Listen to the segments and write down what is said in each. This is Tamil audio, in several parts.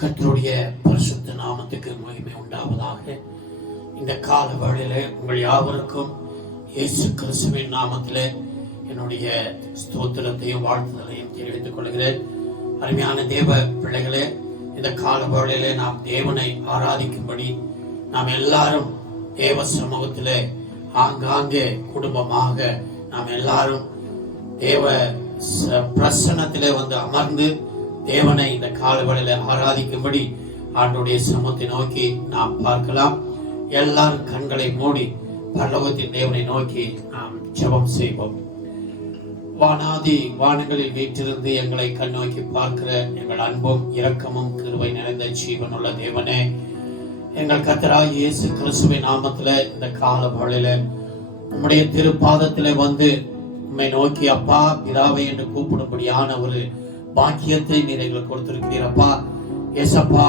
கர்த்தருடைய பரிசுத்த நாமத்துக்கு மகிமை உண்டாவதாக. இந்த கால வேளையிலே உங்கள் யாவருக்கும் இயேசு கிறிஸ்துவின் நாமத்திலே என்னுடைய ஸ்தோத்திரத்தையும் வாழ்த்துதலையும் தெரிவித்துக் கொள்கிறேன். அருமையான தேவ பிள்ளைகளே, இந்த கால வேளையிலே நாம் தேவனை ஆராதிக்கும்படி நாம் எல்லாரும் தேவ சமூகத்திலே ஆங்காங்கே குடும்பமாக நாம் எல்லாரும் தேவ பிரசன்னத்திலே வந்து அமர்ந்து தேவனை இந்த காலவெளியில ஆராதிக்கும்படி ஆண்டவருடைய சமூகத்தை நோக்கி நாம் பார்க்கலாம். எல்லாரும் கண்களை மூடி பரலோகத்தின் தேவனை நோக்கி நாம் ஜெபம் செய்வோம். வானாதி வானங்களில் வீற்றிருந்து எங்களை கண்ணோக்கி பார்க்கிற எங்கள் அன்பும் இரக்கமும் கிருபை நிறைந்த ஜீவனுள்ள தேவனே, எங்கள் கர்த்தராகிய இயேசு கிறிஸ்துவின் நாமத்திலே இந்த காலவெளியில உம்முடைய திருப்பாதத்திலே வந்து உம்மை நோக்கி அப்பா பிதாவை என்று கூப்பிடும்படியான ஒரு பாக்கியத்தை நீர் எங்களுக்கு கொடுத்திருக்கிறீரப்பா. ஏசப்பா,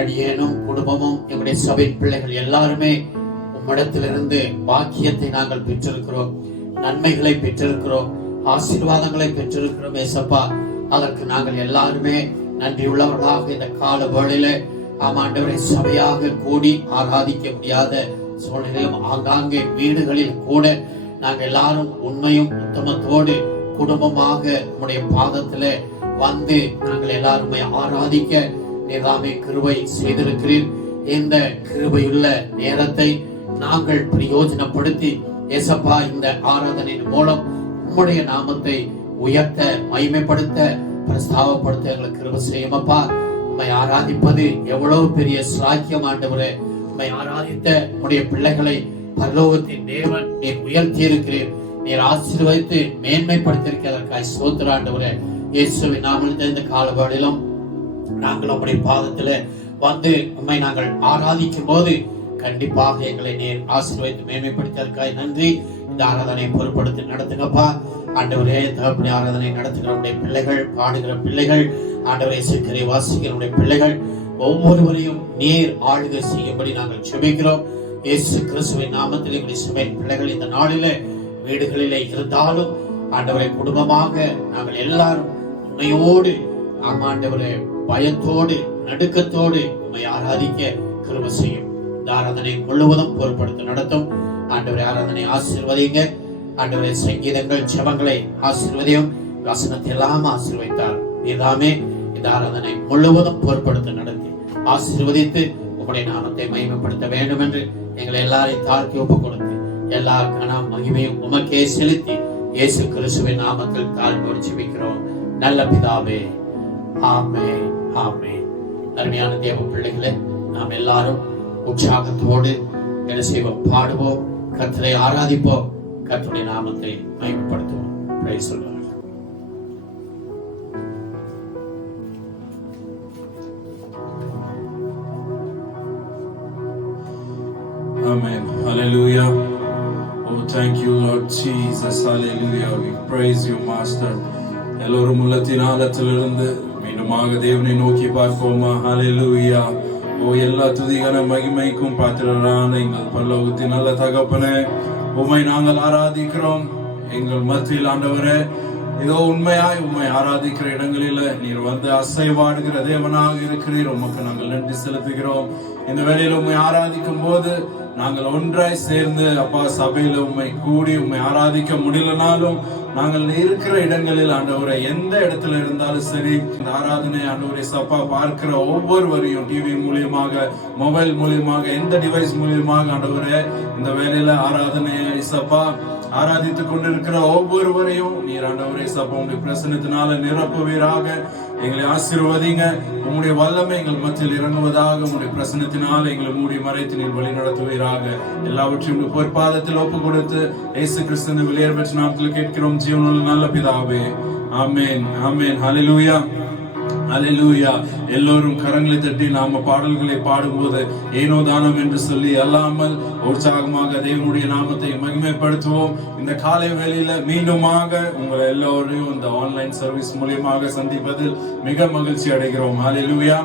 அடியேனும் குடும்பமும் எங்களுடைய சபை பிள்ளைகள் எல்லாருமே உம்மிடத்திலிருந்து பாக்கியத்தை நாங்கள் பெற்றிருக்கிறோம், நன்மைகளை பெற்றிருக்கிறோம், ஆசீர்வாதங்களை பெற்றிருக்கிறோம். ஏசப்பா, அதற்கு நாங்கள் எல்லாருமே நன்றியுள்ளவர்களாக இந்த கால வேளையில ஆண்டவரை சபையாக கூடி ஆராதிக்க முடியாத சூழ்நிலையிலும் ஆங்காங்கே வீடுகளில் கூட நாங்கள் எல்லாரும் உண்மையும் உத்தமத்தோடு குடும்பமாக உம்முடைய பாதத்துல வந்து நாங்கள் எல்லாருமே ஆராதிக்க நீதாமே கிருபை செய்திருக்கிறீர். இந்த கிருபையுள்ள நேரத்தை நாங்கள் பிரயோஜனப்படுத்தி ஏசப்பா இந்த ஆராதனையின் மூலம் உம்முடைய நாமத்தை உயர்த்த, மகிமைப்படுத்த, பிரஸ்தாவப்படுத்த எங்களுக்கு கிருபை செய்யுமப்பா. உம்மை ஆராதிப்பது எவ்வளவு பெரிய ஸ்லாக்கியம் ஆண்டவரே. உம்மை ஆராதித்த உம்முடைய பிள்ளைகளை பரலோகத்தின் தேவன் நீர் உயர்த்தி இருக்கிறீர், நீர் ஆசீர்வதித்து மேன்மைப்படுத்தியிருக்கிறதற்காய் ஸ்தோத்திரம் ஆண்டவரே. இயேசுவின் நாமத்தில் இந்த காலவேளையிலும் நாங்கள் உம்முடைய பாதத்துல வந்து உம்மை நாங்கள் ஆராதிக்கும் போது கண்டிப்பாக எங்களை நீர் ஆசீர்வதித்து மேன்மைப்படுத்தியதற்காய் நன்றி. இந்த ஆராதனை பொறுப்படுத்தி நடத்துங்கப்பா ஆண்டவரே. தகப்படி ஆராதனை நடத்துகிற உடைய பிள்ளைகள், பாடுகிற பிள்ளைகள், ஆண்டவரே சிக்கரை வாசிக்கிற பிள்ளைகள் ஒவ்வொருவரையும் நீர் ஆளுகை செய்யும்படி நாங்கள் ஜெபிக்கிறோம். இயேசு கிறிஸ்துவின் நாமத்தில் எங்களுடைய சபை பிள்ளைகள் இந்த நாளிலே வீடுகளிலே இருந்தாலும் ஆண்டவரை குடும்பமாக நாங்கள் எல்லாரும் உண்மையோடு ஆண்டவரே பயத்தோடு நடுக்கத்தோடு உண்மை ஆராதிக்க கிருபை செய்யும். இந்த ஆராதனை முழுவதும் பொறுப்படுத்த நடத்தும் ஆண்டவரை. ஆராதனை ஆசீர்வதிங்க ஆண்டவரை. சங்கீதங்கள் ஜெபங்களை ஆசீர்வதியும், வசனத்தை எல்லாம் ஆசீர்வதித்தார் நீதாமே. இந்த ஆராதனை முழுவதும் பொறுப்படுத்த நடத்தி ஆசீர்வதித்து உங்களுடைய நாமத்தை மகிமைப்படுத்த வேண்டும் என்று எங்களை எல்லாரையும் தாழ்த்தி ஒப்புக் கொடுத்து எல்லா கனம் மகிமையும் உமக்கே செலுத்தி இயேசு கிறிஸ்துவின் நாமத்தில் தாழ்வோடு ஜெபிக்கிறோம் நல்ல பிதாவே, ஆமென், ஆமென். அருமையான தேவ பிள்ளைகளே, நாம் எல்லாரும் உற்சாகத்தோடு என்ன செய்வோம்? பாடுவோம், கர்த்தரை ஆராதிப்போம், கர்த்தருடைய நாமத்தை மகிமைப்படுத்துவோம். Praise the lord. Amen. Hallelujah. Oh, thank you, Lord Jesus. Hallelujah. We praise you, Master. எல்லோரும் உள்ளத்தின் ஆழத்திலிருந்து மீண்டுமாக தேவனை நோக்கி பார்ப்போமா? Hallelujah. ஓ, எல்லா துதிகன மகிமைக்கும் பாத்திரரான எங்கள் பரலோகத்தின் நல்ல தகப்பனே, உம்மை நாங்கள் ஆராதிக்கிறோம். எங்கள் மத்தியில் ஆண்டவரே, இதோ உண்மையாய் உம்மை ஆராதிக்கிற இடங்களில நீர் வந்து அசைவாடுகிற தேவனாக இருக்கிறீர். உமக்கு நாங்கள் நன்றி செலுத்துகிறோம். இந்த வேளையில உம்மை ஆராதிக்கும் போது நாங்கள் ஒன்றாய் சேர்ந்து அப்பா சபையில உம்மை கூடி உம்மை ஆராதிக்க முடியலனாலும் நாங்கள் இருக்கிற இடங்களில் ஆண்டவரை எந்த இடத்துல இருந்தாலும் சரி, இந்த ஆராதனை ஆண்டவரை சப்பா பார்க்கிற ஒவ்வொருவரையும் டிவி மூலியமாக, மொபைல் மூலியமாக, எந்த டிவைஸ் மூலியமாக ஆண்டவரே இந்த வேளையில ஆராதனையை சப்பா ஆராதித்துக் கொண்டிருக்கிற ஒவ்வொருவரையும் நீர் ஆண்டவரே சப்பா உங்களுடைய பிரசன்னத்தினால நிரப்புவீராக. எங்களை ஆசீர்வதிங்க. உங்களுடைய வல்லமை எங்கள் மத்தியில் இறங்குவதாக. உங்களுடைய பிரசன்னத்தினால் எங்களை மூடி மறைத்து நீர் வழி நடத்துவீராக. எல்லாவற்றையும் பொற்பாதத்தில் ஒப்பு கொடுத்து இயேசு கிறிஸ்துவின் வெளியேற பெற்ற நாமத்தில் கேட்கிறோம் ஜீவனுள்ள நல்ல பிதாவே, ஆமென், ஆமென். ஹல்லேலூயா, ஹல்லேலூயா. எல்லோரும் கரங்களை தட்டி நாம பாடல்களை பாடும்போது ஏனோ தானம் என்று சொல்லி அல்லாமல் உற்சாகமாக தேவனுடைய நாமத்தை மகிமைப்படுத்துவோம். இந்த காலை வேளையில மீண்டுமாக உங்களை எல்லோரையும் இந்த ஆன்லைன் சர்வீஸ் மூலியமாக சந்திப்பதில் மிக மகிழ்ச்சி அடைகிறோம். ஹல்லேலூயா.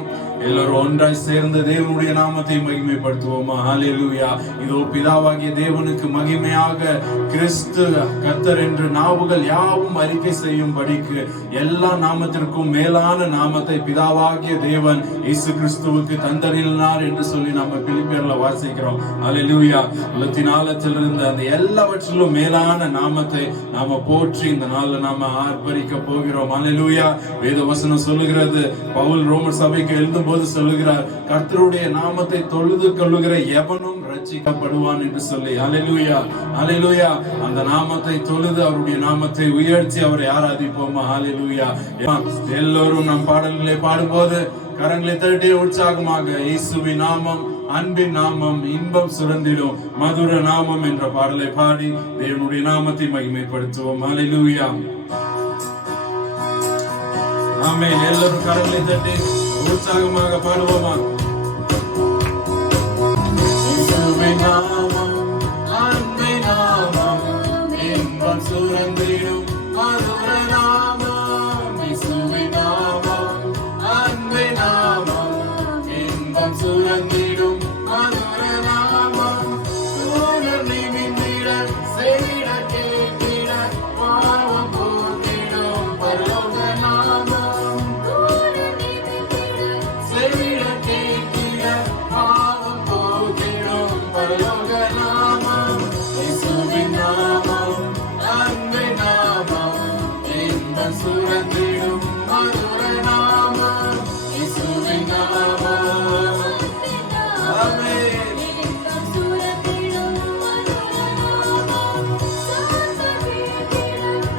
எல்லோரும் ஒன்றாய் சேர்ந்து தேவனுடைய நாமத்தை மகிமைப்படுத்துவோமா? ஹல்லேலூயா. இதோ பிதாவாகிய தேவனுக்கு மகிமையாக கிறிஸ்து கர்த்தர் என்று நாவுகள் யாவும் அறிக்கை செய்யும்படிக்கு எல்லா நாமத்திற்கும் மேலான நாம நாமத்தை பிதாவாகிய தேவன் இயேசு கிறிஸ்துவுக்கு தந்தரினார் என்று சொல்லி நம்ம பிலிப்பியர்ல வாசிக்கிறோம். அல்லேலூயா. உலகத்தின் ஆழத்தில் இருந்த அந்த எல்லாவற்றிலும் மேலான நாமத்தை நாம போற்றி இந்த நாள்ல நாம ஆர்ப்பரிக்க போகிறோம். அல்லேலூயா. வேத வசனம் சொல்லுகிறது, பவுல் ரோமர் சபைக்கு எழுதும் போது சொல்லுகிறார், கர்த்தருடைய நாமத்தை தொழுது கொள்ளுகிற எவனும் ரட்சிக்கப்படுவான் என்று சொல்லி. அல்லேலூயா, அல்லேலூயா. அந்த நாமத்தை தொழுது அவருடைய நாமத்தை உயர்த்தி அவரை ஆராதிப்போமா. அல்லேலூயா. எல்லோரும் நம் பாடல்களை பாடும்போது கரங்களை தட்டி உற்சாகமாக இயேசுவின் நாமம் அன்பின் நாமம் இன்பம் சுரந்திடும் மதுர நாமம் என்ற பாடலை பாடி தேவனுடைய நாமத்தை மகிமைப்படுத்துவோம். அல்லேலூயா. ஆமென். எல்லோரும் கரங்களை தட்டி உற்சாகமாக பாடுவோமா. இயேசுவின் நாமம் அன்பின் நாமம் இன்பம் சுரந்திடும் மதுர நாமம். இயேசுவின் நாமம் அன்பின் நாமம் இன்பம் சுரந்திடும் மதுர நாமம். தூரம் நிமிர்ந்திட செவிட கேட்டிட பாவம் போக்கிடும் பரலோக நாமம். தூரம் நிமிர்ந்திட செவிட கேட்டிட பாவம் போக்கிடும் பரலோக நாமம். இயேசுவின் நாமம் அன்பின் நாமம் இன்பம் சுரந்திடும் மதுர நாமம். இயேசுவின் நாமம். ஆமென். இன்பம் சுரந்திடும் மதுர நாமம்.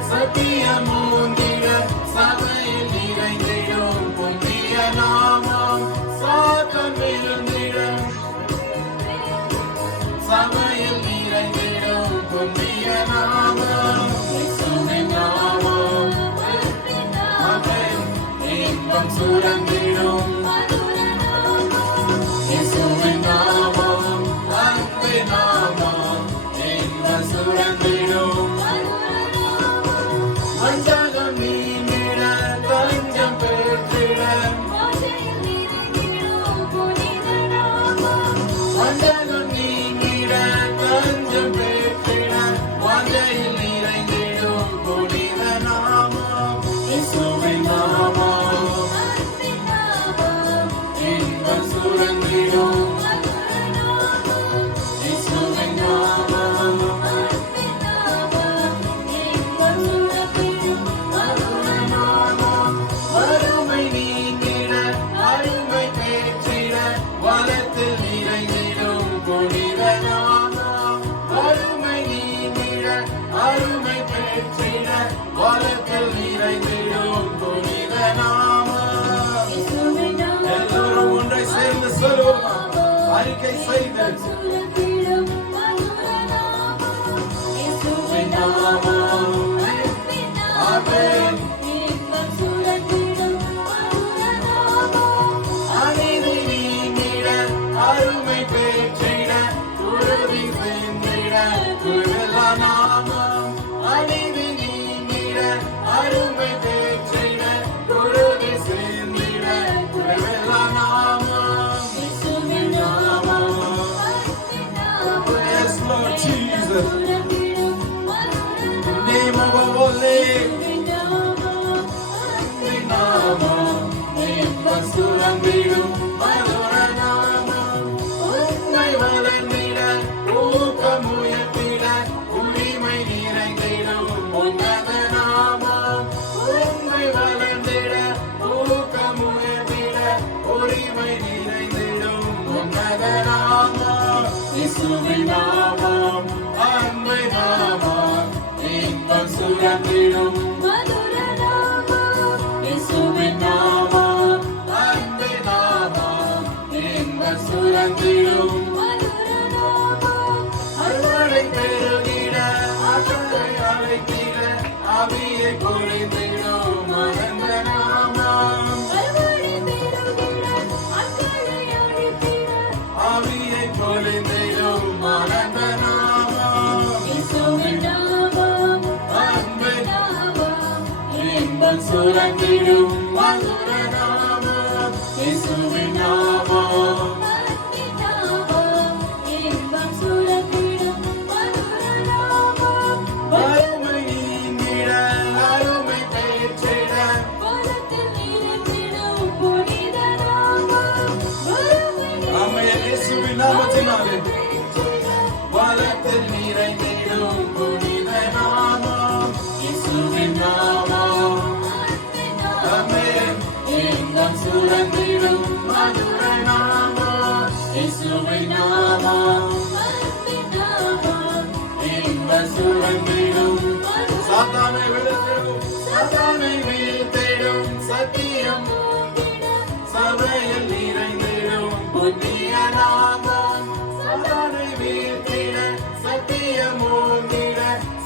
சத்தியம் மூந்திட சபையில் நிறைந்திடும் புண்ணிய நாமம். சாத்தம் விழுந்திட சபையில் நிறைந்திடும் புண்ணிய நாமம். இயேசுவின் நாமம். ஆமென். இன்பம் சுரந்திடும் மதுர நாமம். இயேசுவின் நாமம் அன்பின் நாமம் இன்பம் சுரந்திடும் மதுர நாமம். வஞ்சகம் நீங்கிட தஞ்சம் பெற்றிட வாஞ்சையில் நிறைந்திடும் புனித நாமம். வஞ்சகம் நீங்கிட தஞ்சம் பெற்றிட வாஞ்சையில் நிறைந்திடும் புனித நாமம். இயேசுவின் நாமம் அன்பின் நாமம் இன்பம் சுரந்திடும் மதுர நாமம். இயேசுவின் நாமம் அன்பின் நாமம் இன்பம் சுரந்திடும் மதுர நாமம். வறுமை நீங்கிட அருமை பெற்றிட வளத்தில் நிறைந்திடும் புனித நாமம். வறுமை நீங்கிட அருமை பெற்றிட வளத்தில் நிறைந்திடும் புனித நாமம். இயேசுவின் நாமம். எல்லோரும் ஒன்றை சேர்ந்து சொல்லுவோமா. அறிக்கை செய்து சுரந்திடும் மதுர நாமம். இயேசுவின் நாமம். அன்பின் ஆமென். நாமம் இன்பம் சுரந்திடும் மதுர நாமம். அநீதி நீங்கிட அருமை பெற்றிட குருதி சென்றிட குருளா நாமம். அநீதி நீங்கிட அருமை பெற்றிட குருதி சென்றிட குருளா நாமம். இயேசுவின் நாமம். அன்பின் நாமம் Yes, Lord Jesus. சுரந்திடும் மதுர நாமம். Name above all name. இயேசுவின் நாமம் அன்பின் நாமம் இன்பம் சுரந்திடும் மதுர நாமம். உண்மை வளர்ந்திட ஊக்கம் உயர்த்திட உரிமை நிறைந்திடும் உன்னத நாமம். உண்மை வளர்ந்திட ஊக்கம் உயர்த்திட உரிமை நிறைந்திடும் உன்னத நாமம். இயேசுவின் நாமம் அன்பின் நாமம் இன்பம் சுரந்திடும் மதுர நாமம். இயேசுவின் நாமம் அன்பின் நாமம் இன்பம் சுரந்திடும் மதுர நாமம். அறுவடை பெருகிட ஆற்றலை அழைத்திட ஆவியை பொழிந்திடும் ஆனந்த நாமம். அறுவடை பெருகிட ஆற்றலை அளித்திட ஆவியை பொழிந்திடும் ஆனந்த நாமம். இயேசுவின் நாமம் அன்பின் நாமம் இன்பம் சுரந்திடும் மதுர நாமம். இயேசுவின் நாமம். அன்பின் நாமம் இன்பம் சுரந்திடும் மதுர நாமம். வறுமை நீங்கிட அருமை பெற்றிட வளத்தில் நிறைந்திடும் சொன்னாலே வலத்தில் நிறைந்திடும் புனித நாமம் இயேசுவின் நாமம். ஆமென். எங்கும் சுரந்திடும் மதுர நாமம் இயேசுவின் நாமம். எங்கும் சுரந்திடும் சாத்தானை வீழ்த்திடும் சாத்தானை வீழ்த்திடும் சத்தியம் சபையில் நிறைந்திடும் புண்ணிய நாமம். சாத்தானை வீழ்த்திட சத்தியம் ஓங்கிட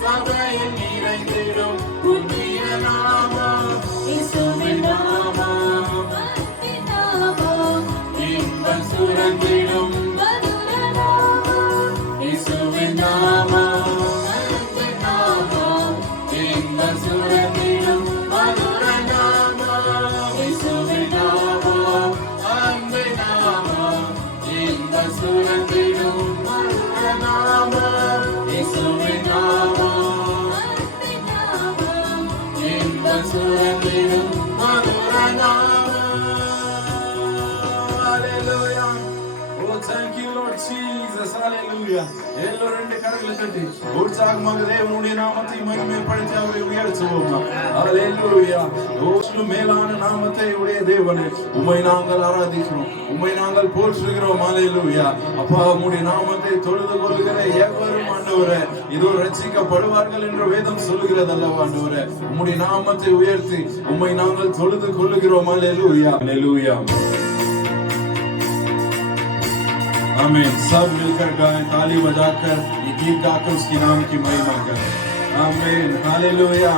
சபையில் நிறைந்திடும் புண்ணிய நாமம் இயேசுவின் நாமம். இன்பம் சுரந்திடும் இயேசுவின் நாமம். இன்பம் சுரந்திடும் மதுர நாமம் இயேசுவின் நாமம். அன்பு நாமம் இன்பம் சுரந்திடும் மதுர நாமம் இயேசுவின் நாமம். இன்பம் சுரந்திடும் மதுர நாமம். Hallelujah. Oh, thank you, Lord Jesus. Hallelujah. எல்லோரும் ரெண்டு கரங்களை தட்டி உற்சாகமாக தேவனுடைய நாமத்தை மகிமைப்படுத்தி அவரை உயர்த்துவோம். Hallelujah. ஓ மேலான நாமத்தை உடைய தேவனே உம்மை நாங்கள் ஆராதிக்கிறோம், உம்மை நாங்கள் போற்றுகிறோம். Hallelujah. அப்பா உம்முடைய நாமத்தை தொழுது கொள்கிற எவரும் ஆண்டவரே இதோ ரட்சிக்கப்படுவார்கள் என்று வேதம் சொல்கிறது அல்லவா ஆண்டவரே. உம்முடைய நாமத்தை உயர்த்தி உம்மை நாங்கள் தொழுது கொள்கிறோம். Hallelujah. Hallelujah. आमीन. सब मिलकर गाएं, ताली बजाकर ये गीत गाकर उसके नाम की महिमा करें. आमीन. हालेलुया.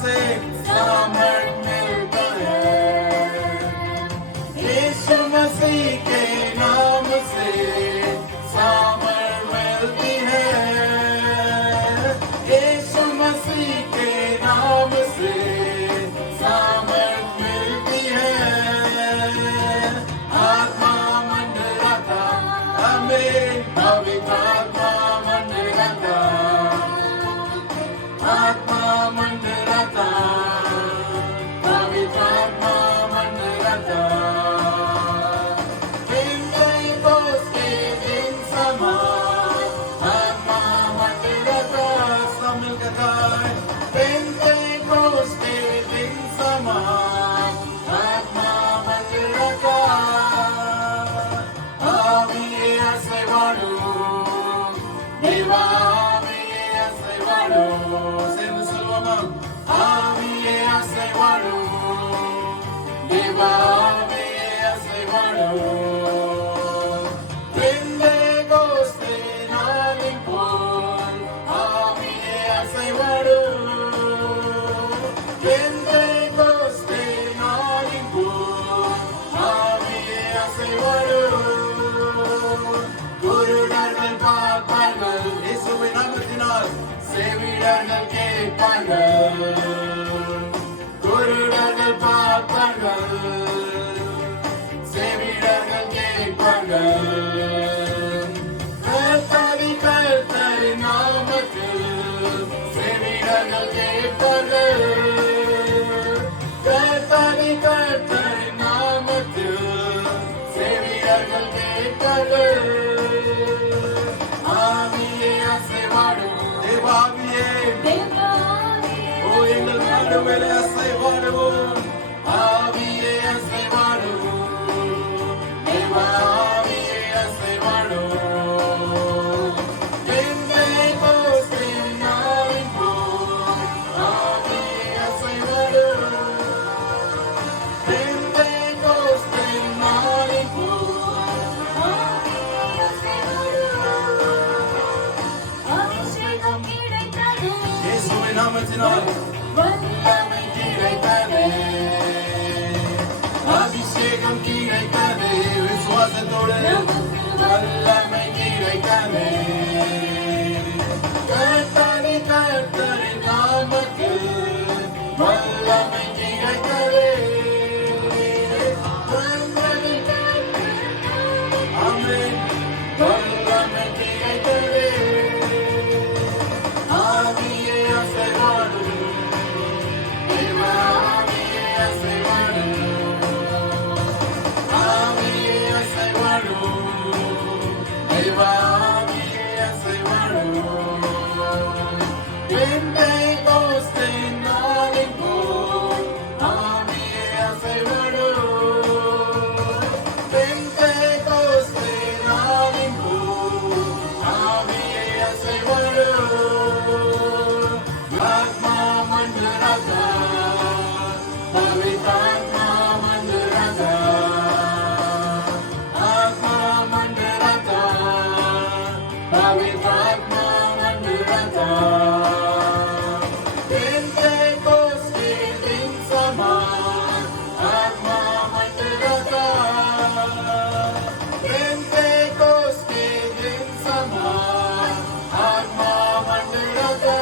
से सामर्थ मिलता है, यीशु मसीह के नाम से सामर्थ मिलती है, यीशु मसीह के नाम से सामर्थ मिलती है। आत्मा मंडलाता हमें, पवित्र आत्मा मंडलाता, आत्मा मंडलाता, पवित्र आत्मा मंडलाता। पेंटेकोस्त के दिन समान आत्मा मंडलाता, सब मिलकर गाएं। पेंटेकोस्त के दिन समान आत्मा मंडलाता, आविये आसेवाडू, देवा आविये आसेवाडू, सेनु सुलभमा, आविये आसेवाडू, देवा आविये आसेवाडू, पेंटेकोस्ते नालिंपोल, आविये आसेवाडू, पेंटेकोस्ते नालिंपोल, आविये आसेवाडू, குருடர்கள் பார்ப்பார்கள், இயேசுவின் நாமத்தினால் செவிடர்கள் கேட்பார்கள், குருடர்கள் பார்ப்பார்கள், செவிடர்கள் கேட்பார்கள். கர்த்தரின் நாமத்தில் செவிடர்கள் கேட்பார்கள், கர்த்தரின் நாமத்தில் செவிடர்கள் கேட்பார்கள். ஆவியே அசைவாடும், தேவாவியே, ஓ எங்கள் நடுவிலே அசைவாடும், ஆவியே அசைவாடும், தேவாவியே அசைவாடும். பெந்தேகோஸ்தின் நாளின் போல் ஆவியே அசைவாடும், பெந்தேகோஸ்தின் நாளின் போல் அபிஷேகம் கிடைத்தது, இயேசுவின் நாமத்தினால் வல்லமை கிடைத்தது, அபிஷேகம் கிடைத்தது, விசுவாசத்தோடு வல்லமை கிடைத்தது. கர்த்தரின் நாமத்தில் வல்லமை கிடைத்தது. ஆமென். வல்லமை கிடைத்தது. ஆவியே அசைவாடும், தேவா ஆவியே அசைவாடும், ஆவியே அசைவாடும், தேவா ஆவியே அசைவாடும். பெந்தேகோஸ்தின் நாளின் போல் ஆவியே அசைவாடும், பெந்தேகோஸ்தின் நாளின் போல் ஆவியே அசைவாடும். ஆத்மா மண்டலாதா, பவித்ர ஆத்மா மண்டலாதா, ஆத்மா மண்டலாதா, பவித்ர ஆத்மா மண்டலாதா. பெந்தேகோஸ்தே दिन समान आत्मा मंडलाता, पेंटेकोस्ते दिन समान आत्मा मंडलाता,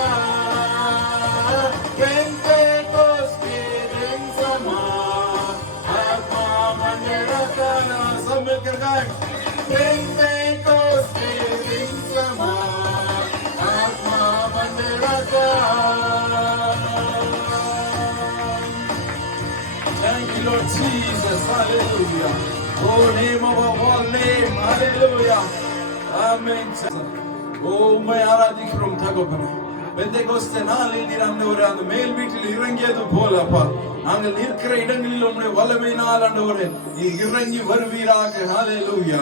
पेंटेकोस्ते दिन समान आत्मा मंडलाता. सब मिलकर गाएं. पेंटेकोस्ते दिन समान आत्मा मंडलाता. Thank you, Lord Jesus. Hallelujah. Oh, name above all name. Hallelujah. Amen. Oh, உம்மை ஆராதிக்கிறோம் தகப்பனே. பெந்தேகோஸ்தே நாளில் நீர் ஆண்டவரே அந்த மேல் வீட்டில் இறங்கியது போல அப்பா, நாங்கள் நிற்கிற இடங்களில் உம்முடைய வல்லமையினால் ஆண்டவரே நீர் இறங்கி வருவீராக. ஹalleluya.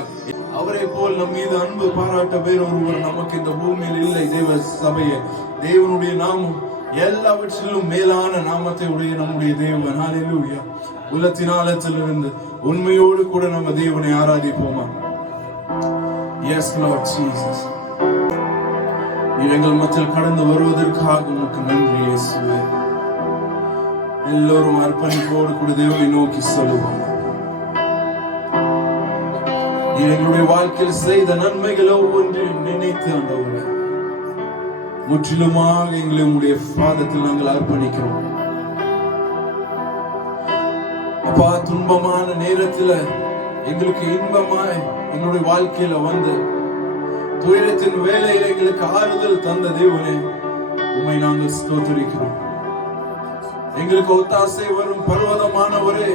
அவரை போல் நம் மீது அன்பு பாராட்ட வேறொருவர் நமக்கு இந்த பூமியில் இல்லை. தேவ சபையே, தேவனுடைய நாமம் எல்லாவற்றிலும் மேலான நாமத்தை உடைய நம்முடைய தேவன். ஹalleluya. உள்ளத்தின் ஆழத்திலிருந்து உண்மையோடு கூட நம்ம தேவனை ஆராதிப்போமா? Yes Lord Jesus. நீர் எங்கள் மத்தியில் கடந்து வருவதற்காக உமக்கு நன்றி இயேசுவே. எல்லோரும் அர்ப்பணிப்போடு கூட தேவனை நோக்கி சொல்லுவோம். நீர் எங்களுடைய வாழ்க்கையில் செய்த நன்மைகளோ ஒன்று நினைத்து ஆண்டவரே முற்றிலுமாக எங்களை உங்களுடைய பாதத்தில் நாங்கள் அர்ப்பணிக்கிறோம். அப்பா, துன்பமான நேரத்தில் எங்களுக்கு இன்பமாய் எங்களுடைய வாழ்க்கையில வந்து துயரத்தின் வேலையில் எங்களுக்கு ஆறுதல் தந்த தேவனே, உம்மை நாங்கள் ஸ்தோத்திரிக்கிறோம். எங்களுக்கு ஒத்தாசை வரும் பர்வதமானவரே,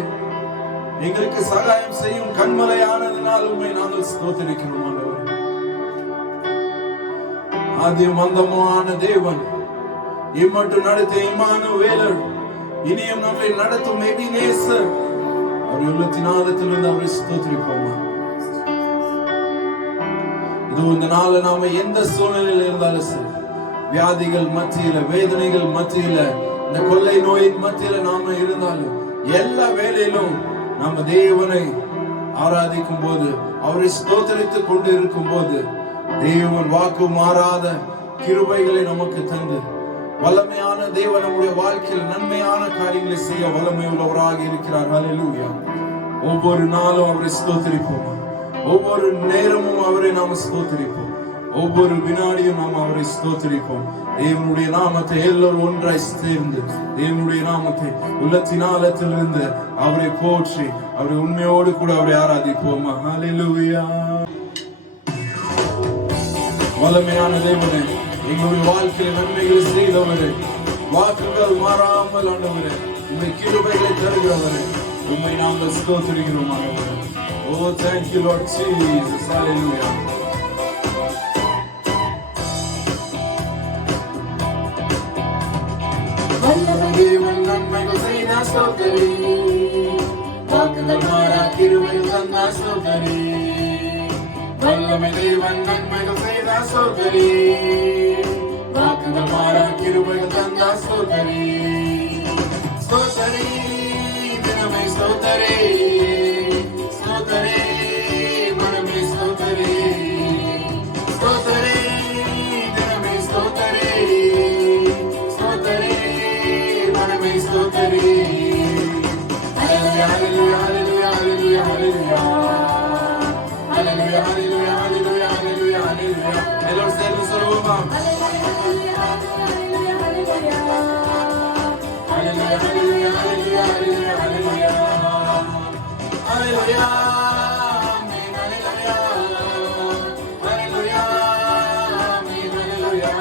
எங்களுக்கு சகாயம் செய்யும் கண்மலையானதினால் உம்மை நாங்கள் ஸ்தோத்திரிக்கிறோம். ஆண்டவரே, ஆதியும் அந்தமான தேவன், இம்மட்டும் நடத்த இம்மானுவேலர், இனியும் நம்மை நடத்தும் எபினேசர், அவர் உள்ளத்தின் ஆழத்திலிருந்து அவரை ஸ்தோத்திரிப்போமா. இது இந்த நாள் நாம எந்த சூழ்நிலையில் இருந்தாலும் சரி, வியாதிகள் மத்தியில, வேதனைகள் மத்தியில, இந்த கொள்ளை நோயின் மத்தியில நாம இருந்தாலும், எல்லா வேளையிலும் நாம தேவனை ஆராதிக்கும் போது, அவரை ஸ்தோத்திரித்துக் கொண்டு இருக்கும் போது, தேவன் வாக்கு மாறாத கிருபைகளை நமக்கு தந்து வல்லமையான தேவன் நம்முடைய வாழ்க்கையில் நன்மையான காரியங்களை செய்ய வல்லமை உள்ளவராக இருக்கிறார். ஹல்லேலூயா. ஒவ்வொரு நாளும் அவரை ஸ்தோத்திரிப்போம். ஒவ்வொரு நேரமும் அவரை நாம ஸ்தோத்திரிப்போம். ஒவ்வொரு வினாடியும் நாம் அவரை ஸ்தோத்திரிப்போம். தேவனுடைய நாமத்தை எல்லோரும் ஒன்றாய் சேர்ந்து தேவனுடைய நாமத்தை உள்ளத்தின் ஆழத்திலிருந்து அவரை போற்றி அவரை உண்மையோடு கூட அவரை ஆராதிப்போமா. ஹல்லேலூயா. வல்லமையான தேவனே, எங்களுடைய வாழ்க்கையில் நன்மைகளை செய்தவரே, வாக்குகள் மாறாமல் ஆண்டவரே, உம்மை கிருபைகளை தருகிறவரே, உம்மை நாங்கள் ஸ்தோத்திரிக்கிறோம் ஆண்டவரே. Oh, thank you, Lord Jesus. Hallelujah. வல்லமை தேவன் நன்மைகள் செய்தார் ஸ்தோத்திரி, வாக்குகள் மாறா கிருபை தந்தார் ஸ்தோத்திரி. வல்லமை தேவன் நன்மைகள் செய்தார் ஸ்தோத்திரி, வாக்குகள் மாறா கிருபை தந்தார் ஸ்தோத்திரி. ஸ்தோத்திரி, தினமே ஸ்தோத்திரி, ஸ்தோத்திரி, மனமே ஸ்தோத்திரி, ஸ்தோத்திரி, தினமே ஸ்தோத்திரி, ஸ்தோத்திரி, மனமே ஸ்தோத்திரி. ஹல்லேலூயா, ஹல்லேலூயா, ஹல்லேலூயா, ஹல்லேலூயா, ஹல்லேலூயா, ஹல்லேலூயா, ஹல்லேலூயா, ஹல்லேலூயா, ஹல்லேலூயா. எல்லோரும் சேர்ந்து சொல்லுவோமா? ஹல்லேலூயா, ஹல்லேலூயா, ஹல்லேலூயா, ஹல்லேலூயா, ஹல்லேலூயா, ஹல்லேலூயா, ஹல்லேலூயா, ஹல்லேலூயா, ஹல்லேலூயா, ஆமென், ஹல்லேலூயா, ஹல்லேலூயா, ஆமென், ஹல்லேலூயா,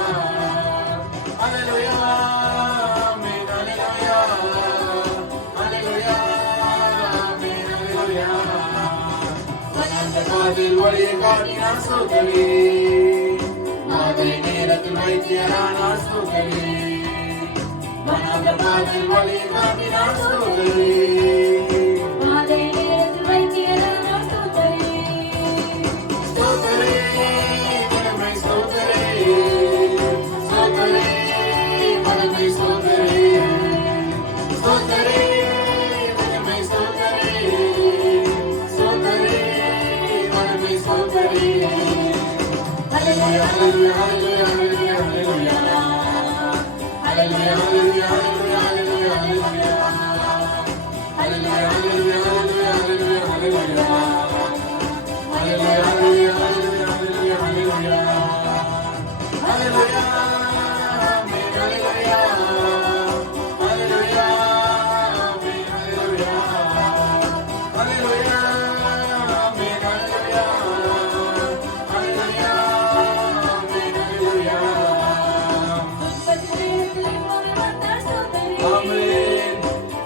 ஹல்லேலூயா, ஆமென், ஹல்லேலூயா, ஹல்லேலூயா, ஆமென், ஹல்லேலூயா. வனாந்த காதில் வழியை காட்டினார் ஸ்தோத்திரி, மாலை நேரத்தில் வைத்தியரானார் ஸ்தோத்திரி, வனாந்த காதில் வழியை காட்டினார் ஸ்தோத்திரி, மாலை நேரத்தில் வைத்தியரானார் ஸ்தோத்திரி. ஸ்தோத்திரி, தினமே ஸ்தோத்திரி, ஸ்தோத்திரி, மனமே ஸ்தோத்திரி, ஸ்தோத்திரி, தினமே ஸ்தோத்திரி, ஸ்தோத்திரி, மனமே ஸ்தோத்திரி. ஹல்லேலூயா, ஹல்லேலூயா, ஹல்லேலூயா, ஹல்லேலூயா, ஹல்லேலூயா, ஹல்லேலூயா, ஹல்லேலூயா, ஹல்லேலூயா, ஹல்லேலூயா, ஹல்லேலூயா, ஹல்லேலூயா, ஹல்லேலூயா, ஹல்லேலூயா, ஹல்லேலூயா, ஹல்லேலூயா, ஹல்லேலூயா, ஹல்லேலூயா, ஹல்லேலூயா, ஆமென், ஹல்லேலூயா, ஹல்லேலூயா, ஆமென், ஹல்லேலூயா, ஹல்லேலூயா, ஆமென், ஹல்லேலூயா, ஹல்லேலூயா, ஆமென், ஹல்லேலூயா. ஆமென்.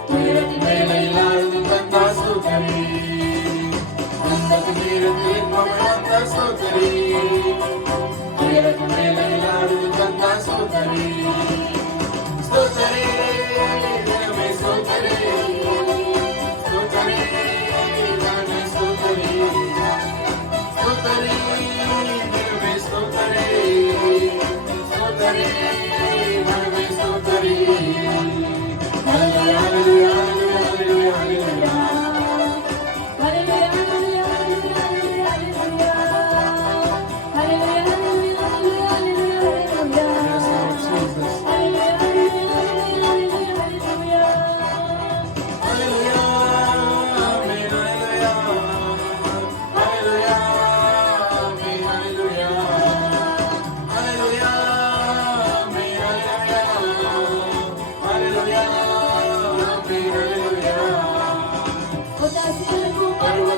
துயரத்தின் வேளையில் ஆறுதல் தந்தார் ஸ்தோத்திரி, துன்பத்தின் நேரத்தில் இன்பம் தந்தார் ஸ்தோத்திரி, துயரத்தின் வேளையில் ஆறுதல் தந்தார் ஸ்தோத்திரி, ஸ்தோத்திரி, தினமே ஸ்தோத்திரி, ஸ்தோத்திரி, தினமே ஸ்தோத்திரி, ஸ்தோத்திரி, தினமே ஸ்தோத்திரி, ஸ்தோத்திரி, தினமே ஸ்தோத்திரி.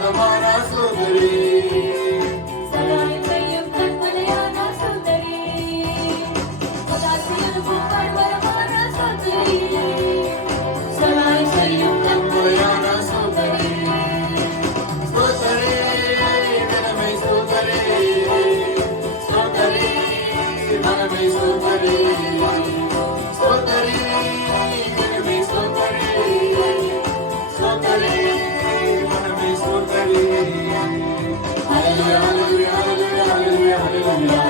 பர்வதமான சோதரி சகாயம் செய்யும் கண்மலையான சோதரி பதார்த்தியில் பர்வதமான சோதரி சகாயம் செய்யும் கண்மலையான சோதரி சோதரி மனமே சோதரி சோதரி மனமே சோதரி சோதரி மனமே சோதரி சோதரி மனமே சோதரி ஹalleluya hallelujah hallelujah hallelujah hallelujah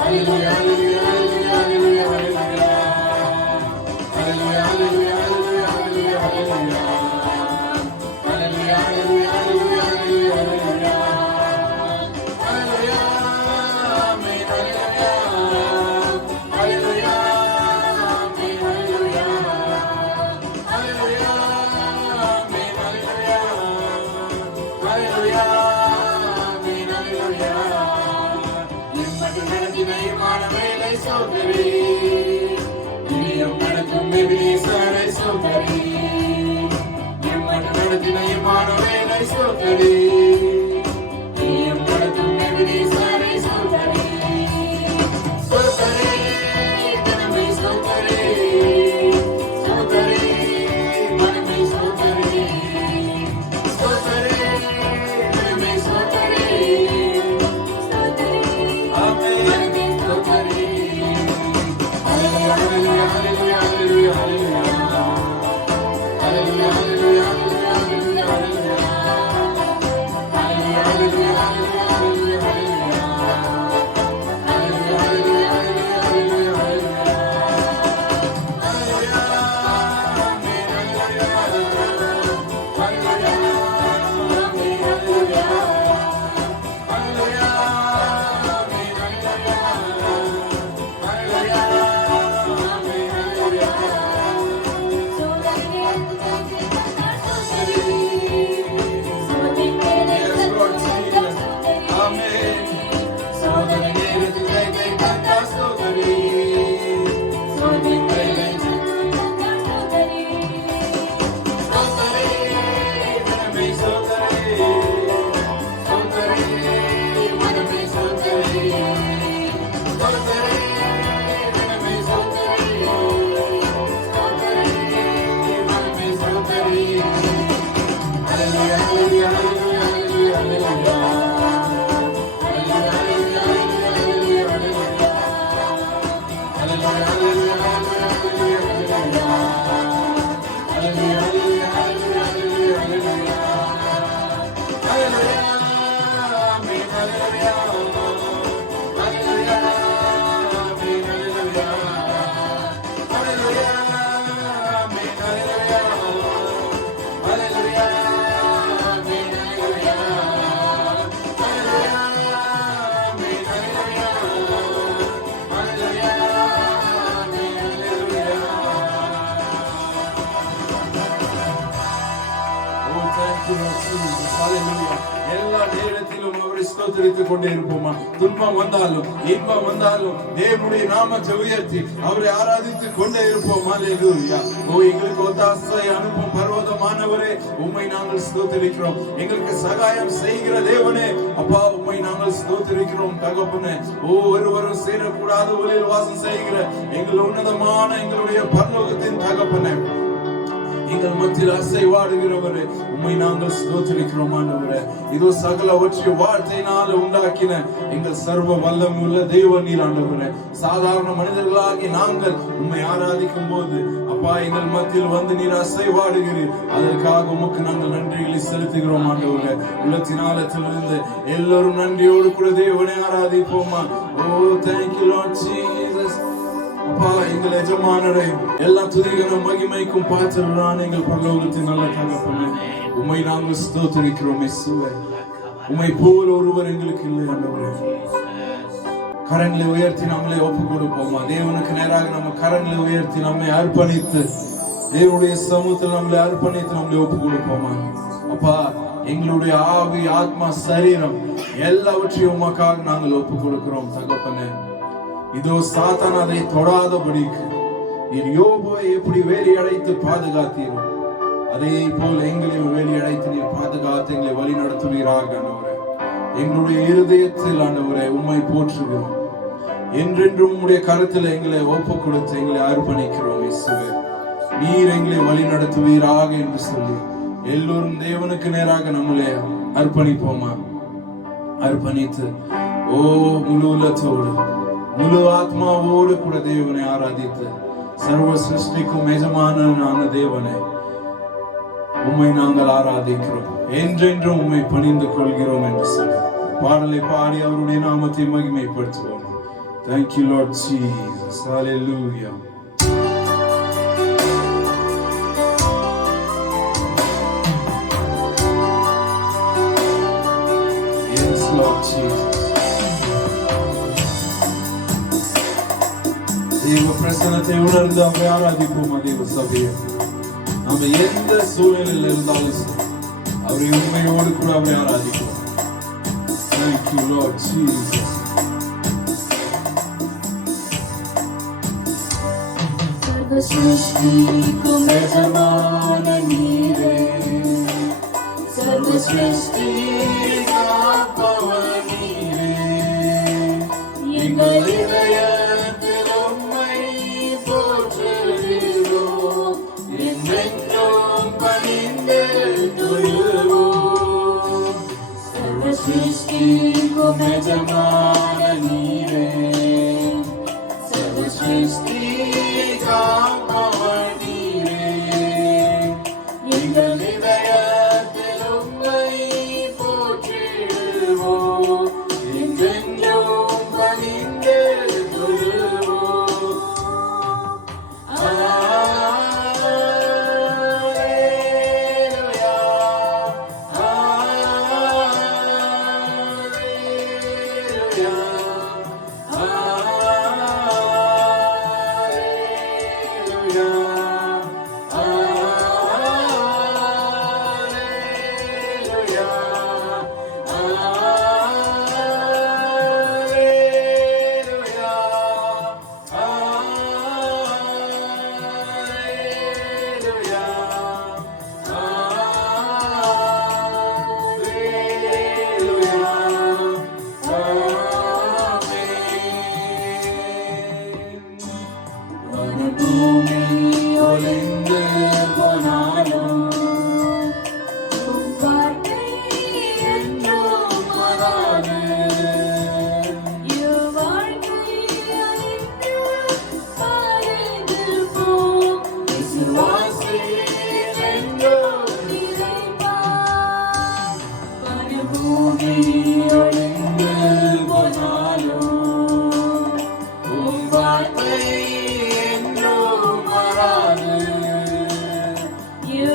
hallelujah hallelujah hallelujah hallelujah hallelujah hallelujah hallelujah hallelujah hallelujah hallelujah hallelujah hallelujah amen hallelujah hallelujah amen hallelujah hallelujah amen hallelujah hallelujah amen hallelujah நிம்மதி நடத்தினை மானவேலை சோதரி இனியும் நடக்கும் எபினேசரை சோதரி நிம்மதி நடத்தினை மானவேலை சோதரி இனியும் நடக்கும் எபினேசரை சோதரி சோதரி மனமே சோதரி சோதரி மனமே சோதரி சோதரி மனமே சோதரி ஆமென் சோதரி ஹalleluya hallelujah hallelujah hallelujah hallelujah hallelujah hallelujah hallelujah hallelujah hallelujah hallelujah எல்லா நேரத்திலும் அவரை ஸ்தோத்திரித்துக் கொண்டே இருப்போமா? துன்பம் வந்தாலும் இன்பம் வந்தாலும் தேவனுடைய நாமத்தை உயர்த்தி அவரை ஆராதித்துக் கொண்டே இருப்போம். ஹல்லேலூயா. ஓ எங்களுக்கு ஒத்தாசை அனுப்பும் பர்வதமானவரே, உம்மை நாங்கள் ஸ்தோத்திரிக்கிறோம். எங்களுக்கு சகாயம் செய்கிற தேவனே, அப்பா உம்மை நாங்கள் ஸ்தோத்திரிக்கிறோம். தகப்பனே, ஒருவரும் சேரக்கூடாத ஒளியில் வாசம் செய்கிற எங்கள் உன்னதமான எங்களுடைய பரலோகத்தின் தகப்பனே, எங்கள் மத்தியில் அசைவாடுகிறவரே, உம்மை நாங்கள் ஸ்தோத்திரிக்கிறோம். ஆண்டவரே, இதோ சகலவற்றை வார்த்தையினால உண்டாக்கின எங்கள் சர்வ வல்லமையுள்ள தேவன் நீர். ஆண்டவரே, சாதாரண மனிதர்களாகி நாங்கள் உம்மை ஆராதிக்கும் போது அப்பா எங்கள் மத்தியில் வந்து நீர் அசைவாடுகிறீர். அதற்காக உமக்கு நாங்கள் நன்றிகளை செலுத்துகிறோம். ஆண்டவரே, உள்ளத்தின் ஆழத்திலிருந்து எல்லோரும் நன்றியோடு கூட தேவனை ஆராதிப்போமா? ஓ thank you Lord Jesus. அப்பா எங்கள் எஜமானரை எல்லா துதிகளும் மகிமைக்கும் பாத்திரரான எங்கள் பரலோகத்தின் நல்ல தகப்பனே, உம்மை நாங்கள் ஸ்தோத்திரிக்கிறோம். இயேசுவே, உம்மை போல் ஒருவர் எங்களுக்கு இல்லை. ஆண்டவரே, கரங்களை உயர்த்தி நம்மளை ஒப்பு கொடுப்போமா? தேவனுக்கு நேராக நம்ம கரங்களை உயர்த்தி நம்மை அர்ப்பணித்து தேவனுடைய சமூகத்தில் நம்மளை அர்ப்பணித்து நம்மளை ஒப்பு கொடுப்போமா? அப்பா, எங்களுடைய ஆவி, ஆத்மா, சரீரம் எல்லாவற்றையும் உமக்காக நாங்கள் ஒப்பு கொடுக்கிறோம். தகப்பனே, இதோ சாத்தான் அதை தொடாதபடிக்கு நீர் யோபுவை எப்படி வேலி அடைத்து பாதுகாத்தீரோ, அதே போல எங்களை வேலி அடைத்து நீர் பாதுகாத்து எங்களை வழி நடத்துவீராக ஆண்டவரே. எங்களுடைய இருதயத்தில் ஆண்டவரே உம்மை போற்றுகிறோம். என்றென்றும் உம்முடைய கருத்தில் எங்களை ஒப்பு கொடுத்து எங்களை அர்ப்பணிக்கிறோம். இயேசுவே, நீர் எங்களை வழி நடத்துவீராக என்று சொல்லி எல்லோரும் தேவனுக்கு நேராக நம்மளே அர்ப்பணிப்போமா? அர்ப்பணித்து முழு உள்ளத்தோடு முழு ஆத்மாவோடு கூட தேவனை ஆராதித்து சர்வ சிருஷ்டிக்கும் எஜமானனான தேவனை உம்மை நாங்கள் ஆராதிக்கிறோம், என்றென்றும் உம்மை பணிந்து கொள்கிறோம் என்று சொல்லி பாடலை பாடி அவருடைய நாமத்தை மகிமைப்படுத்துவோம். Thank you, Lord Jesus. Hallelujah. Yes, Lord Jesus. தேவ பிரசன்னத்தை உணர்ந்து அவரை ஆராதிப்போம். தேவ சபையை நம்ம எந்த சூழ்நிலையில் இருந்தாலும் அவரை உண்மையோடு கூட அவரை ஆராதிப்போம். Thank you, Lord Jesus. सर्व सृष्टि को यजमान नीरे, सर्व सृष्टि का पवन नीरे, எங்கள் இதயத்தில் உம்மை போற்றுகிறோம், என்றென்றும் பணிந்து தொழுவோம். सर्व सृष्टि को यजमान नीरे, सर्व सृष्टि का पवन नीरे, எங்கள் இதயத்தில் உம்மை போற்றிடுவோம், என்றென்றும் பணிந்து தொழுவோம். அல்லேலூயா, அல்லேலூயா, பூமி ஒளிந்து போனாலும் உம் வார்த்தை என்றும் மாறாது. என் வாழ்க்கை அழிந்து மறைந்து போம், விசுவாசி என்றும் நிலைப்பார். பூமி ஒளிந்து போனாலும் உம் வார்த்தை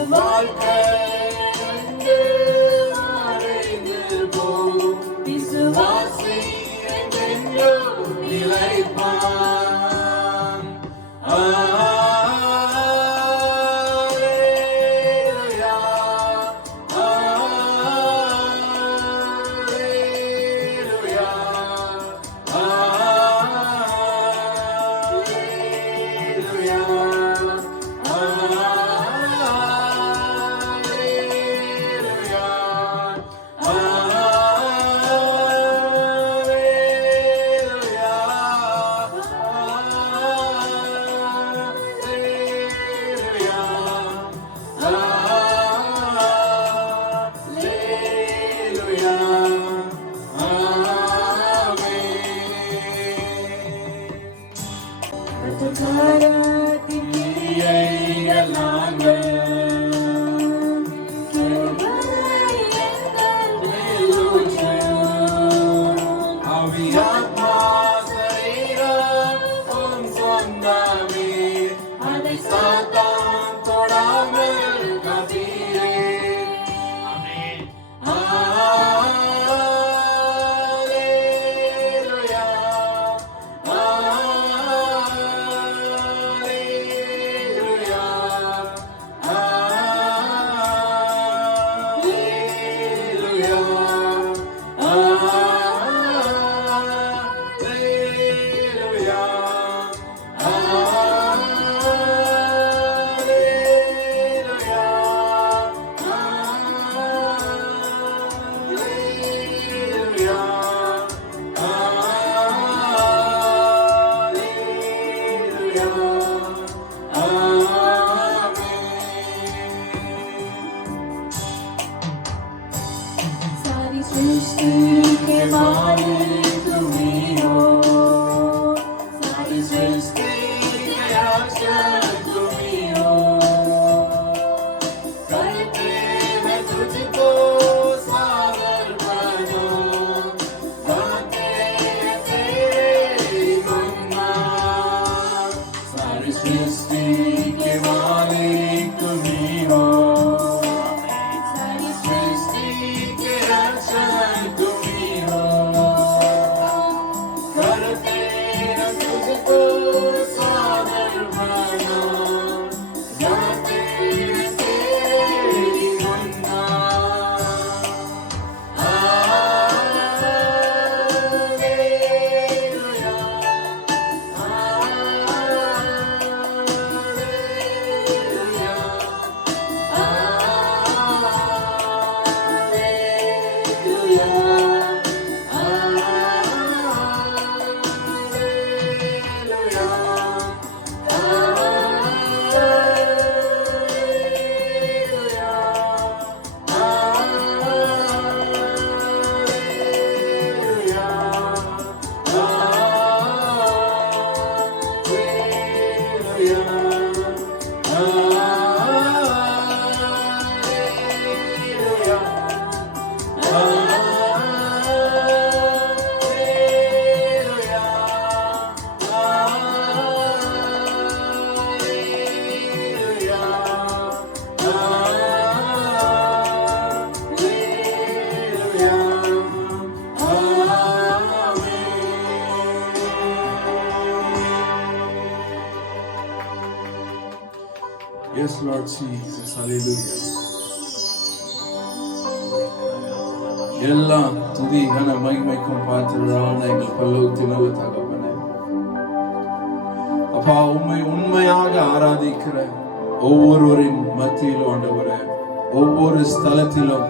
வாழ்க்கை மறைந்து போம், விசுவாசி என்றென்றும் நிலைப்பான். அல்லேலூயா, அல்லேலூயா, அல்லேலூயா. Yes, Lord Jesus. Hallelujah. எல்லாம் துதி கன மகிமைக்கும் பாத்திரரான எங்கள் பரலோகத்தின் நல்ல தகப்பனே, அப்பா உம்மை உண்மையாக ஆராதிக்கிற ஒவ்வொருவரின் மத்தியிலும் ஆண்டவரே, ஒவ்வொரு ஸ்தலத்திலும்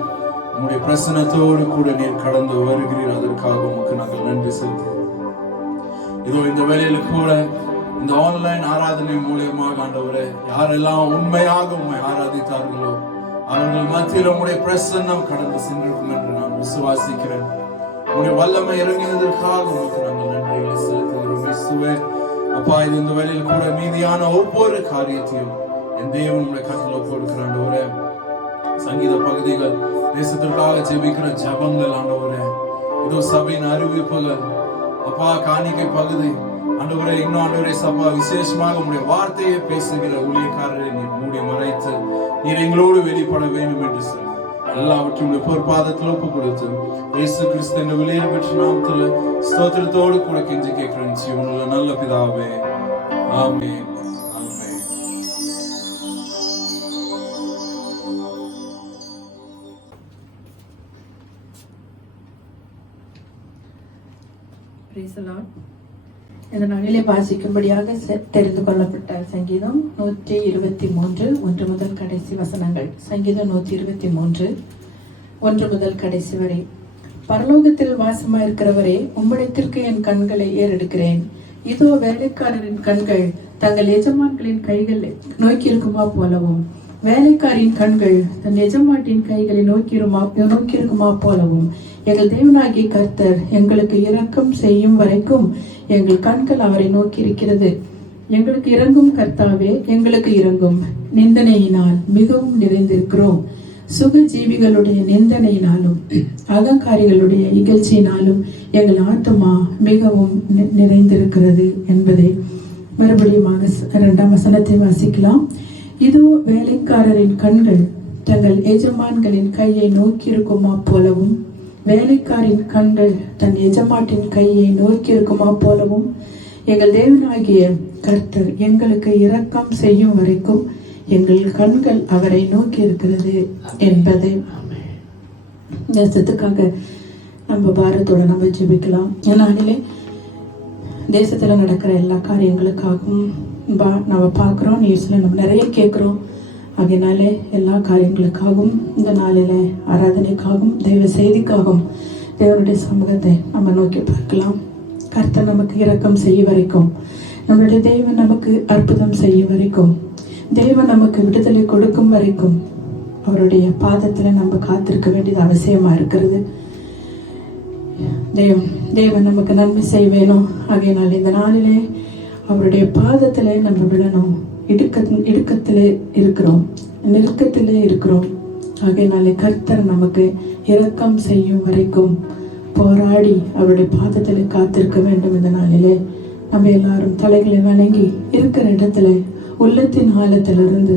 உம்முடைய பிரசன்னத்தோடு கூட நீர் கடந்து வருகிறீர். அதற்காக உமக்கு நாங்கள் நன்றி செலுத்துகிறோம். இதோ இந்த வேளையில கூட இந்த ஆன்லைன் ஆராதனை மூலியமாக ஆண்டவரே, யாரெல்லாம் உண்மையாக உம்மை ஆராதித்தார்களோ அவர்கள் மத்தியில் உம்முடைய பிரசன்னம் கடந்து சென்றிருக்கும் என்று நான் விசுவாசிக்கிறேன். உம்முடைய வல்லமை இறங்கினதற்காக உமக்கு நாங்கள் நன்றிகளை செலுத்துகிறோம். இயேசுவே, அப்பா, இது இந்த வேளையில் கூட மீதியான ஒவ்வொரு காரியத்தையும் என் தேவன் உம்முடைய கரத்தில் ஒப்புக்கொடுக்கிற ஆண்டவரே, சங்கீத பகுதிகள், தேசத்திற்காக ஜெபிக்கிற ஜபங்கள் ஆண்டவரே, இதோ சபையின் அறிவிப்புகள், அப்பா காணிக்கை பகுதி ஆண்டவரே, இன்னும் ஆண்டவரே சபா விசேஷமாக உங்களுடைய வார்த்தையை பேசுகிற ஊழியக்காரரை நீர் மூடி மறைத்து நீர் எங்களோடு வெளிப்பட வேண்டும் என்று சொல்லி எல்லாவற்றையும் பொறுப்பாதத்தில் ஒப்பு கொடுத்து இயேசு கிறிஸ்து என்ற விலையை பெற்ற நாமத்தில் ஸ்தோத்திரத்தோடு கூட கெஞ்சி கேட்கிறேன் ஜீவனுள்ள நல்ல பிதாவே, ஆமென். இந்த நாளிலே வாசிக்கும்படியாக தெரிந்து கொள்ளப்பட்ட சங்கீதம் 123 1 முதல் கடைசி வசனங்கள். சங்கீதம் 123 1 முதல் கடைசி வரை. பரலோகத்தில் வாசமாயிருக்கிறவரே, உம்மிடத்திற்கு என் கண்களை ஏறெடுக்கிறேன். இதோ வேலைக்காரரின் கண்கள் தங்கள் எஜமான்களின் கைகளை நோக்கியிருக்குமா போலவும், வேலைக்காரின் கண்கள் தன் எஜமாட்டின் கைகளை நோக்கியிருக்குமா போலவும், எங்கள் தேவனாகிய கர்த்தர் எங்களுக்கு இரக்கம் செய்யும் வரைக்கும் எங்கள் கண்கள் அவரை நோக்கி இருக்கிறது. எங்களுக்கு இறங்கும் கர்த்தாவே, எங்களுக்கு இறங்கும். நிந்தனையினால் மிகவும் நிறைந்திருக்கிறோம். சுக ஜீவிகளுடைய நிந்தனையினாலும் அகங்காரிகளுடைய இகழ்ச்சியினாலும் எங்கள் ஆத்துமா மிகவும் நிறைந்திருக்கிறது என்பதை மறுபடியும் 2ஆம் வசனத்தை வாசிக்கலாம். இதோ வேலைக்காரரின் கண்கள் தங்கள் எஜமான்களின் கையை நோக்கியிருக்குமா போலவும், வேலைக்காரின் கண்கள் தன் எஜமாட்டின் கையை நோக்கியிருக்குமா போலவும், எங்கள் தேவனாகிய கர்த்தர் எங்களுக்கு இரக்கம் செய்யும் வரைக்கும் எங்கள் கண்கள் அவரை நோக்கி இருக்கிறது என்பதை தேசத்துக்காக நம்ம பாரத்தோட நம்ம ஜெபிக்கலாம். ஏன்னாலே தேசத்துல நடக்கிற எல்லா காரியங்களுக்காகவும் நம்ம பார்க்குறோம், நியூஸ்ல நம்ம நிறைய கேட்குறோம். அதனாலே எல்லா காரியங்களுக்காகவும் இந்த நாளில ஆராதனைக்காகவும் தெய்வ செய்திக்காகவும் தேவனுடைய சமூகத்தை நம்ம நோக்கி பார்க்கலாம். கர்த்தர் நமக்கு இரக்கம் செய்ய வரைக்கும், நம்மளுடைய தெய்வம் நமக்கு அற்புதம் செய்ய வரைக்கும், தெய்வம் நமக்கு விடுதலை கொடுக்கும் வரைக்கும் அவருடைய பாதத்துல நம்ம காத்திருக்க வேண்டியது அவசியமா இருக்கிறது. தேவன் நமக்கு நன்மை செய்ய வேணும். ஆகையினால் இந்த நாளிலே அவருடைய பாதத்துல நம்ம விடணும். இடுக்கத்திலே இருக்கிறோம், நெருக்கத்திலே இருக்கிறோம். ஆகையினாலே கர்த்தர் நமக்கு இரக்கம் செய்யும் வரைக்கும் போராடி அவருடைய பாதத்தில் காத்திருக்க வேண்டும். இந்த நாளிலே நம்ம எல்லாரும் தலைகளை வணங்கி இருக்கிற இடத்துல உள்ளத்தின் ஆழத்திலிருந்து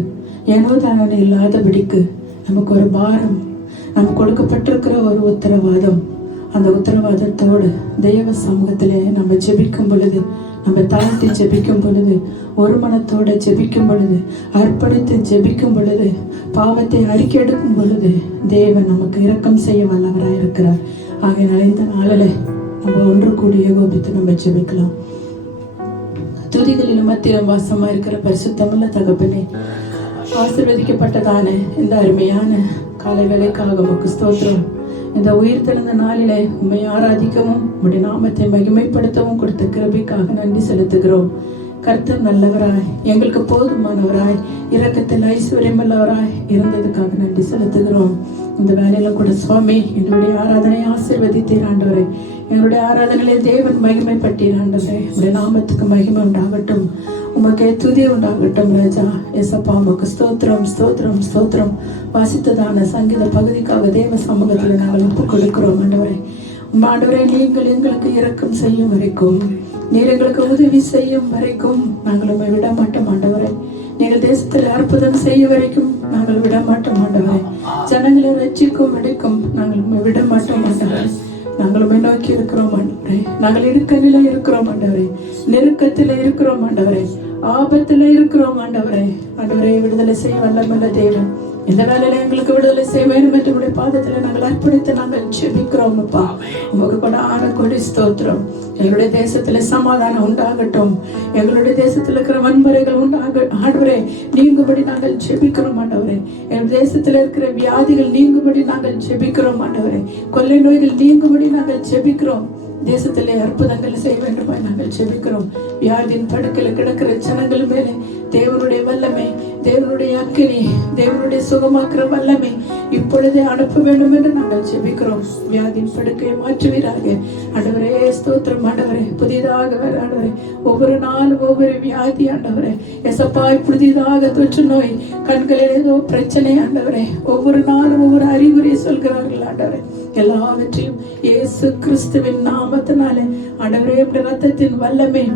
ஏனோ தானே இல்லாதபடிக்கு நமக்கு ஒரு பாரம், நமக்கு கொடுக்கப்பட்டிருக்கிற ஒரு உத்தரவாதம். அந்த உத்தரவாதத்தோடு தெய்வ சமூகத்திலே நம்ம ஜெபிக்கும் பொழுது, நம்ம தாழ்த்தி ஜெபிக்கும் பொழுது, ஒரு மனத்தோடு ஜெபிக்கும் பொழுது, அர்ப்பணித்து ஜெபிக்கும் பொழுது, பாவத்தை அறிக்கையெடுக்கும் பொழுது தேவன் நமக்கு இரக்கம் செய்ய வல்லவராய் இருக்கிறார். ஆகையினால இந்த நாளில் நம்ம ஒன்று கூடி ஏகோபித்து நம்ம ஜெபிக்கலாம். துதிகளில் மத்தியிலும் வாசமா இருக்கிற பரிசுத்தமுள்ள தகப்பனே, ஆசீர்வதிக்கப்பட்டதான இந்த அருமையான காலை வேளைக்காக உமக்கு ஸ்தோத்திரம். இந்த உயிர் தெழுந்த நாளிலே உம்மை ஆராதிக்கவும் உம்முடைய நாமத்தை மகிமைப்படுத்தவும் கொடுத்த கிருபைக்காக நன்றி செலுத்துகிறோம். கர்த்தர் நல்லவராய், எங்களுக்கு போதுமானவராய், இரக்கத்தில் ஐஸ்வர்யமுள்ளவராய் இருந்ததுக்காக நன்றி செலுத்துகிறோம். இந்த வேலையில கூட சுவாமி என்னுடைய ஆராதனை ஆசீர்வதித்தீர் ஆண்டவரே. எங்களுடைய ஆராதனையிலே தேவன் மகிமைப்பட்டீர் ஆண்டவரே. உடைய நாமத்துக்கு மகிமை உண்டாகட்டும், உமக்கே துதி உண்டாகட்டும் ராஜா. எசப்பா உமக்கு ஸ்தோத்திரம் ஸ்தோத்திரம் ஸ்தோத்திரம். வாசித்ததான சங்கீத பகுதிக்காக தேவ சமூகத்தில் நாங்கள் ஒப்புக் கொடுக்கிறோம் ஆண்டவரே. ஆண்டவரே, நீங்கள் எங்களுக்கு இரக்கம் செய்யும் வரைக்கும், நீர் எங்களுக்கு உதவி செய்யும் வரைக்கும் நாங்கள் உண்மை விட மாட்டோம் ஆண்டவரே. நீங்கள் தேசத்தில் அற்புதம் செய்ய வரைக்கும் நாங்கள் விட மாட்டோம் ஆண்டவரே. ஜனங்களை ரட்சிக்கும் வரைக்கும் நாங்கள் உண்மை விட மாட்டோம் ஆண்டவரே. நாங்கள் உண்மை நோக்கி இருக்கிறோம் ஆண்டவரே. நாங்கள் இடுக்கலில இருக்கிறோம் ஆண்டவரே, நெருக்கத்தில் இருக்கிறோம் ஆண்டவரே, ஆபத்துல இருக்கிறோம் ஆண்டவரே. ஆண்டவரே, விடுதலை செய்ய வல்லமையுள்ள தேவன், இந்த வேலையில எங்களுக்கு விடுதலை செய்ய வேண்டும் என்று உடைய பாதத்துல நாங்கள் அர்ப்பணித்து நாங்கள் ஜெபிக்கிறோம் அப்பா. உமக்கு கொடான கொடி ஸ்தோத்திரம். எங்களுடைய தேசத்துல சமாதானம் உண்டாகட்டும், எங்களுடைய தேசத்துல இருக்கிற வன்முறைகள் ஆண்டவரே நீங்கும்படி நாங்கள் ஜெபிக்கிறோம் ஆண்டவரே. எங்கள் தேசத்துல இருக்கிற வியாதிகள் நீங்கும்படி நாங்கள் ஜெபிக்கிறோம் ஆண்டவரே. கொள்ளை நோய்கள் நீங்கும்படி நாங்கள் ஜெபிக்கிறோம். தேசத்திலே அற்புதங்களை செய்ய வேண்டுமாய் நாங்கள் ஜெபிக்கிறோம். வியாதியின் படுக்கையில் கிடக்கிற ஜனங்கள் மேலே தேவனுடைய வல்லமை, தேவனுடைய அக்கினி, தேவனுடைய சுகமாக்குற வல்லமை இப்பொழுதே அனுப்ப வேண்டும் என்று நாங்கள் ஜெபிக்கிறோம். வியாதியின் படுக்கையை மாற்றுவீராக ஆண்டவரே. ஸ்தோத்திரம் ஆண்டவரே. புதிதாக ஆண்டவரே, ஒவ்வொரு நாளும் ஒவ்வொரு வியாதி ஆண்டவரே. எசப்பாய் புதிதாக தொற்று நோய், கண்களில் ஏதோ பிரச்சனை ஆண்டவரே. ஒவ்வொரு நாளும் ஒவ்வொரு அறிகுறியை சொல்கிறார்கள் ஆண்டவரே. எல்லாவற்றையும் இயேசு கிறிஸ்துவின் நாமத்தினாலே ஆண்டவரே, ரத்தத்தின் வல்லமை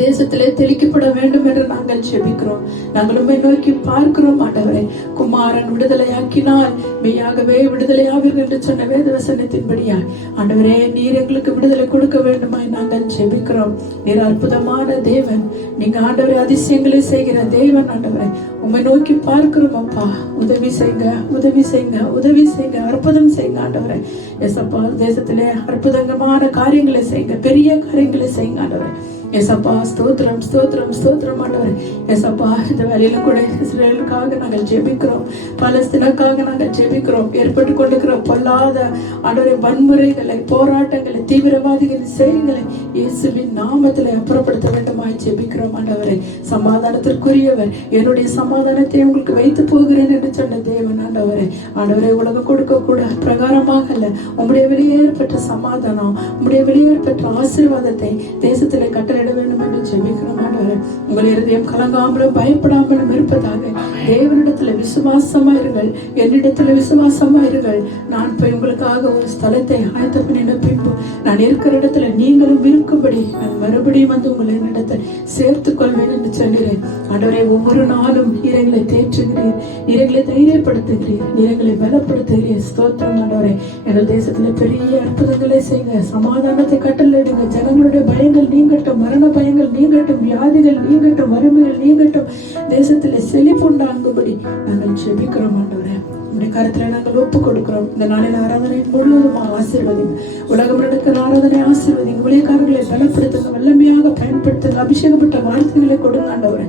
தேசத்திலே தெளிக்கப்பட வேண்டும் என்று நாங்கள் ஜெபிக்கிறோம். நாங்கள் உம்மை நோக்கி பார்க்கிறோம் ஆண்டவரே. குமாரன் விடுதலையாக்கினால் மெய்யாகவே விடுதலையாவீர்கள் என்று சொன்ன வேத வசனத்தின்படியாய் ஆண்டவரே, நீர் எங்களுக்கு விடுதலை கொடுக்க வேண்டுமாய் நாங்கள் ஜெபிக்கிறோம். நீர் அற்புதமான தேவன், நீங்க ஆண்டவரே அதிசயங்களை செய்கிற தேவன் ஆண்டவரே. உம்மை நோக்கி பார்க்கிறோம் அப்பா. உதவி செய்யுங்க, உதவி செய்யுங்க, உதவி செய்யுங்க, அற்புதம் செய்யுங்க ஆண்டவரே. எசப்பா, தேசத்திலே அற்புதமான காரியங்களை செய்யுங்க, பெரிய காரியங்களை செய்யுங்க ஆண்டவரே. எசப்பா, ஸ்தோத்திரம் ஸ்தோத்திரம் ஸ்தோத்திரம் ஆண்டவரே. எசப்பா, இந்த வேலையில கூட இஸ்ரேலுக்காக நாங்கள் ஜெபிக்கிறோம், பலஸ்தீனுக்காக நாங்கள் ஜெபிக்கிறோம். ஏற்பட்டு கொண்டிருக்கிற பொல்லாத ஆண்டவரே வன்முறைகளை, போராட்டங்களை, தீவிரவாதிகளின் செயல்களை இயேசுவின் நாமத்தில் அப்புறப்படுத்த வேண்டுமாய் ஜெபிக்கிறோம் ஆண்டவரே. சமாதானத்திற்குரியவர், என்னுடைய சமாதானத்தை உங்களுக்கு வைத்து போகிறேன் என்று சொன்ன தேவன் ஆண்டவரே. ஆண்டவரே, உலகம் கொடுக்க கூட பிரகாரமாக அல்ல, உம்முடைய வெளியேற்பட்ட சமாதானம், உம்முடைய வெளியேற்பட்ட ஆசீர்வாதத்தை தேசத்திலே கட்டளை வேண்டும் என்று ஜெபிக்கிறோம் ஆண்டவரே. உங்கள் இருதயம் கலங்காமலும் பயப்படாமலும் இருப்பதாக தேவனிடத்துல விசுவாசமா இருங்கள், என்னிடத்துல விசுவாசமா இருங்கள். நான் போய் உங்களுக்காக ஒரு ஸ்தலத்தை ஆயத்த பண்ணின பின்பு நான் இருக்கிற இடத்துல நீங்களும் இருக்கும்படி நான் மறுபடியும் வந்து உங்களை என்னிடத்தில் சேர்த்துக் கொள்வேன் என்று சொன்னேன் ஆண்டவரே. ஒவ்வொரு நாளும் நீரங்களை தேற்றுகிறீர், நீரங்களை தைரியப்படுத்துகிறீர், நீரங்களை பலப்படுத்துகிறீர். ஸ்தோத்திரம் ஆண்டவரே. எங்கள் தேசத்துல பெரிய அற்புதங்களை செய்யுங்க, சமாதானத்தை கட்டளையிடுங்க. ஜனங்களுடைய பயங்கள் நீங்கட்டும், மரண பயங்கள் நீங்கட்டும், வியாதிகள் நீங்கட்டும், வறுமைகள் நீங்கட்டும். தேசத்துல செழிப்புண்டாகும்படி நாங்கள் ஜெபிக்கிறோம் ஆண்டவரே. உடைய கருத்துல நாங்கள் ஒப்பு கொடுக்கிறோம். இந்த நாளில் ஆராதனை முழுவதுமாக ஆசீர்வதிங்க. உலகம் நடக்கிற ஆராதனை ஆசீர்வதிங்க. ஊழியக்காரர்களை பலப்படுத்துங்க, வல்லமையாக பயன்படுத்துங்க. அபிஷேகப்பட்ட வார்த்தைகளை கொடுங்க ஆண்டவரே.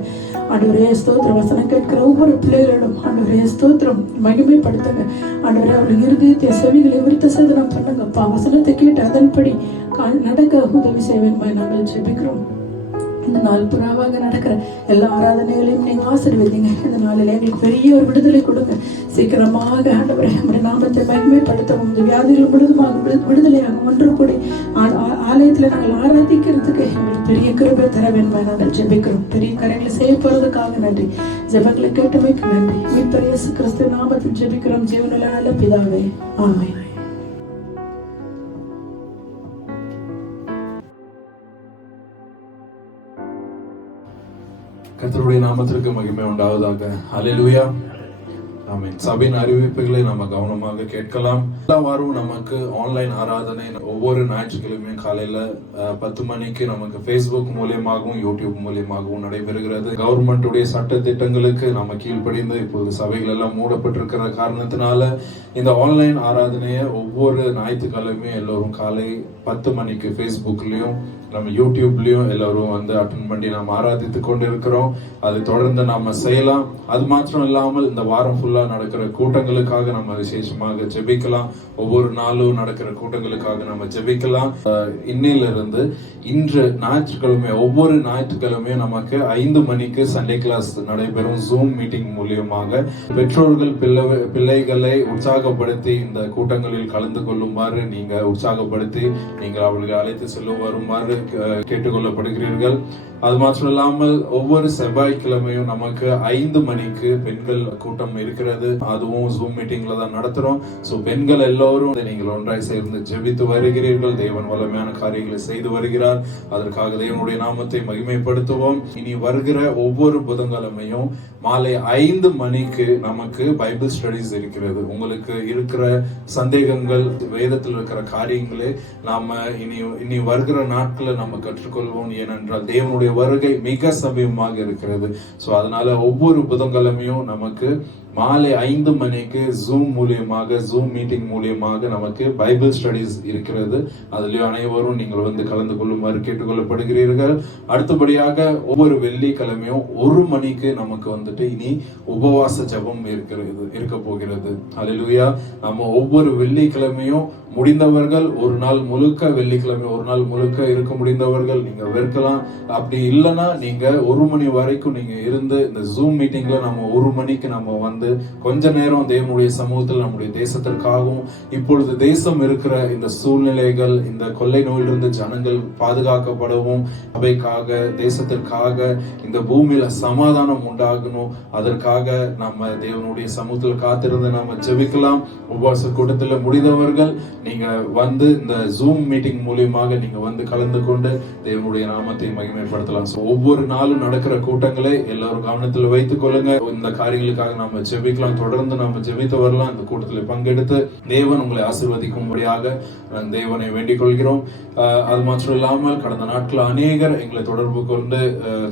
ஆண்டவரே, ஸ்தோத்திரம். வசனம் கேட்கிற ஒவ்வொரு பிள்ளைகளிடம் ஆண்டவரே ஸ்தோத்திரம் மகிமைப்படுத்துங்க ஆண்டவரே. அவர்கள் இருதயத்தை செவிகளை விருத்த சேதனம் பண்ணுங்கப்பா. வசனத்தை கேட்டு அதன்படி நடக்க உதவி செய்வேன் நாங்கள் ஜெபிக்கிறோம். இந்த நாள் புறாவாக நடக்கிற எல்லா ஆராதனைகளையும் நீங்க ஆசீர்வதிங்க. இந்த நாளில் எங்களுக்கு பெரிய ஒரு விடுதலை கொடுங்க. சீக்கிரமாக ஆண்டவரே நம்முடைய நாமத்தை மகிமைப்படுத்தவும், இந்த வியாதிகள் முழுதுமாக விடுதலையாக ஒன்று கூடி ஆலயத்துல நாங்கள் ஆராதிக்கிறதுக்கு எங்களுக்கு பெரிய கிருபை தர வேண்டுமா நாங்கள் ஜெபிக்கிறோம். பெரிய காரியங்களை செய்ய போறதுக்காக நன்றி. ஜெபங்களை கேட்டமைக்கு நன்றி. மீட்பர் இயேசு கிறிஸ்து நாமத்தில் ஜெபிக்கிறோம் ஜீவனுள்ள நல்ல பிதாவே, ஆமென். கர்த்தருடைய நாமத்திற்கு மகிமை உண்டாவதாக. ஹல்லேலூயா. ஆமென். சபையின் அறிவிப்புகளை நம்ம கவனமாக கேட்கலாம். எல்லா வாரமும் நமக்கு ஆன்லைன் ஆராதனை ஒவ்வொரு ஞாயிற்றுக்கிழமையும் காலையில 10 மணிக்கு நமக்கு Facebook மூலியமாகவும் யூடியூப் மூலியமாகவும் நடைபெறுகிறது. கவர்மெண்ட் உடைய சட்ட திட்டங்களுக்கு நம்ம கீழ்ப்படிந்து இப்போது சபைகள் எல்லாம் மூடப்பட்டிருக்கிற காரணத்தினால இந்த ஆன்லைன் ஆராதனையை ஒவ்வொரு ஞாயிற்றுக்கிழமையும் எல்லோரும் காலை 10 மணிக்கு Facebookலயும் நம்ம யூடியூப்லயும் எல்லாரும் வந்து அட்டெண்ட் பண்ணி நம்ம ஆராதித்து கொண்டு இருக்கிறோம். அதை தொடர்ந்து நாம செய்யலாம். அது மாத்திரம் இல்லாமல் இந்த வாரம் ஃபுல்லா நடக்கிற கூட்டங்களுக்காக நம்ம விசேஷமாக ஜெபிக்கலாம். ஒவ்வொரு நாளும் நடக்கிற கூட்டங்களுக்காக நம்ம ஜெபிக்கலாம். இன்னிலிருந்து இன்று ஞாயிற்றுக்கிழமை ஒவ்வொரு ஞாயிற்றுக்கிழமையும் நமக்கு 5 மணிக்கு சண்டே கிளாஸ் நடைபெறும் ஜூம் மீட்டிங் மூலியமாக பெற்றோர்கள் பிள்ளைகளை உற்சாகப்படுத்தி இந்த கூட்டங்களில் கலந்து கொள்ளுமாறு நீங்க உற்சாகப்படுத்தி நீங்கள் அவர்களை அழைத்து செல்ல வருமாறு கேட்டுக்கொள்ளப்படுகிறீர்கள். அது மாத்திரம் இல்லாமல் ஒவ்வொரு செவ்வாய்க்கிழமையும் நமக்கு 5 மணிக்கு பெண்கள் கூட்டம் இருக்கிறது. அதுவும் ஜூம் மீட்டிங்ல தான் நடத்துறோம். சோ பெண்கள் எல்லோரும் நீங்கள் ஒன்றாய் சேர்ந்து ஜெபித்து வருகிறீர்கள். தேவன் வல்லமையான காரியங்களை செய்து வருகிறார். அதற்காக தேவனுடைய நாமத்தை மகிமைப்படுத்துவோம். இனி வருகிற ஒவ்வொரு புதன்கிழமையும் மாலை 5 மணிக்கு நமக்கு பைபிள் ஸ்டடிஸ் இருக்கிறது. உங்களுக்கு இருக்கிற சந்தேகங்கள், வேதத்தில் இருக்கிற காரியங்களே நாம இனி வருகிற நாட்களை நம்ம கற்றுக்கொள்வோம். ஏனென்றால் தேவனுடைய வருகை மிக சமீபமாக இருக்கிறது. சோ அதனால ஒவ்வொரு புதன்கிழமையும் நமக்கு மாலை 5 மணிக்கு ஜூம் மீட்டிங் மூலியமாக நமக்கு பைபிள் ஸ்டடிஸ் இருக்கிறது. அதுலயும் அனைவரும் நீங்கள் வந்து கலந்து கொள்ளுமாறு கேட்டுக்கொள்ளப்படுகிறீர்கள். அடுத்தபடியாக ஒவ்வொரு வெள்ளிக்கிழமையும் 1 மணிக்கு நமக்கு வந்துட்டு இனி உபவாச ஜெபம் இருக்க போகிறது. ஹல்லேலூயா. நம்ம ஒவ்வொரு வெள்ளிக்கிழமையும் முடிந்தவர்கள் ஒரு நாள் முழுக்க, வெள்ளிக்கிழமை ஒரு நாள் முழுக்க இருக்க முடிந்தவர்கள் நீங்க இருக்கலாம். அப்படி இல்லைன்னா நீங்க 1 மணி வரைக்கும் நீங்க இருந்து இந்த ஜூம் மீட்டிங்ல நம்ம 1 மணிக்கு நம்ம வந்து கொஞ்ச நேரம் தேவனுடைய சமூகத்தில் நம்முடைய தேசத்திற்காகவும் இப்பொழுது தேசம் இருக்கிற இந்த சூழ்நிலைகள், இந்த கொள்ளை நோயிலிருந்து ஜனங்கள் பாதுகாக்கப்படவும், சபைக்காக, தேசத்திற்காக, இந்த பூமியில சமாதானம் உண்டாகணும், அதற்காக நம்ம தேவனுடைய சமூகத்தில் காத்திருந்து நாம ஜெபிக்கலாம். உபவாச கூட்டத்தில் முடிந்தவர்கள் நீங்க வந்து இந்த ஜூம் மீட்டிங் மூலியமாக நீங்க வந்து கலந்து கொண்டு தேவனுடைய நாமத்தை மகிமைப்படுத்தலாம். ஒவ்வொரு நாளும் நடக்கிற கூட்டங்களை எல்லாரும் கவனத்தில் வைத்துக் கொள்ளுங்க. இந்த காரியங்களுக்காக நாம ஜெபிக்கலாம். தொடர்ந்து நாம ஜெபித்து வரலாம். இந்த கூட்டத்தில் பங்கெடுத்து தேவன் உங்களை ஆசீர்வதிக்கும்படியாக தேவனை வேண்டிக் கொள்கிறோம். அது மாத்திரம் இல்லாமல் கடந்த நாட்கள் அநேகர் எங்களை தொடர்பு கொண்டு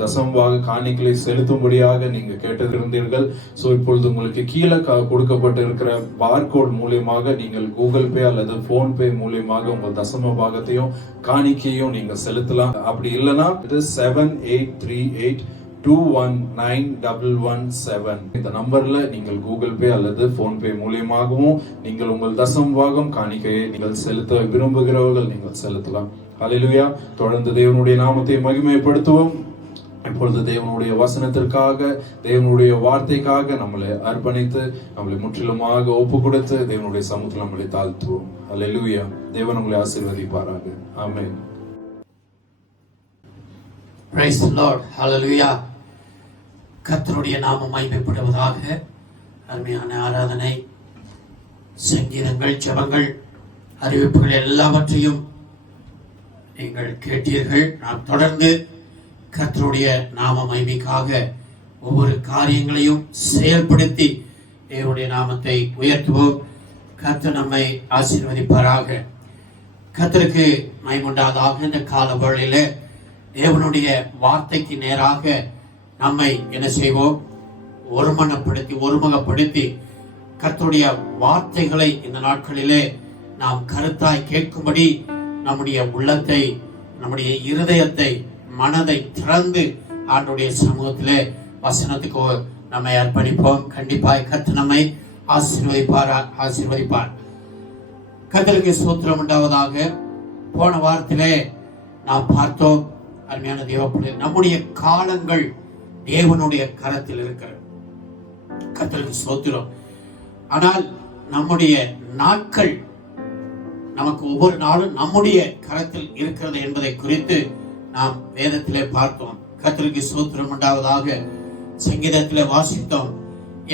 தசமபாக காணிக்கைகளை செலுத்தும்படியாக நீங்க கேட்டிருந்தீர்கள். சோ இப்பொழுது உங்களுக்கு கீழே கொடுக்கப்பட்டு இருக்கிற பார்கோட் மூலியமாக நீங்கள் கூகுள் பே அல்லது போன் பே மூலியமாக உங்கள் தசம பாகத்தையும் காணிக்கையும் நீங்க செலுத்தலாம். அப்படி இல்லைன்னா 7838219117 இந்த நம்பர்ல நீங்கள் கூகுள் பே அல்லது போன் பே மூலியமாகவும் நீங்கள் உங்கள் தசம பாகம் காணிக்கையை நீங்கள் செலுத்த விரும்புகிறவர்கள் நீங்கள் செலுத்தலாம். ஹல்லேலூயா. தொடர்ந்து தேவனுடைய நாமத்தை மகிமைப்படுத்துவோம். இப்பொழுது தேவனுடைய வசனத்திற்காக, தேவனுடைய வார்த்தைக்காக நம்மளை அர்ப்பணித்து நம்மளை முற்றிலுமாக ஒப்பு கொடுத்து தேவனுடைய சமூகத்தில் நம்மளை தாழ்த்துவோம். ஹல்லேலூயா. தேவன் உங்களை ஆசீர்வதிப்பாராக. ஆமென். Praise the Lord. Hallelujah. கர்த்தருடைய நாமம் மகிமைப்படுவதாக. அருமையான ஆராதனை, சங்கீதங்கள், ஜெபங்கள், அறிவிப்புகள் எல்லாவற்றையும் நீங்கள் கேட்டீர்கள். நாம் தொடர்ந்து கர்த்தருடைய நாம மகிமைக்காக ஒவ்வொரு காரியங்களையும் செயல்படுத்தி தேவனுடைய நாமத்தை உயர்த்துவோம். கர்த்தர் நம்மை ஆசீர்வதிப்பாராக. கர்த்தருக்கு மகிமையுண்டாவதாக. இந்த கால வேளையில தேவனுடைய வார்த்தைக்கு நேராக நம்மை என்ன செய்வோம்? ஒருமுகப்படுத்தி கர்த்தருடைய வார்த்தைகளை இந்த நாட்களிலே நாம் கருத்தாய் கேட்கும்படி நம்முடைய உள்ளத்தை, நம்முடைய இருதயத்தை, மனதை திறந்து ஆண்டவருடைய சமூகத்திலே வசனத்துக்கு நம்மை அர்ப்பணிப்போம். கண்டிப்பாய் கர்த்தர் நம்மை ஆசீர்வதிப்பார். கர்த்தருக்கு ஸ்தோத்திரம் உண்டாவதாக. போன வாரத்திலே நாம் பார்த்தோம், அருமையான தேவப்பிள்ளை, நம்முடைய காலங்கள் தேவனுடைய கரத்தில் இருக்கிறது. கர்த்தருக்கு ஸ்தோத்திரம். ஆனால் நம்முடைய நாட்கள் நமக்கு ஒவ்வொரு நாளும் நம்முடைய கரத்தில் இருக்கிறது என்பதை குறித்து நாம் வேதத்திலே பார்த்தோம். கர்த்தருக்கு ஸ்தோத்திரம் உண்டாவதாக. சங்கீதத்திலே வாசித்தோம்,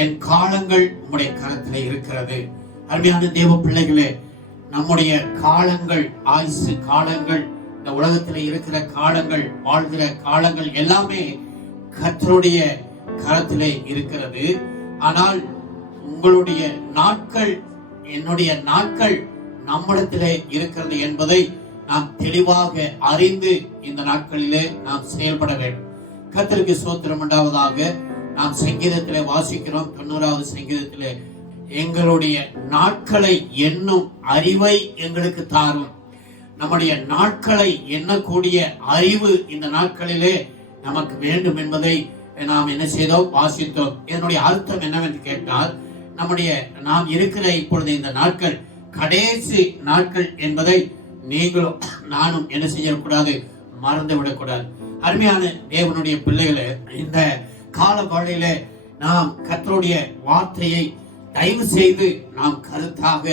என் காலங்கள் உம்முடைய கரத்திலே இருக்கிறது. அருமையான தேவ பிள்ளைகளே, நம்முடைய காலங்கள், ஆயுசு காலங்கள், இந்த உலகத்தில் இருக்கிற காலங்கள், வாழ்கிற காலங்கள் எல்லாமே கர்த்தருடைய கரத்திலே இருக்கிறது. ஆனால் உங்களுடைய நாட்கள், என்னுடைய நாட்கள் நம்மிடத்திலே இருக்கிறது என்பதை நாம் தெளிவாக அறிந்து இந்த நாட்களிலே நாம் செயல்பட வேண்டும். கர்த்தருக்கு ஸ்தோத்திரம் உண்டாவதாக. நாம் சங்கீதத்திலே வாசிக்கிறோம், 90வது சங்கீதத்திலே, எங்களுடைய நாட்களை எண்ணும் அறிவை எங்களுக்கு தாரும். நம்முடைய நாட்களை எண்ணக்கூடிய அறிவு இந்த நாட்களிலே நமக்கு வேண்டும் என்பதை நாம் என்ன செய்தோம், வாசித்தோம். இதனுடைய அர்த்தம் என்னவென்று கேட்டால், நாம் இருக்கிற இப்பொழுது இந்த நாட்கள் கடைசி நாட்கள் என்பதை நீங்களும் நானும் என்ன செய்யக்கூடாது, மறந்து விடக்கூடாது. அருமையான தேவனுடைய பிள்ளைகளே, இந்த கால வேளையிலே நாம் கர்த்தருடைய வார்த்தையை தயவு செய்து நாம் கருத்தாக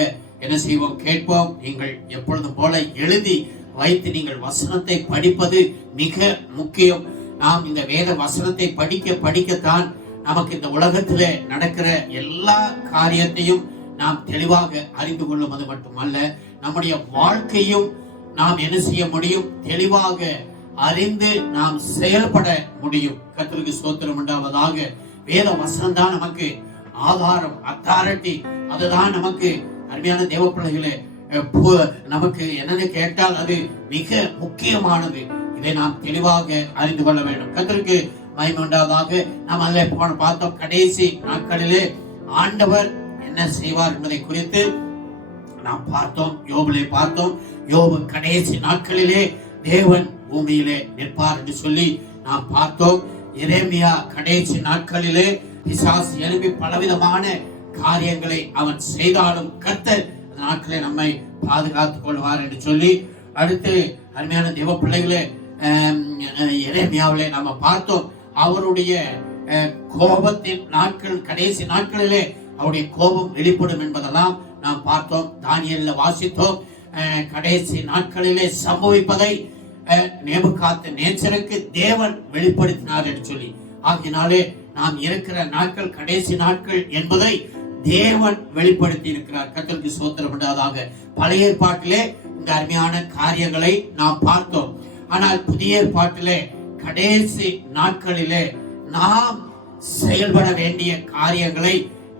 என்ன செய்வோம், கேட்போம். நீங்கள் எப்பொழுதும் போல எழுதி வைத்து நீங்கள் வசனத்தை படிப்பது மிக முக்கியம். நாம் இந்த வேத வசனத்தை படிக்கத்தான் நமக்கு இந்த உலகத்திலே நடக்கிற எல்லா காரியத்தையும் நாம் தெளிவாக அறிந்து கொள்ளுவது மட்டுமல்ல, நம்முடைய வாழ்க்கையும் நாம் என்ன செய்ய முடியும், தெளிவாக அறிந்து நாம் செயல்பட முடியும். கர்த்தருக்கு ஸ்தோத்திரம் உண்டாவதாக. வேத வசனம் தான் நமக்கு ஆதாரம், அத்தாரிட்டி. அதுதான் நமக்கு அருமையான தேவ பிள்ளைகளே, நமக்கு என்னன்னு கேட்டால் அது மிக முக்கியமானது. இதை நாம் தெளிவாக அறிந்து கொள்ள வேண்டும். கர்த்தருக்கு மகிமை உண்டாவதாக. நாம் அதில் பார்த்தோம், கடைசி நாட்களிலே ஆண்டவர் என்ன செய்வார் என்பதை குறித்து நாம் பார்த்தோம். யோபிலே பார்த்தோம். யோபு கடைசி நாட்களிலே தேவன் பூமியிலே நிற்பார் என்று சொல்லி நாம் பார்த்தோம். எரேமியா கடைசி நாட்களிலே பிசாசு எழுப்பி பலவிதமான காரியங்களை அவன் செய்தாலும் கர்த்தர் நாட்களை நம்மை பாதுகாத்துக் கொள்வார் என்று சொல்லி, அடுத்து அருமையான தேவ பிள்ளைகளே, எரேமியாவிலே நாம பார்த்தோம். அவருடைய கோபத்தின் நாட்கள், கடைசி நாட்களிலே அவருடைய கோபம் வெளிப்படும் என்பதெல்லாம் நாம் பார்த்தோம். தானியேலில் வாசித்தோம். கடைசி நாட்களிலே சம்பவிப்பதை நேபுகாத்நேச்சருக்கு தேவன் வெளிப்படுத்தினார் என்று சொல்லி, ஆகினாலே நாம் இருக்கிற நாட்கள் கடைசி நாட்கள் என்பதை தேவன் வெளிப்படுத்தி இருக்கிறார். கர்த்தருக்கு ஸ்தோத்திரம் உண்டாவதாக. பழைய ஏற்பாட்டிலே இந்த அருமையான காரியங்களை நாம் பார்த்தோம். ஆனால் புதிய ஏற்பாட்டிலே கடைசி நாட்களிலே நாம் செயல்பட வேண்டிய காரியங்களை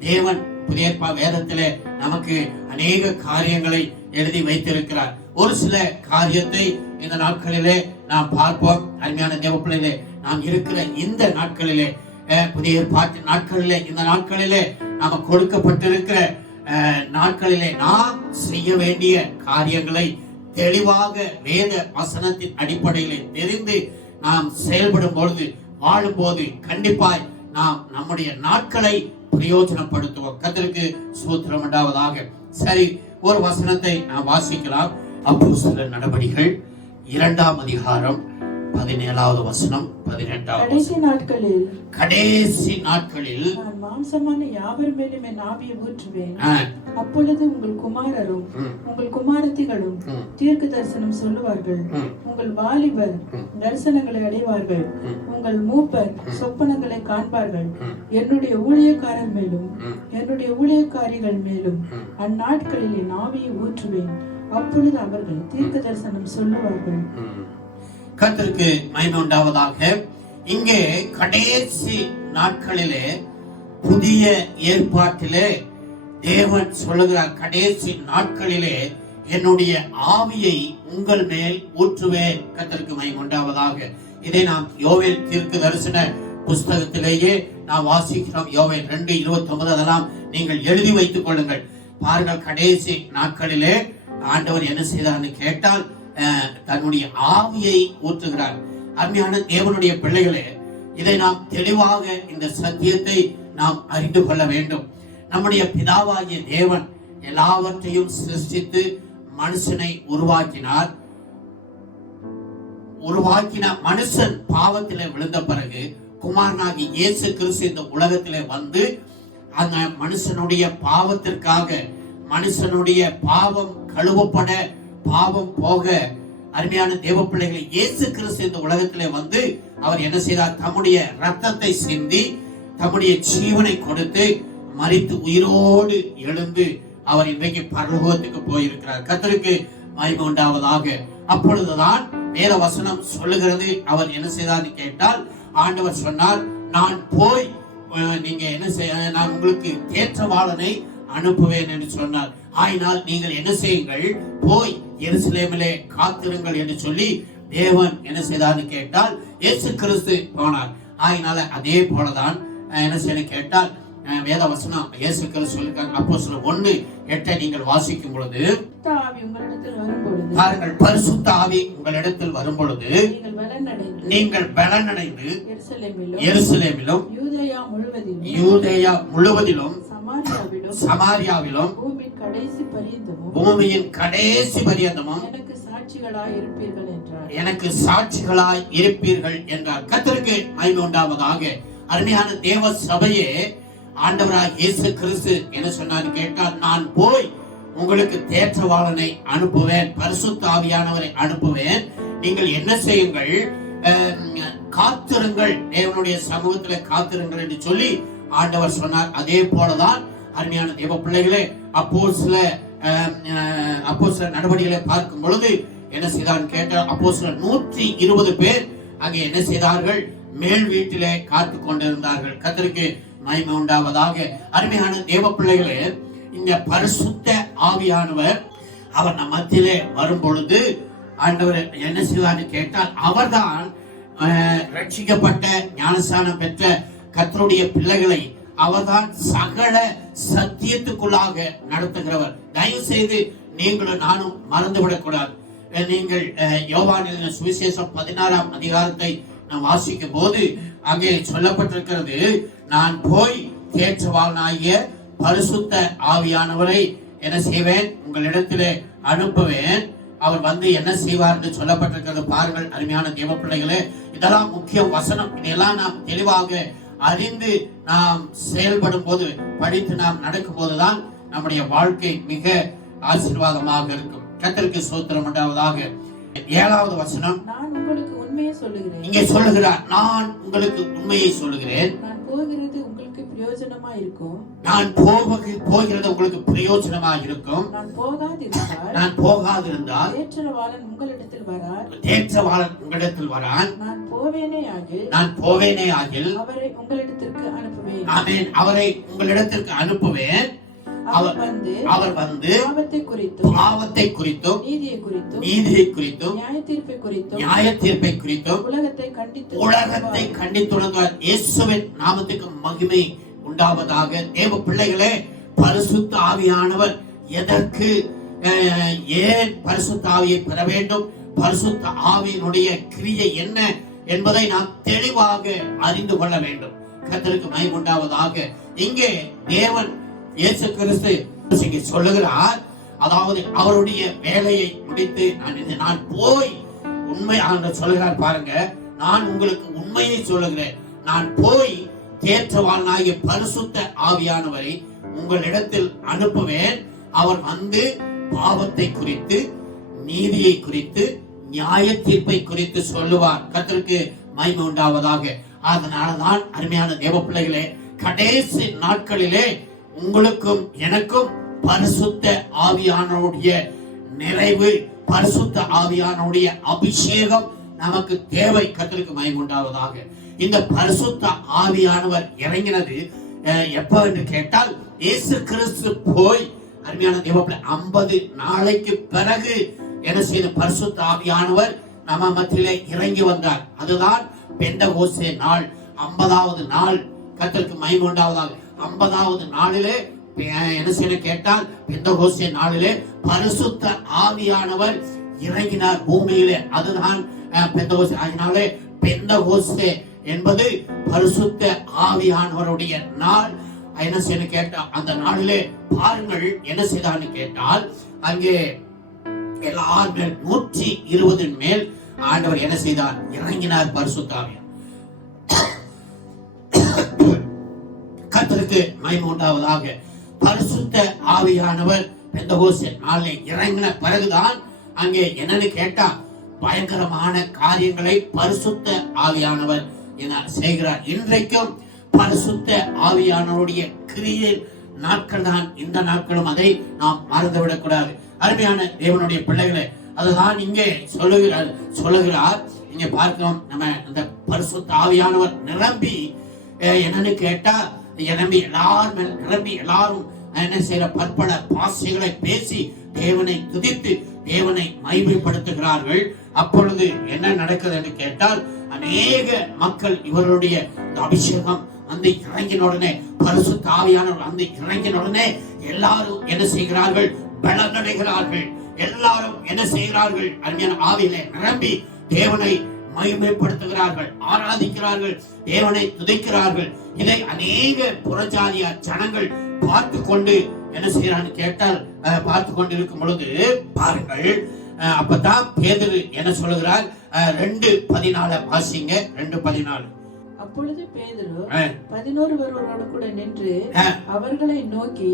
தேவன் புதிய வேதத்திலே நமக்கு அநேக காரியங்களை எழுதி வைத்திருக்கிறார். ஒரு சில காரியத்தை இந்த நாட்களிலே நாம் பார்ப்போம். அருமையான தேவ பிள்ளைகளே, நாம் இருக்கிற இந்த நாட்களிலே, புதிய ஏற்பாட்டு நாட்களிலே, இந்த நாட்களிலே நாம கொடுக்கப்பட்டிருக்கிற நாட்களிலே நாம் செய்ய வேண்டிய காரியங்களை தெளிவாக வேத வசனத்தின் அடிப்படையிலே தெரிந்து நாம் செயல்படும் பொழுது, வாழும் போது கண்டிப்பாய் நாம் நம்முடைய நாட்களை பிரயோஜனப்படுத்துவோம். கர்த்தருக்கு ஸ்தோத்திரம் உண்டாவதாக. சரி, ஒரு வசனத்தை நாம் வாசிக்கலாம். அப்போஸ்தலர் நடபடிகள் 2ஆம் அதிகாரம் 17வது வசனம், 18வது. கடைசி நாட்களில் நான் மாம்சமான யாவர் மேலும் என் ஆவியை ஊற்றுவேன். அப்பொழுது உங்கள் குமாரரும் உங்கள் குமாரத்திகளும் தீர்க்க தரிசனம் சொல்லுவார்கள். உங்கள் வாலிபர் தரிசனங்களை அடைவார்கள். உங்கள் மூப்பர் சொப்பனங்களை காண்பார்கள். என்னுடைய ஊழியக்காரர் மேலும் என்னுடைய ஊழியக்காரிகள் மேலும் அந்நாட்களில் என் ஆவியை ஊற்றுவேன். அப்பொழுது அவர்கள் தீர்க்க தரிசனம் சொல்லுவார்கள். கர்த்தருக்கு மகிமை உண்டாவதாக. இங்கே கடைசி நாட்களிலே புதிய ஏற்பாட்டிலே தேவன் சொல்லுகிறார், கடைசி நாட்களிலே என்னுடைய ஆவியை உங்கள் மேல் ஊற்றுவேன். கர்த்தருக்கு மகிமை உண்டாவதாக. இதை நாம் யோவேல் தீர்க்க தரிசன புஸ்தகத்திலேயே நாம் வாசிக்கிறோம். யோவேல் 2:29 அதெல்லாம் நீங்கள் எழுதி வைத்துக் கொள்ளுங்கள். பாருங்கள், கடைசி நாட்களிலே ஆண்டவர் என்ன செய்தார்னு கேட்டால் தன்னுடைய ஆவியை ஊற்றுகிறார். அருமையான தேவனுடைய பிள்ளைகளே, இதை நாம் தெளிவாக இந்த சத்தியத்தை நாம் அறிந்து கொள்ள வேண்டும். நம்முடைய பிதாவாகிய தேவன் எல்லாவற்றையும் சிருஷ்டித்து மனுஷனை உருவாக்கினார். உருவாக்கின மனுஷன் பாவத்திலே விழுந்த பிறகு குமாரனாகி இயேசு கிறிஸ்து இந்த உலகத்திலே வந்து அந்த மனுஷனுடைய பாவத்திற்காக, மனுஷனுடைய பாவம் கழுவப்பட, பாவம் போக, அருமையான தேவ பிள்ளைகளை, இயேசு கிறிஸ்து இந்த உலகத்திலே வந்து அவர் என்ன செய்தார், தம்முடைய ரத்தத்தை சிந்தி தம்முடைய ஜீவனை கொடுத்து மரித்து உயிரோடு எழுந்து அவர் இன்றைக்கு பரலோகத்துக்கு போயிருக்கிறார். கர்த்தருக்கு மகிமை உண்டாவதாக. அப்பொழுதுதான் வேத வசனம் சொல்லுகிறது, அவர் என்ன செய்தார் கேட்டால், ஆண்டவர் சொன்னார், நான் போய் நீங்க என்ன செய்ய, நான் உங்களுக்கு தேற்றவாளனை அனுப்புவேன் என்று சொன்னார். ஆயினால் நீங்கள் என்ன செய்யுங்கள், போய் எருசலேமிலே காத்திருங்கள் என்று சொல்லி தேவன் என்ன செய்தார்னு கேட்டால் இயேசு கிறிஸ்து போனார். ஆயினால அதே போலதான் என்ன செய்ய கேட்டால் வேத வசனம் இயேசு கிறிஸ்து சொல்லிருக்காங்க. அப்போஸ்தலர் 1:8 நீங்கள் வாசிக்கும் பொழுது, பாருங்கள், பரிசுத்த ஆவி உங்களிடத்தில் வரும் பொழுது நீங்கள் பலனடைந்து எருசலேமிலும் யூதேயா முழுவதிலும் சமாரியாவிலும் பூமியின் கடைசி பரியந்தமும் எனக்கு சாட்சிகளாய் இருப்பீர்கள் என்றார். கர்த்தருக்கு மகிமை உண்டாவதாக. அருமையான தேவ சபையே, ஆண்டவராகிய இயேசு கிறிஸ்து என்ன சொன்னார் கேட்டால், நான் போய் உங்களுக்கு தேற்றவாளனை அனுப்புவேன், பரிசுத்த ஆவியானவரை அனுப்புவேன், நீங்கள் என்ன செய்யுங்கள், காத்திருங்கள், தேவனுடைய சமூகத்திலே காத்திருங்கள் என்று சொல்லி ஆண்டவர் சொன்னார். அதே போலதான் அருமையான தேவ பிள்ளைகளே, அப்போஸ்தலர் நடவடிக்கைகளை பார்க்கும் பொழுது என்ன செய்தார் கேட்டால், அப்போஸ்தலர் 120 பேர் அங்கே என்ன செய்தார்கள், மேல் வீட்டிலே காத்து கொண்டிருந்தார்கள். கர்த்தருக்கு மகிமை உண்டாவதாக. அருமையான தேவ பிள்ளைகளே, இந்த பரிசுத்த ஆவியானவர் அவர் நம் மத்தியிலே வரும் பொழுது ஆண்டவர் என்ன செய்வார்னு கேட்டால், அவர்தான் ரட்சிக்கப்பட்ட ஞானஸ்நானம் பெற்ற கர்த்தருடைய பிள்ளைகளை அவர்தான் சகல சத்தியத்துக்குள்ளாக நடத்துகிறவர். தயவு செய்து நீங்களும் நானும் மறந்துவிடக் கூடாது. நீங்கள் யோவானின் சுவிசேஷம் 16ஆம் அதிகாரத்தை நாம் வாசிக்கும் போது அங்கே சொல்லப்பட்டிருக்கிறது, நான் போய் தேற்றவாளனாகிய பரிசுத்த ஆவியானவரை என்ன செய்வேன், உங்களிடத்திலே அனுப்புவேன், அவர் வந்து என்ன செய்வார் என்று சொல்லப்பட்டிருக்கிறது. பாருங்கள் அருமையான தேவ பிள்ளைகளே, இதெல்லாம் முக்கிய வசனம். இதெல்லாம் நாம் தெளிவாக அறிந்து நாம் செயல்படும் போது, படித்து நாம் நடக்கும் போதுதான் நம்முடைய வாழ்க்கை மிக ஆசீர்வாதமாக இருக்கும். கர்த்தருக்கு ஸ்தோத்திரம் உண்டாவதாக. 7வது வசனம், நான் உங்களுக்கு உண்மையை சொல்லுகிறேன். இங்கே சொல்லுகிறார், நான் உங்களுக்கு உண்மையை சொல்லுகிறேன், நான் போகிறது உங்களுக்கு பிரயோஜனமா இருக்கும், நான் போகிறது உங்களுக்கு பிரயோஜனமா இருக்கும், நான் போகாதிருந்தால் தேற்றவாளன் உங்களிடத்தில் வரார், தேற்றவாளன் உங்களிடத்தில் வரான், நான் போவேனே ஆகில் அவரை உங்களிடத்திற்கு அனுப்புவேன். ஆமென். அவரை உங்களிடத்திற்கு அனுப்புவேன். அவர் வந்து பாவத்தை குறித்தும் நீதியை குறித்தும் நியாய தீர்ப்பை குறித்தும் உலகத்தை கண்டித்துணர்ந்தார். இயேசுவின் நாமத்துக்கு மகிமை உண்டாவதாக. தேவ பிள்ளைகளே, பரிசுத்த ஆவியானவர் எதற்கு, ஏன் பரிசுத்த ஆவியை பெற வேண்டும், பரிசுத்த ஆவியினுடைய கிரியை என்ன என்பதை நாம் தெளிவாக அறிந்து கொள்ள வேண்டும். கர்த்தருக்கு மகிமை உண்டாவதாக. இங்கே தேவன் இயேசு கிறிஸ்து சொல்லுகிறார், அதாவது அவருடைய வேலையை முடித்து நான் போய் உண்மை சொல்லுகிறார். பாருங்க, நான் உங்களுக்கு உண்மையை சொல்லுகிறேன், நான் போய் தேற்றவாளனாகிய பரிசுத்த ஆவியானவரை உங்களிடத்தில் அனுப்புவேன். அவர் வந்து பாவத்தை குறித்து நீதியை குறித்து நியாய தீர்ப்பை குறித்து சொல்லுவார். கர்த்தருக்கு மகிமை உண்டாவதாக. அதனாலதான் அருமையான தேவ பிள்ளைகளே, கடைசி நாட்களிலே உங்களுக்கும் எனக்கும் பரிசுத்த ஆவியானவருடைய நிறைவு, பரிசுத்த ஆவியானவருடைய அபிஷேகம் நமக்கு தேவை. கர்த்தருக்கு மகிமை உண்டாவதாக. இந்த பரிசுத்த ஆவியானவர் இறங்கினது எப்ப என்று கேட்டால், இயேசு கிறிஸ்து போய் அருமையான தேவப்பிள்ளை 50 நாளைக்கு பிறகு என்ன செய்த பரிசுத்த ஆவியானவர் நம்ம மத்தியிலே இறங்கி வந்தார். அதுதான் பெந்தகோஸ்தே நாள், 50வது நாள். கர்த்தருக்கு மகிமை உண்டாவதாக. 50வது நாளிலே என்ன செய்ய கேட்டால், பெந்தகோஸ்தே நாளிலே பரிசுத்த ஆவியானவர் இறங்கினார் பூமியிலே. அதுதான் பெந்தகோஸ்தே. அதனாலே பெந்தகோஸ்தே என்பது பரிசுத்த ஆவியானவருடைய நாள். என்ன செய்ய கேட்டால், அந்த நாளிலே பாருங்கள் என்ன செய்தான்னு கேட்டால், அங்கே எல்லார் மேல் 120 மேல் ஆண்டவர் என்ன செய்தார், இறங்கினார் பரிசுத்த ஆவியானவர். கர்த்தருக்கு மகிமை உண்டாவதாக. பரிசுத்த ஆவியானவர் பெந்தகோஸ்தே நாளிலே இறங்கின பிறகுதான் அங்கே என்னன்னு கேட்டா, பயங்கரமான காரியங்களை பரிசுத்த ஆவியானவர் செய்கிறார். இன்றைக்கும் பரிசுத்த ஆவியானவருடைய கிரியை நாட்கள் தான் இந்த நாட்களும், அதை நாம் மறந்துவிடக் கூடாது. அருமையான தேவனுடைய பிள்ளைகளே, அதுதான் இங்கே சொல்லுகிறார். இங்கே பார்க்கிறோம், நம்ம அந்த பரிசுத்த ஆவியானவர் நிரம்பி என்னன்னு கேட்டா நிரம்பி எல்லாரும் என்ன செய்யற பற்பல பாசைகளை பேசி தேவனை துதித்து தேவனை மகிமைப்படுத்துகிறார்கள். அப்பொழுது என்ன நடக்குது என்று கேட்டால், அநேக மக்கள் இவர்களுடைய அபிஷேகம் அந்த இறங்கின உடனே, பரிசுத்த ஆவியானவர் அந்த இறங்கின உடனே எல்லாரும் என்ன செய்கிறார்கள்? பலனடைகிறார்கள். எல்லாரும் என்ன செய்கிறார்கள்? அருமையான ஆவியிலே நிரம்பி தேவனை மகிமைப்படுத்துகிறார்கள், ஆராதிக்கிறார்கள், தேவனை துதிக்கிறார்கள். இதை அநேக புறஜாதிய ஜனங்கள் பார்த்து கொண்டு என்ன செய்யறான்னு கேட்டால், பார்த்து கொண்டிருக்கும் பொழுது பாருங்கள், அப்பதான் பேதுரு என்ன சொல்லுகிறார்? 2:14 வாசிங்க. 2:14. அப்பொழுது பேதுரு 11 ஒருவரோடு கூட நின்று அவர்களை நோக்கி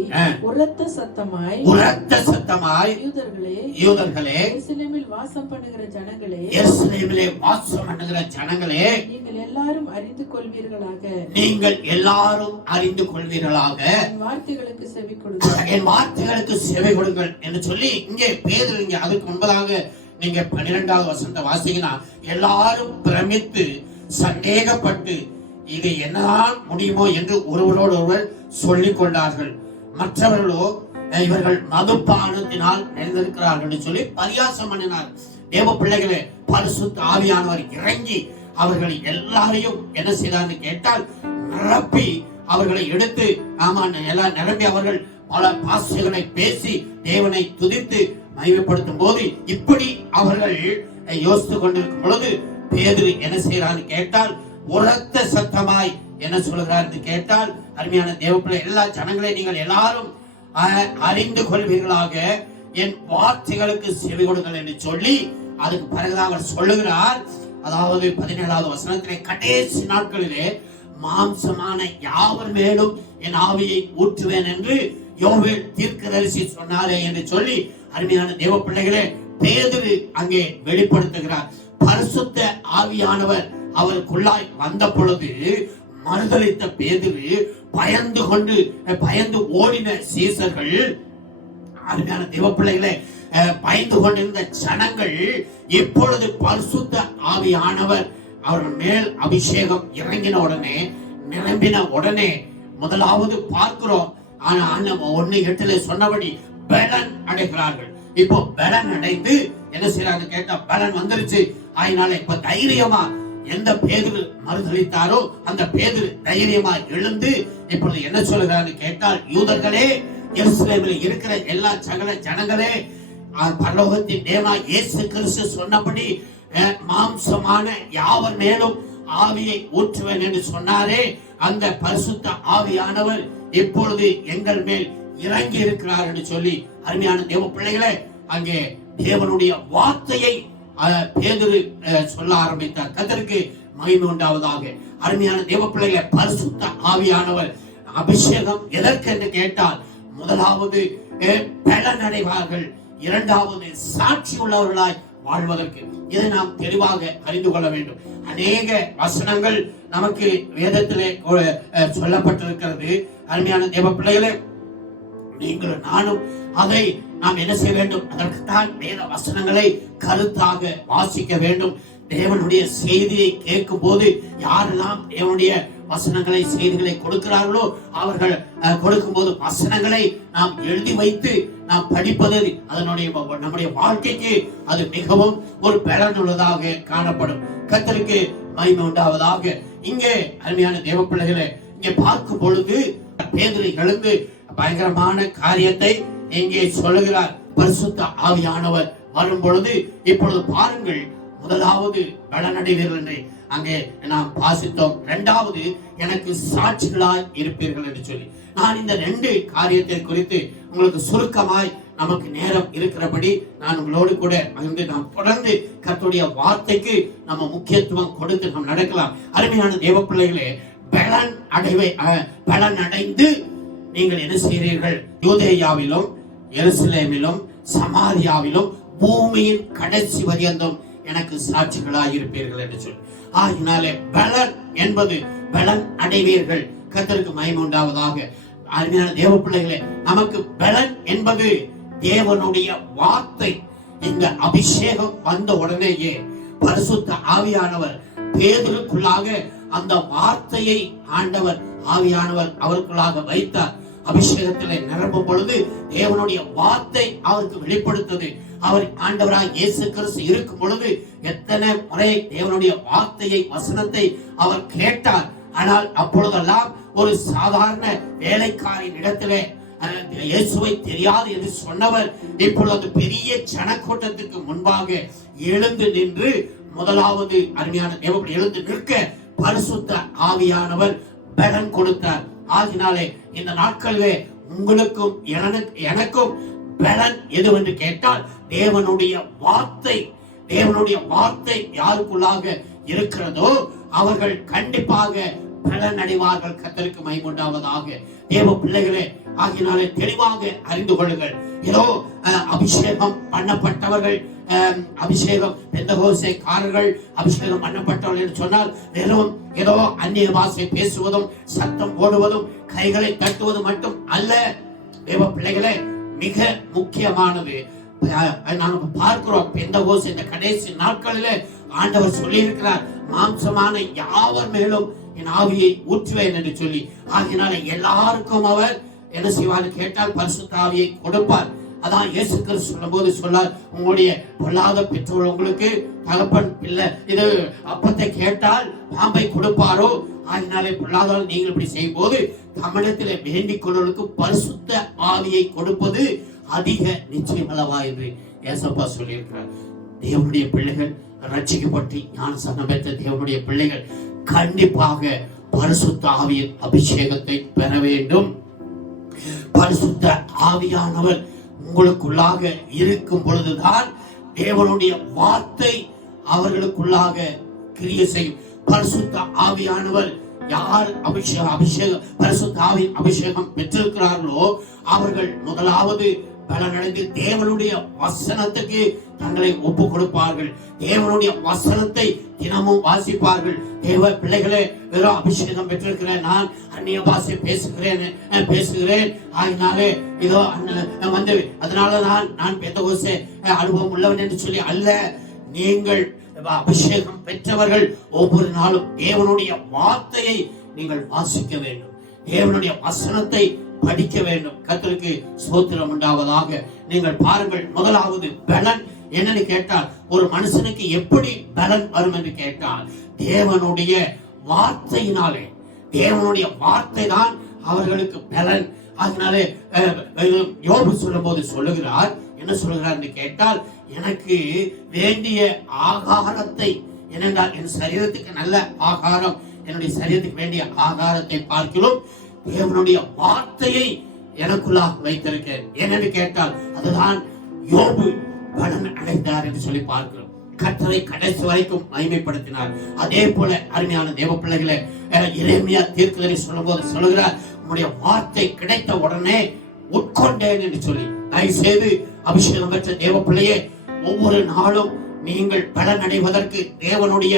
உரத்த சத்தமாய் யூதர்களே, எருசலேமில் வாசம் பண்ணுகிற ஜனங்களே, நீங்கள் எல்லாரும் அறிந்து கொள்வீர்களாக என் வார்த்தைகளுக்கு செவி கொடுங்கள் என்று சொல்லி இங்கே பேதுரு அதுக்கு முன்பதாக நீங்க 12வது வசனத்தை வாசிங்கன்னா, எல்லாரும் பிரமித்து சந்தேகப்பட்டு இது என்னதான் முடியுமோ என்று ஒருவரோடு ஒருவர் சொல்லிக் கொண்டார்கள். மற்றவர்களோ இவர்கள் மதுபானத்தினால் நிறைந்திருக்கிறார்கள் என்று சொல்லி பரியாசம் பண்ணினார். தேவ பிள்ளைகளே, பரிசுத்த ஆவியானவர் இறங்கி அவர்கள் எல்லாரையும் என்ன செய்தார்னு கேட்டால், நிரப்பி அவர்களை எடுத்து எல்லாம் நிரம்பி அவர்கள் பல பாஷைகளை பேசி தேவனை துதித்து மகிமைப்படுத்தும் போது, இப்படி அவர்கள் யோசித்து கொண்டிருக்கும் பொழுது பேதுரு என்ன செய்யறான்னு கேட்டால், உரத்த சத்தமாய் என்ன சொல்கிறார் கேட்டால், அருமையான தேவப்பிள்ளை, எல்லா ஜனங்களே, நீங்கள் எல்லாரும் அறிந்து கொள்வீர்களாக என் வார்த்தைகளுக்கு செவி கொடுங்கள் என்று சொல்லி அதுக்கு பிறகுதான் அவர் சொல்லுகிறார். அதாவது 17வது வசனத்திலே, கடைசி நாட்களிலே மாம்சமான யாவர் மேலும் என் ஆவியை ஊற்றுவேன் என்று யோவேல் தீர்க்கதரிசி சொன்னாரே என்று சொல்லி, அருமையான தேவ பிள்ளைகளே, பேதுரு அங்கே வெளிப்படுத்துகிறார். பரிசுத்த ஆவியானவர் அவருக்குள்ளாய் வந்த பொழுது மறுதலித்த பேதுரு பயந்து ஓடின சீசர்கள், அருமையான தேவ பிள்ளைகளே, பயந்து கொண்டிருந்த ஜனங்கள் இப்பொழுது பரிசுத்த ஆவியானவர் அவர்கள் மேல் அபிஷேகம் இறங்கின உடனே, நிரம்பின உடனே முதலாவது பார்க்கிறோம், 1:8 சொன்னபடி பலன் அடைகிறார்கள். இப்போ பலன் அடைந்து என்ன செய்யறாங்க கேட்டா, பலன் வந்துருச்சு. அதனால இப்ப தைரியமா எந்த பேதுரு மறுதலித்தாரோ அந்த பேதுரு தைரியமா எழுந்து இப்பொழுது என்ன சொல்லுகிறான்னு கேட்டால், யூதர்களே, எருசலேமில் இருக்கிற எல்லா சகல ஜனங்களே, பரலோகத்தின் தேவனா இயேசு கிறிஸ்து சொன்னபடி மாம்சமான யாவர் மேலும் ஆவியை ஊற்றுவேன் என்று சொன்னாரே, அந்த பரிசுத்த ஆவியானவர் இப்பொழுது எங்கள் மேல் இறங்கி இருக்கிறார் என்று சொல்லி, அருமையான தேவ பிள்ளைகளே, அங்கே தேவனுடைய வார்த்தையை பேதுரு சொல்ல ஆரம்பித்தார். கர்த்தருக்கு மகிமை உண்டாவதாக. அருமையான தேவ பிள்ளைகளே, பரிசுத்த ஆவியானவர் அபிஷேகம் எதற்கு என்று கேட்டால், முதலாவது பலன் அடைவார்கள், இரண்டாவது சாட்சி உள்ளவர்களாய் வாழ்வதற்கு. இதை நாம் தெளிவாக அறிந்து கொள்ள வேண்டும். அநேக வசனங்கள் நமக்கு வேதத்திலே சொல்லப்பட்டிருக்கிறது. அருமையான தேவ பிள்ளைகளே, நீங்களும் நானும் அதை நாம் என்ன செய்ய வேண்டும்? அதற்குத்தான் வேத வசனங்களை கருத்தாக வாசிக்க வேண்டும். தேவனுடைய செய்தியை கேட்கும் போது யாரெல்லாம் தேவனுடைய வசனங்களை செய்திகளை கொடுக்கிறார்களோ அவர்கள் கொடுக்கும் போது வசனங்களை நாம் எழுதி வைத்து நாம் படிப்பது நம்முடைய வாழ்க்கைக்கு அது மிகவும் ஒரு பலனுள்ளதாக காணப்படும். கர்த்தருக்கு மகிமை உண்டாவதாக. இங்கே அருமையான தேவ பிள்ளைகளை இங்கே பார்க்கும் பொழுது பேதுரு எழுந்து பயங்கரமான காரியத்தை இங்கே சொல்லுகிறார். பரிசுத்த ஆவியானவர் வரும் பொழுது இப்பொழுது பாருங்கள், முதலாவது பலனடைவீர்கள் என்று அங்கே நாம் வாசித்தோம். இரண்டாவது, எனக்கு சாட்சிகளாய் இருப்பீர்கள் என்று சொல்லி, நான் இந்த 2 காரியத்தை குறித்து உங்களுக்கு சுருக்கமாய் நமக்கு நேரம் இருக்கிறபடி நான் உங்களோடு கூட அங்கு நாம் தொடர்ந்து கர்த்தருடைய வார்த்தைக்கு நம்ம முக்கியத்துவம் கொடுத்து நாம் நடக்கலாம். அருமையான தேவ பிள்ளைகளே, பலன் அடைந்து நீங்கள் என்ன செய்கிறீர்கள்? யூதேயாவிலும் எருசலேமிலும் சமாரியாவிலும் பூமியின் கடைசி பரியந்தம் எனக்கு சாட்சிகளாய் இருப்பீர்கள் என்று சொல்லி, ஆகினாலே பலன் என்பது பலன் அடைவீர்கள். கர்த்தருக்கு மகிமை உண்டாவதாக. அருமையான தேவ பிள்ளைகளே, நமக்கு பலன் என்பது தேவனுடைய வார்த்தை. இந்த அபிஷேகம் வந்த உடனேயே பரிசுத்த ஆவியானவர் பேதுருக்குள்ளாக அந்த வார்த்தையை ஆண்டவர் ஆவியானவர் அவருக்குள்ளாக வைத்தார். அபிஷேகத்திலே நிரம்பும் பொழுது தேவனுடைய வார்த்தை அவருக்கு வெளிப்படுத்தது. அவர் ஆண்டவராக இயேசு கிறிஸ்து இருக்கும் பொழுது எத்தனை முறை தேவனுடைய வார்த்தையை வசனத்தை அவர் கேட்டார். ஆனால் அப்பொழுதெல்லாம் ஒரு சாதாரண வேலைக்காரின் இடத்திலே இயேசுவை தெரியாது என்று சொன்னவர் இப்பொழுது பெரிய ஜனக்கூட்டத்துக்கு முன்பாக எழுந்து நின்று முதலாவது அருமையான தேவன் எழுந்து நிற்க பரிசுத்த ஆவியானவர் பலன் கொடுத்தார். ஆகினாலே இந்த நாட்களிலே உங்களுக்கும் எனக்கும் பலன் எதுவென்று கேட்டால் தேவனுடைய வார்த்தை. தேவனுடைய வார்த்தை யாருக்குள்ளாக இருக்கிறதோ அவர்கள் கண்டிப்பாக பலன் அடைவார்கள். கர்த்தருக்கு மகிமை உண்டாவதாக. தேவ பிள்ளைகளே, ஆகினாலே தெளிவாக அறிந்து கொள்ளுங்கள். ஏதோ அபிஷேகம் பண்ணப்பட்டவர்கள், அபிஷேகம் பெந்தகோஸ்தேக்காரர்கள் அபிஷேகம் பண்ணப்பட்டவர்கள் என்று சொன்னால் வெறும் ஏதோ அந்நிய பாஷை பேசுவதும் சத்தம் போடுவதும் கைகளை தட்டுவதும் மட்டும் அல்ல. தேவ பிள்ளைகளே, மிக முக்கியமானது நாம் பார்க்கிறோம். பெந்தகோஸ்தே இந்த கடைசி நாட்களிலே ஆண்டவர் சொல்லி இருக்கிறார், மாம்சமான யாவர் மேலும் என் ஆவியை ஊற்றுவேன் என்று சொல்லி. ஆகினால எல்லாருக்கும் அவர் என்ன செய்வார் கேட்டால் பரிசுத்த ஆவியை கொடுப்பார். அதான் இயேசு கிறிஸ்து சொல்லும்போது சொன்னார், உங்களுடைய பொல்லாத பெற்றோர் உங்களுக்கு தகப்பன் பிள்ளை இது அப்பத்தை கேட்டால் பாம்பை கொடுப்பாரோ, ஆகினாலே பொல்லாதால் நீங்கள் இப்படி செய்யும் போது தமிழத்திலே வேண்டிக் கொள்வதற்கு பரிசுத்த ஆவியை கொடுப்பது அதிக நிச்சயம் அல்லவா என்று ஏசப்பா சொல்லியிருக்கிறார். தேவனுடைய பிள்ளைகள் ரட்சிக்கப்பட்டு ஞானஸ்நானம் பெற்ற தேவனுடைய பிள்ளைகள் கண்டிப்பாக பரிசுத்த ஆவியின் அபிஷேகத்தை பெற வேண்டும். பரிசுத்த ஆவியானவர் உங்களுக்குள்ளாக இருக்கும் பொழுதுதான் தேவனுடைய வார்த்தை அவர்களுக்குள்ளாக கிரியை செய்யும். பரிசுத்த ஆவியானவர் யார் அபிஷேகம் பரிசுத்த ஆவியின் அபிஷேகம் பெற்றிருக்கிறார்களோ அவர்கள் முதலாவது பலனடைந்து தேவனுடைய வசனத்துக்கு தங்களை ஒப்பு கொடுப்பார்கள். தேவனுடைய வசனத்தை தினமும் வாசிப்பார்கள். தேவ பிள்ளைகளே, வெறும் அபிஷேகம் பெற்றிருக்கிறேன், நான் அந்நிய பாஷை பேசுகிறேன் ஆகினாலே இதோ வந்து அதனால நான் பெந்தகோஸ்தே அனுபவம் உள்ளவன் என்று சொல்லி அல்ல. நீங்கள் அபிஷேகம் பெற்றவர்கள் ஒவ்வொரு நாளும் தேவனுடைய வார்த்தையை நீங்கள் வாசிக்க வேண்டும். தேவனுடைய வசனத்தை படிக்க வேண்டும். கர்த்தருக்கு ஸ்தோத்திரம் உண்டாவதாக. நீங்கள் பாருங்கள், முதலாவது பலன் என்னன்னு கேட்டால் ஒரு மனுஷனுக்கு எப்படி பலன் வரும் என்று கேட்டால் தேவனுடைய வார்த்தையினாலே. தேவனுடைய வார்த்தை தான் அவர்களுக்கு பலன். அதனாலே யோபு சொல்லும் போது சொல்லுகிறார், என்ன சொல்லுகிறார் என்று கேட்டால், எனக்கு வேண்டிய ஆகாரத்தை, ஏனென்றால் என் சரீரத்துக்கு நல்ல ஆகாரம், என்னுடைய சரீரத்துக்கு வேண்டிய ஆகாரத்தை பார்க்கிறோம் தேவனுடைய வார்த்தையை எனக்குள்ளாக வைத்திருக்கிறேன். ஏனென்று கேட்டால் அதுதான் யோபு பலன் அடைந்தார் என்று சொல்லி பார்க்கிறோம். கர்த்தரை கடைசி வரைக்கும் மகிமைப்படுத்தினார். அதே போல அருமையான தேவ பிள்ளைகளை எரேமியா தீர்க்கதரிசி சொல்லும்போது சொல்லுகிறார், உம்முடைய வார்த்தை கிடைத்த உடனே உட்கொண்டேன் என்று சொல்லி. தயவுசெய்து அபிஷேகம் பெற்ற தேவ பிள்ளையே, ஒவ்வொரு நாளும் நீங்கள் பலன் அடைவதற்கு தேவனுடைய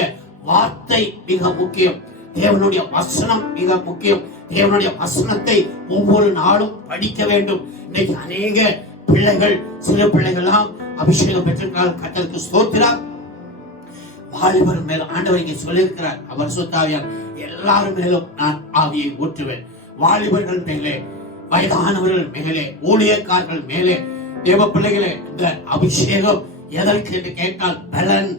வார்த்தை மிக முக்கியம். தேவனுடைய வசனம் மிக முக்கியம். தேவனுடைய வசனத்தை ஒவ்வொரு நாளும் படிக்க வேண்டும். இன்னைக்கு அநேக பிள்ளைகள், சில பிள்ளைகள்லாம் அபிஷேகம் பெற்றிருக்கிறார். கர்த்தருக்கு ஸ்தோத்திரம். வாலிபர் மேல் ஆண்டவர் இங்கே சொல்லியிருக்கிறார், அவர் சொத்தாவியார் எல்லாரும் மேலும் நான் ஆவியை ஊற்றுவேன். வாலிபர்கள் மேலே, வயதானவர்கள் மேலே, ஊழியக்காரர்கள் மேலே. தேவ பிள்ளைகளே, இந்த அபிஷேகம் எதற்கு என்று கேட்டால் பலன்.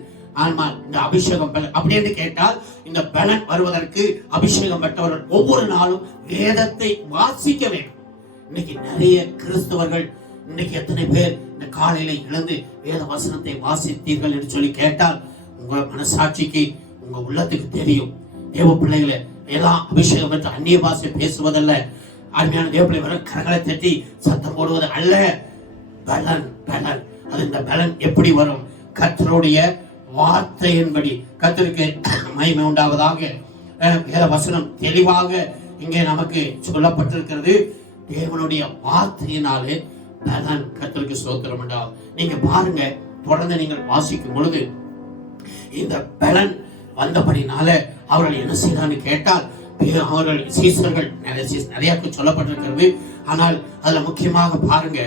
ஆமா, இந்த அபிஷேகம் பலன் அப்படி என்று கேட்டால் இந்த பலன் வருவதற்கு அபிஷேகம் பெற்றவர்கள் ஒவ்வொரு நாளும் வேதத்தை வாசிக்க வேண்டும். இன்னைக்கு நிறைய கிறிஸ்தவர்கள், இன்னைக்கு எத்தனை பேர் இந்த காலையில எழுந்து வேத வசனத்தை வாசித்தீர்கள் என்று சொல்லி கேட்டால் உங்க மனசாட்சிக்கு, உங்க உள்ளத்துக்கு தெரியும். தேவ பிள்ளைகளை எல்லாம் அபிஷேகம் பெற்ற அந்நிய பாஷை பேசுவதல்ல, அருமையான தேவ பிள்ளை கரங்களை தட்டி சத்தம் போடுவது அல்ல. பலன் பலன் அது இந்த பலன் எப்படி வரும்? கர்த்தருடைய வார்த்தையின்படி. கர்த்தருக்கு மகிமை உண்டாவதாக. வேத வசனம் தெளிவாக இங்கே நமக்கு சொல்லப்பட்டிருக்கிறது. தேவனுடைய வார்த்தையினாலே பலன். கர்த்தருக்கு ஸ்தோத்திரம் உண்டாகும். நீங்க பாருங்க, தொடர்ந்து நீங்கள் வாசிக்கும் பொழுது இந்த பலன் வந்தபடினால அவர்கள் என்ன செய்தான்னு கேட்டால் அவர்கள் சீசர்கள் நிறைய சொல்லப்பட்டிருக்கிறது. ஆனால் அதுல முக்கியமாக பாருங்க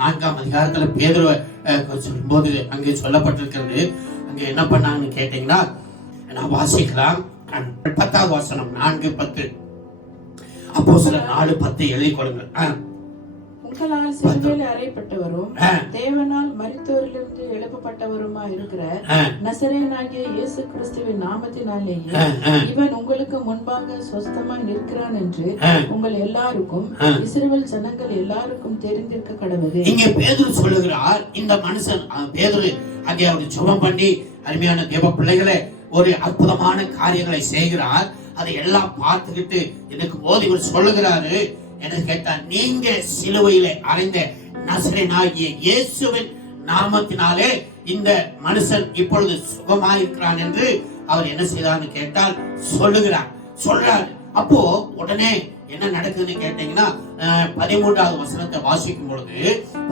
4ஆம் அதிகாரத்துல பேதுருவை சொல்லும்போது அங்கே சொல்லப்பட்டிருக்கிறது. அங்க என்ன பண்ணாங்கன்னு கேட்டீங்கன்னா, நான் வாசிக்கலாம் 10வது வசனம் 4:10. அப்போஸ்தலர் 4:10 எழுதி கொடுங்க. உங்களால் சிலுவையில் அறையப்பட்டவரும் தேவனால் மரித்தோரிலிருந்து எழுப்பப்பட்டவருமா இருக்கிற நசரேயனாகிய இயேசு கிறிஸ்துவின் நாமத்தினாலேயே இவன் உங்களுக்கு முன்பாக சொஸ்தமாய் நிற்கிறான் என்று உங்கள் எல்லாருக்கும் இஸ்ரவேல் ஜனங்கள் எல்லாருக்கும் தெரிந்திருக்க கடவுது. இங்கே பேதுரு சொல்லுகிறார், இந்த மனுஷன் பேதுரு அங்கே அவர் ஜெபம் பண்ணி அருமையான தேவ பிள்ளைகளே ஒரு அற்புதமான காரியங்களை செய்கிறார். அதை எல்லாம் பார்த்துக்கிட்டு எனக்கு போது இவர் சொல்லுகிறாரு, என்ன கேட்டா, நீங்க சிலுவையிலே அறைந்த நசரேயனாகிய இயேசுவின் நாமத்தினாலே இந்த மனுஷன் இப்பொழுது சுகமாயிருக்கிறான் என்று அவர் என்ன செய்தார்னு கேட்டால் சொல்றார். அப்போ உடனே என்ன நடக்குதுன்னு கேட்டீங்கன்னா 13வது வசனத்தை வாசிக்கும் பொழுது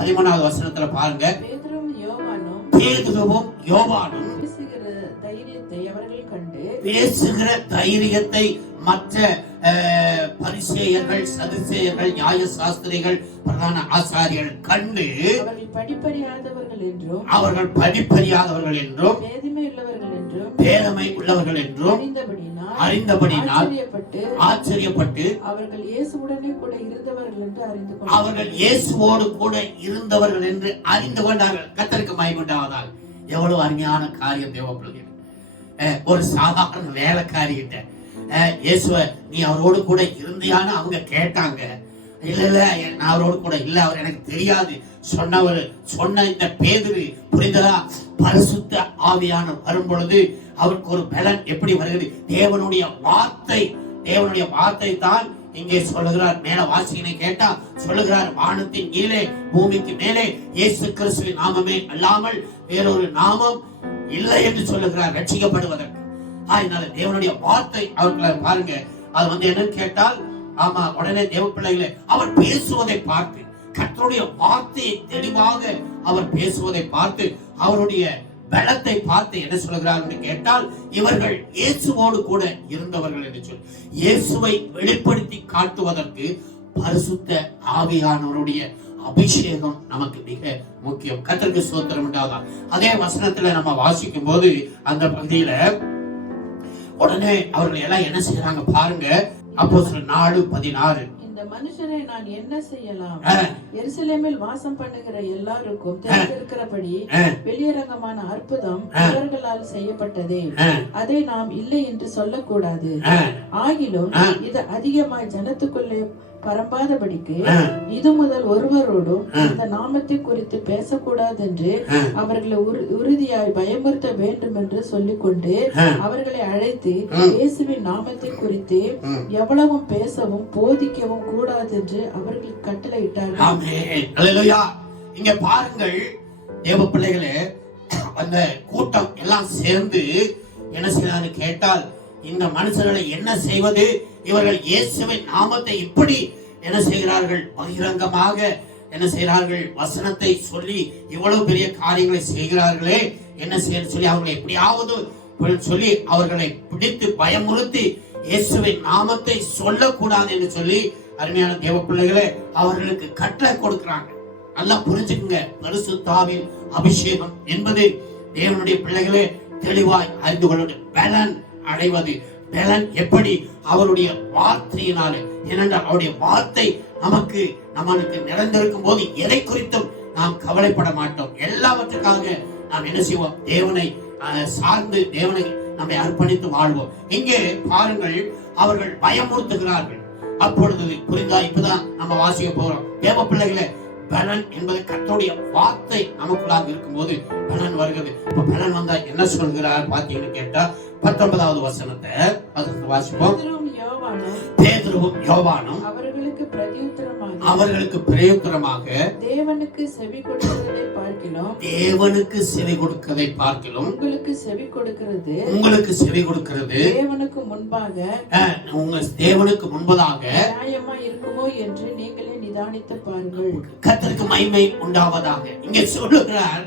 13வது வசனத்துல பாருங்க, பேதுருவும் யோவானும் பேசுகிற தைரியத்தை மற்ற பரிசேயர்கள், சதுசேயர்கள், நியாய சாஸ்திரிகள், பிரதான ஆசாரியர்கள் கண்டு அவர்கள் படிப்பறியாதவர்கள் என்றும் பேதமை உள்ளவர்கள் என்றும் அறிந்தபடினால் ஆச்சரியப்பட்டு அவர்கள் இயேசுவோடு கூட இருந்தவர்கள் என்று அறிந்து கொண்டார்கள். கர்த்தருக்கு மகிமை உண்டாவதாக. எவ்வளவு அருமையான காரியம் தேவப்பிள்ளைகள். ஒரு சாதாரண வேலைக்காரிகிட்ட இயேசுவ நீ அவரோடு கூட இருந்தியான்னு அவங்க கேட்டாங்க. இல்ல நான் அவரோடு கூட இல்ல, அவர் எனக்கு தெரியாது சொன்ன இந்த பேதுரு புரிந்ததா? பரிசுத்த ஆவியானவர் வரும் பொழுது அவருக்கு ஒரு பலன் எப்படி வருகிறது? தேவனுடைய வார்த்தை தான் இங்கே சொல்லுகிறார். மேல வாசிக்கனை கேட்டா சொல்லுகிறார், வானத்தின் கீழே பூமிக்கு மேலே இயேசு கிறிஸ்துவின் நாமமே அல்லாமல் வேறொரு நாமம் இல்லை என்று சொல்லுகிறார் ரட்சிக்கப்படுவதற்கு. அதனால தேவனுடைய வார்த்தை அவர்களை பாருங்க, அது என்னன்னு கேட்டால், ஆமா, உடனே தேவ பிள்ளைகளை அவர் பேசுவதை பார்த்து, கர்த்தருடைய வார்த்தையை தெளிவாக அவர் பேசுவதை பார்த்து, அவருடைய பலத்தை பார்த்து என்ன சொல்கிறார் என்று கேட்டால், இவர்கள் இயேசுவோடு கூட இருந்தவர்கள் என்று சொல்லி இயேசுவை வெளிப்படுத்தி காட்டுவதற்கு பரிசுத்த ஆவியானவருடைய அபிஷேகம் நமக்கு மிக முக்கியம். கர்த்தருக்கு ஸ்தோத்திரம் உண்டாவதா. அதே வசனத்துல நம்ம வாசிக்கும் போது அந்த பகுதியில உடனே அவர்கள் எல்லாம் என்ன செய்யறாங்க பாருங்க. அப்போஸ்தலர் 4:16. இந்த மனுஷரை நான் என்ன செய்யலாம்? எருசலேமில் வாசம் பண்ணுகிற எல்லாருக்கும் தெரிந்திருக்கிறபடி வெளியரங்கமான அற்புதம் இவர்களால் செய்யப்பட்டதே. அதை நாம் இல்லை என்று சொல்லக்கூடாது. ஆகிலும் இது அதிகமாய் ஜனத்துக்குள்ளே பரம்பாதபடிக்கு இது முதல் ஒருவரோடும் இந்த நாமத்தை குறித்து பேசக்கூடாது என்று அவர்களை உறுதியாய் பயமுறுத்த வேண்டும் என்று சொல்லிக்கொண்டு அவர்களை அழைத்து இயேசுவின் நாமத்தை குறித்து எவ்வளவும் பேசவும் போதிக்கவும் கூடாது என்று அவர்களுக்கு கட்டளையிட்டார்கள். இங்க பாருங்கள் தேவ பிள்ளைகளே, அந்த கூட்டம் எல்லாம் சேர்ந்து என்ன செய்யறான்னு கேட்டால், இந்த மனுஷர்களை என்ன செய்வது? இவர்கள் இயேசுவின் நாமத்தை இப்படி என்ன செய்கிறார்கள்? பகிரங்கமாக என்ன செய்கிறார்கள்? வசனத்தை சொல்லி இவ்வளவு பெரிய காரியங்களை செய்கிறார்களே, என்ன செய்ய சொல்லி அவர்களை எப்படியாவது சொல்லி அவர்களை பிடித்து பயமுறுத்தி இயேசுவின் நாமத்தை சொல்லக்கூடாது என்று சொல்லி அருமையான தேவ பிள்ளைகளே அவர்களுக்கு கட்டளை கொடுக்கிறாங்க. நல்லா புரிஞ்சுக்குங்க, பரிசுத்தாவின் அபிஷேகம் என்பது தேவனுடைய பிள்ளைகளே தெளிவாய் அறிந்து கொள்ள பலன் அடைவது. பலன் எப்படி? அவருடைய வார்த்தையினாலே. ஏனென்றால் அவருடைய வார்த்தை நமக்கு நிறைந்திருக்கும் போது எதை குறித்தும் நாம் கவலைப்பட மாட்டோம். எல்லாவற்றுக்காக நாம் என்ன செய்வோம்? தேவனை சார்ந்து தேவனை நம்மை அர்ப்பணித்து வாழ்வோம். இங்கே பாருங்கள், அவர்கள் பயமுறுத்துகிறார்கள். அப்பொழுது புரிந்தா? இப்பதான் நம்ம வாசிக்க போறோம். தேவ பிள்ளைகளே, பலன் என்பது கர்த்தருடைய வார்த்தை நமக்குள்ளாக இருக்கும் போது பலன் வருகிறது. இப்ப பலன் வந்தா என்ன சொல்கிறார் பாத்தீங்கன்னு கேட்டா 19வது வசனத்தை வாசிப்போம். பேதுருவும் யோவானும் அவர்களுக்கு பிரதியுத்தரமாக தேவனுக்கு செவி கொடுக்கிறதை பார்க்கிலும் உங்களுக்கு செவி கொடுக்கிறது தேவனுக்கு முன்பதாக நியாயமா இருக்குமோ என்று நீங்களே நிதானித்து பாருங்கள். கர்த்தருக்கு மகிமை உண்டாவதாக. இங்க சொல்லுகிறார்,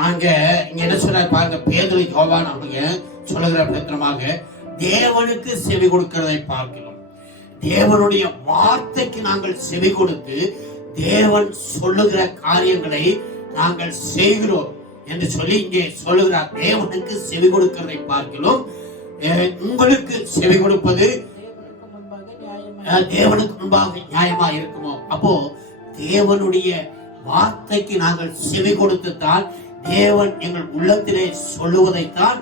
நாங்க இங்க என்ன சொல்றாரு பாருங்க, பேதுரு யோவான் அவங்க சொல்லுகிற பிரகாரமாக தேவனுக்கு செவி கொடுக்கிறதை பார்க்கிறோம். தேவனுடைய வார்த்தைக்கு நாங்கள் செவி கொடுத்து தேவன் சொல்லுகிற காரியங்களை நாங்கள் செய்கிறோம் என்று சொல்லி இங்கே சொல்லுகிறார். தேவனுக்கு செவி கொடுக்கிறதை பார்க்கிறோம். உங்களுக்கு செவி கொடுப்பது தேவனுக்கு முன்பாக நியாயமா இருக்குமோ? அப்போ தேவனுடைய வார்த்தைக்கு நாங்கள் செவி கொடுத்துத்தான் தேவன் எங்கள் உள்ளத்திலே சொல்லுவதைத்தான்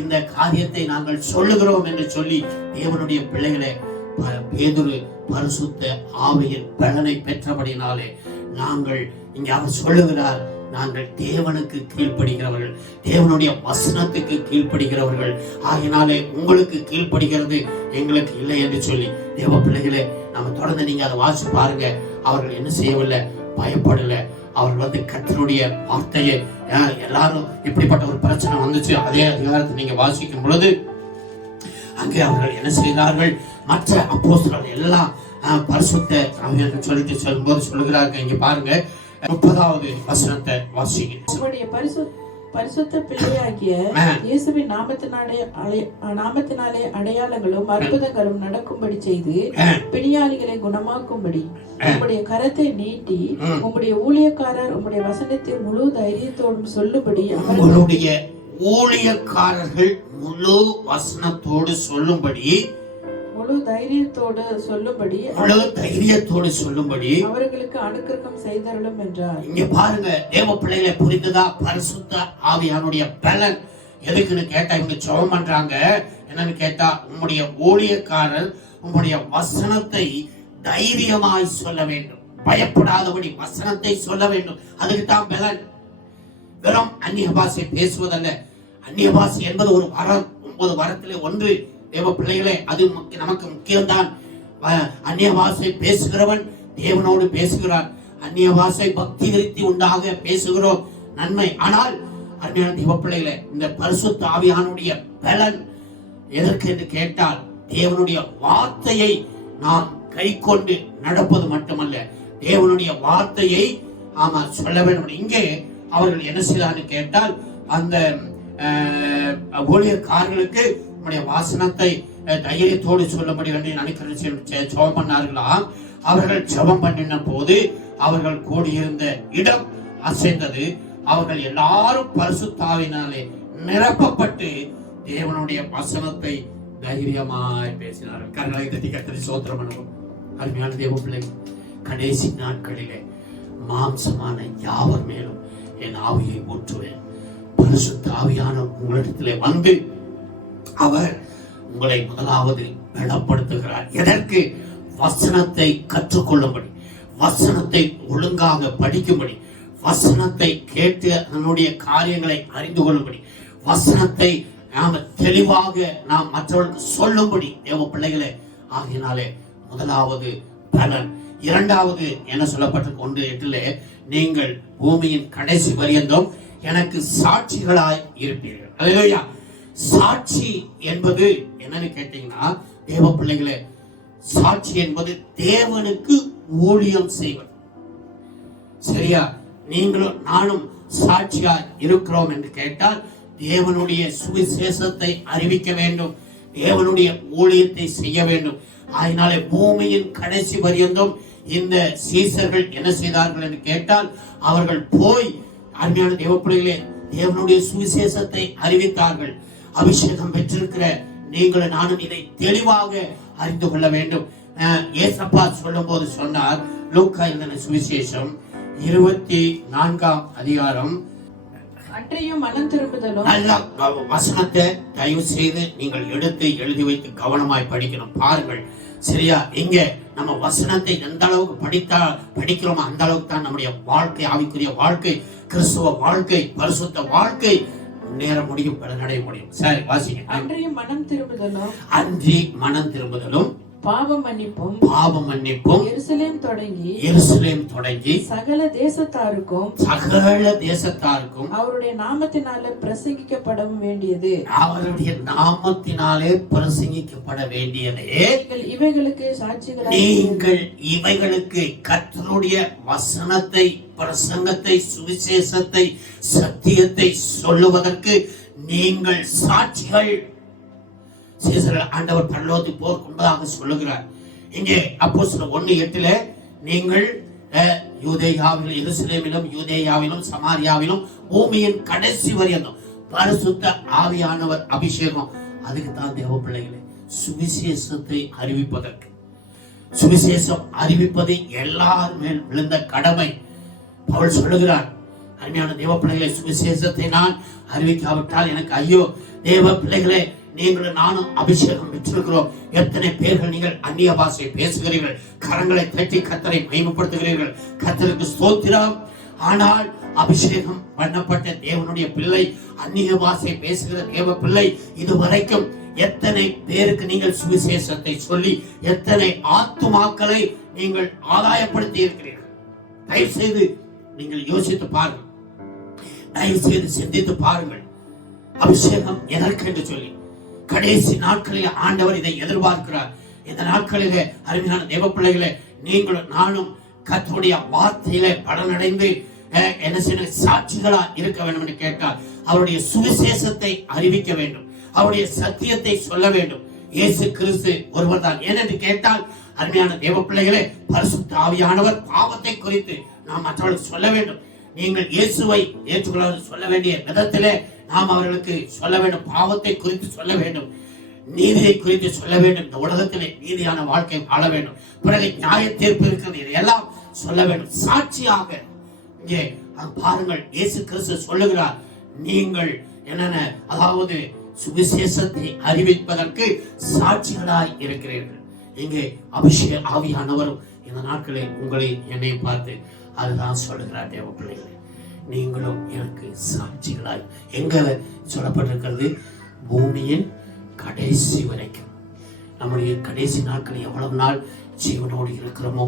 இந்த காரியத்தை நாங்கள் சொல்லுகிறோம் என்று சொல்லி தேவனுடைய பிள்ளைகளே, பேதுரு பரிசுத்த ஆவியின் பலனை பெற்றபடினாலே நாங்கள் இங்கே அவர் சொல்லுகிறார், நாங்கள் தேவனுக்கு கீழ்ப்படுகிறவர்கள், தேவனுடைய வசனத்துக்கு கீழ்ப்படுகிறவர்கள். ஆகினாலே உங்களுக்கு கீழ்ப்படுகிறது எங்களுக்கு இல்லை என்று சொல்லி தேவ பிள்ளைகளே, நம்ம தொடர்ந்து நீங்க அதை வாசி பாருங்க. அவர்கள் என்ன செய்யவில்லை, பயப்படல. அவர்கள் கர்த்தருடைய வார்த்தையை, எல்லாரும் இப்படிப்பட்ட ஒரு பிரச்சனை வந்துச்சு, அதே அதிகாரத்தை நீங்க வாசிக்கும் பொழுது அங்கே அவர்கள் என்ன செய்தார்கள், மற்ற அப்போஸ்தலர்கள் எல்லாம் பரிசுத்த ஆவியானவர் சொல்லிட்டு சொல்லும்போது சொல்லுகிறார்கள். இங்க பாருங்க 30வது வசனத்தை வாசிங்க. பரிசுத்த பிள்ளையாகிய இயேசுவின் நாமத்தினாலே அடையாளங்களும் அற்புதங்களும் நடக்கும்படி செய்து பிணியாளிகளை குணமாக்கும்படி உம்முடைய கரத்தை நீட்டி உம்முடைய ஊழியக்காரர் உம்முடைய வசனத்தை முழு தைரியத்தோடும் சொல்லும்படி உங்களுடைய ஊழியக்காரர்கள் முழு வசனத்தோடு சொல்லும்படி அவர்களுக்கு அனுக்கிரகம் செய்தருளும் என்றார். இங்க பாருங்க தேவ பிள்ளைகளை புரிந்ததா? பரிசுத்த ஆவியானுடைய பலன் எதுக்குன்னு கேட்டா இவங்க ஜெபம் பண்றாங்க. என்னன்னு கேட்டா, உம்முடைய ஊழியக்காரர் உம்முடைய வசனத்தை தைரியமாய் சொல்ல வேண்டும், பயப்படாதபடி வசனத்தை சொல்ல வேண்டும். அதுக்கு தான் பலன். வெறும் அந்நிய பாஷை பேசுவதல்ல. அந்நிய பாஷை என்பது ஒரு வரம், 9 வரத்திலே ஒன்று. தேவ பிள்ளைகளே, அது நமக்கு முக்கியம்தான். அந்நிய பாஷை பேசுகிறவன் தேவனோடு பேசுகிறான். அந்நிய பாஷை பக்தி விருத்தி உண்டாக பேசுகிறோம், நன்மை. ஆனால் அருமையான தேவ பிள்ளைகளே, இந்த பரிசுத்த ஆவியானுடைய பலன் எதற்கு என்று கேட்டால், தேவனுடைய வார்த்தையை நாம் கை கொண்டு நடப்பது மட்டுமல்ல, தேவனுடைய வார்த்தையை சொல்ல வேண்டும். இங்கே அவர்கள் என்ன செய்தான்னு கேட்டால், அந்த ஊழியக்காரர்களுக்கு நம்முடைய வாசனத்தை தைரியத்தோடு சொல்லும்படி வேண்டி நினைக்கிறேன் ஜெபம் பண்ணார்களாம். அவர்கள் ஜெபம் பண்ணின போது அவர்கள் கூடியிருந்த இடம் அசைந்தது. அவர்கள் எல்லாரும் பரிசுத்த ஆவியினாலே நிரப்பப்பட்டு தேவனுடைய வசனத்தை தைரியமாய் பேசினார்கள். கரங்களை தட்டி கர்த்தரை ஸ்தோத்திரம் பண்ணுவோம். அருமையான தேவ பிள்ளைகள், கடைசி நாட்களிலே மாம்சமான யாவர் மேலும் என் ஆவியை ஊற்றுவேன். பரிசுத்த ஆவியான உங்களிடத்திலே வந்து அவர் உங்களை முதலாவது பலப்படுத்துகிறார். எதற்கு? வசனத்தை கற்றுக்கொள்ளும்படி, வசனத்தை ஒழுங்காக படிக்கும்படி, வசனத்தை கேட்டு அதனுடைய காரியங்களை அறிந்து கொள்ளும்படி, வசனத்தை நாம தெளிவாக நாம் மற்றவர்களுக்கு சொல்லும்படி தேவ பிள்ளைகளே. ஆகினாலே முதலாவது பலன். இரண்டாவது என்ன சொல்லப்பட்டு 1:8 நீங்கள் பூமியின் கடைசி பரியந்தம் எனக்கு சாட்சிகளாய் இருப்பீர்கள். அல்லேலூயா. சாட்சி என்பது என்னன்னு கேட்டீங்கன்னா, தேவ பிள்ளைகளே, சாட்சி என்பது தேவனுக்கு ஊழியம் செய்வது. சரியா? நீங்களும் நானும் சாட்சியா இருக்கிறோம் என்று கேட்டால், தேவனுடைய சுவிசேஷத்தை அறிவிக்க வேண்டும், தேவனுடைய ஊழியத்தை செய்ய வேண்டும். அதனாலே பூமியின் கடைசி பரியந்தம் இந்த சீசர்கள் என்ன செய்தார்கள் என்று கேட்டால், அவர்கள் போய் அருமையான தேவ பிள்ளைகளே தேவனுடைய சுவிசேஷத்தை அறிவித்தார்கள். அபிஷேகம் பெற்றிருக்கிற நீங்களும் நானும் இதை தெளிவாக அறிந்து கொள்ள வேண்டும். ஏசப்பா சொல்லும் போது சொன்னார், லூக்கா எழுதின சுவிசேஷம் 24ஆம் அதிகாரம், அன்றையும் மனம் திரும்புதலும். நல்ல வசனத்தை தயவு செய்து நீங்கள் எடுத்து எழுதி வைத்து கவனமாய் படிக்கணும். பாருங்கள், சரியா? இங்க நம்ம வசனத்தை எந்த அளவுக்கு படிக்கிறோமோ அந்த அளவுக்கு தான் நம்முடைய வாழ்க்கை, ஆவிக்குரிய வாழ்க்கை, கிறிஸ்துவ வாழ்க்கை, பரிசுத்த வாழ்க்கை முன்னேற முடியும், பலனடைய முடியும். சரி, வாசிங்க. அன்றையும் மனம் திரும்புதலும், அன்றி மனம் திரும்புதலும், பாவம் மன்னிப்பும் எருசலேம் தொடங்கி சகல தேசத்தாருக்கும் அவருடைய நாமத்தினாலே பிரசங்கிக்கப்பட வேண்டியது. அவருடைய நாமத்தினாலே பிரசங்கிக்கப்பட வேண்டியதே. நீங்கள் இவைகளுக்கு கர்த்தருடைய வசனத்தை, பிரசங்கத்தை, சுவிசேஷத்தை, சத்தியத்தை சொல்லுவதற்கு நீங்கள் சாட்சிகள். சீசர்கள் ஆண்டவர் பரலோகத்துக்கு போர் என்பதாக சொல்லுகிறார். இங்கே அப்போஸ்தலர் 1:8 நீங்கள் யூதேயாவிலும் எருசலேமிலும் யூதேயாவிலும் சமாரியாவிலும் பூமியின் கடைசி வரையும் பரிசுத்த ஆவியானவர் அபிஷேகம். அதுக்கு தான் தேவ பிள்ளைகளே, சுவிசேஷத்தை அறிவிப்பதற்கு, சுவிசேஷம் அறிவிப்பது எல்லார் மேல் விழுந்த கடமை. பவுல் சொல்லுகிறார், அருமையான தேவ பிள்ளைகளை, சுவிசேஷத்தை நான் அறிவிக்காவிட்டால் எனக்கு ஐயோ. தேவ பிள்ளைகளே, நீங்களும் நானும் அபிஷேகம் பெற்றிருக்கிறோம். எத்தனை பேர்கள் நீங்கள் அந்நிய பாஷை பேசுகிறீர்கள், கரங்களை தட்டி கர்த்தரை மகிமைப்படுத்துகிறீர்கள். கர்த்தருக்கு ஸ்தோத்திரம். ஆனால் அபிஷேகம் பண்ணப்பட்ட தேவனுடைய பிள்ளை, அந்நிய பாஷை பேசுகிற தேவ பிள்ளை, இதுவரைக்கும் எத்தனை பேருக்கு நீங்கள் சுவிசேஷத்தை சொல்லி எத்தனை ஆத்துமாக்களை நீங்கள் ஆதாயப்படுத்தி இருக்கிறீர்கள்? தயவு செய்து நீங்கள் யோசித்து பாருங்கள், தயவு செய்து சிந்தித்து பாருங்கள். அபிஷேகம் எதற்கு என்று சொல்லி கடைசி நாட்களில் ஆண்டவர் இதை எதிர்பார்க்கிறார். இந்த நாட்களிலே அருமையான தேவ பிள்ளைகளே, நீங்களும் நானும் கர்த்தருடைய வார்த்தையிலே பலனடைந்து என்ன செய்ய சாட்சிகளா இருக்க வேண்டும் என்று கேட்டால் அவருடைய சுவிசேஷத்தை அறிவிக்க வேண்டும், அவருடைய சத்தியத்தை சொல்ல வேண்டும். இயேசு கிறிஸ்து ஒருவர் தான். ஏனென்று கேட்டால் அருமையான தேவ பிள்ளைகளே, பரிசுத்த ஆவியானவர் பாவத்தை குறித்து நாம் மற்றவர்களுக்கு சொல்ல வேண்டும். நீங்கள் இயேசுவை ஏற்றுக்கொள்ள சொல்ல வேண்டிய விதத்திலே நாம் அவர்களுக்கு சொல்ல வேண்டும். பாவத்தை குறித்து சொல்ல வேண்டும், நீதியை குறித்து சொல்ல வேண்டும். இந்த உலகத்திலே நீதியான வாழ்க்கை வாழ வேண்டும். பிறகு நியாய தீர்ப்பு இருக்கிறது, இதையெல்லாம் சொல்ல வேண்டும். சாட்சியாக இங்கே பாருங்கள், இயேசு கிறிஸ்து சொல்லுகிறார், நீங்கள் என்னென்ன, அதாவது சுவிசேஷத்தை அறிவிப்பதற்கு சாட்சிகளாய் இருக்கிறீர்கள். இங்கே அபிஷேக ஆவியானவரும் இந்த நாட்களில் உங்களை என்னை பார்த்து அதுதான் சொல்லுகிறார். தேவ பிள்ளைகளே, நீங்களும் எனக்கு சாட்சிகளாய். எங்க சொல்லப்பட்டிருக்கிறது? பூமியின் கடைசி வரைக்கும். நம்முடைய கடைசி நாட்கள் எவ்வளவு நாள் ஜீவனோடு இருக்கிறோமோ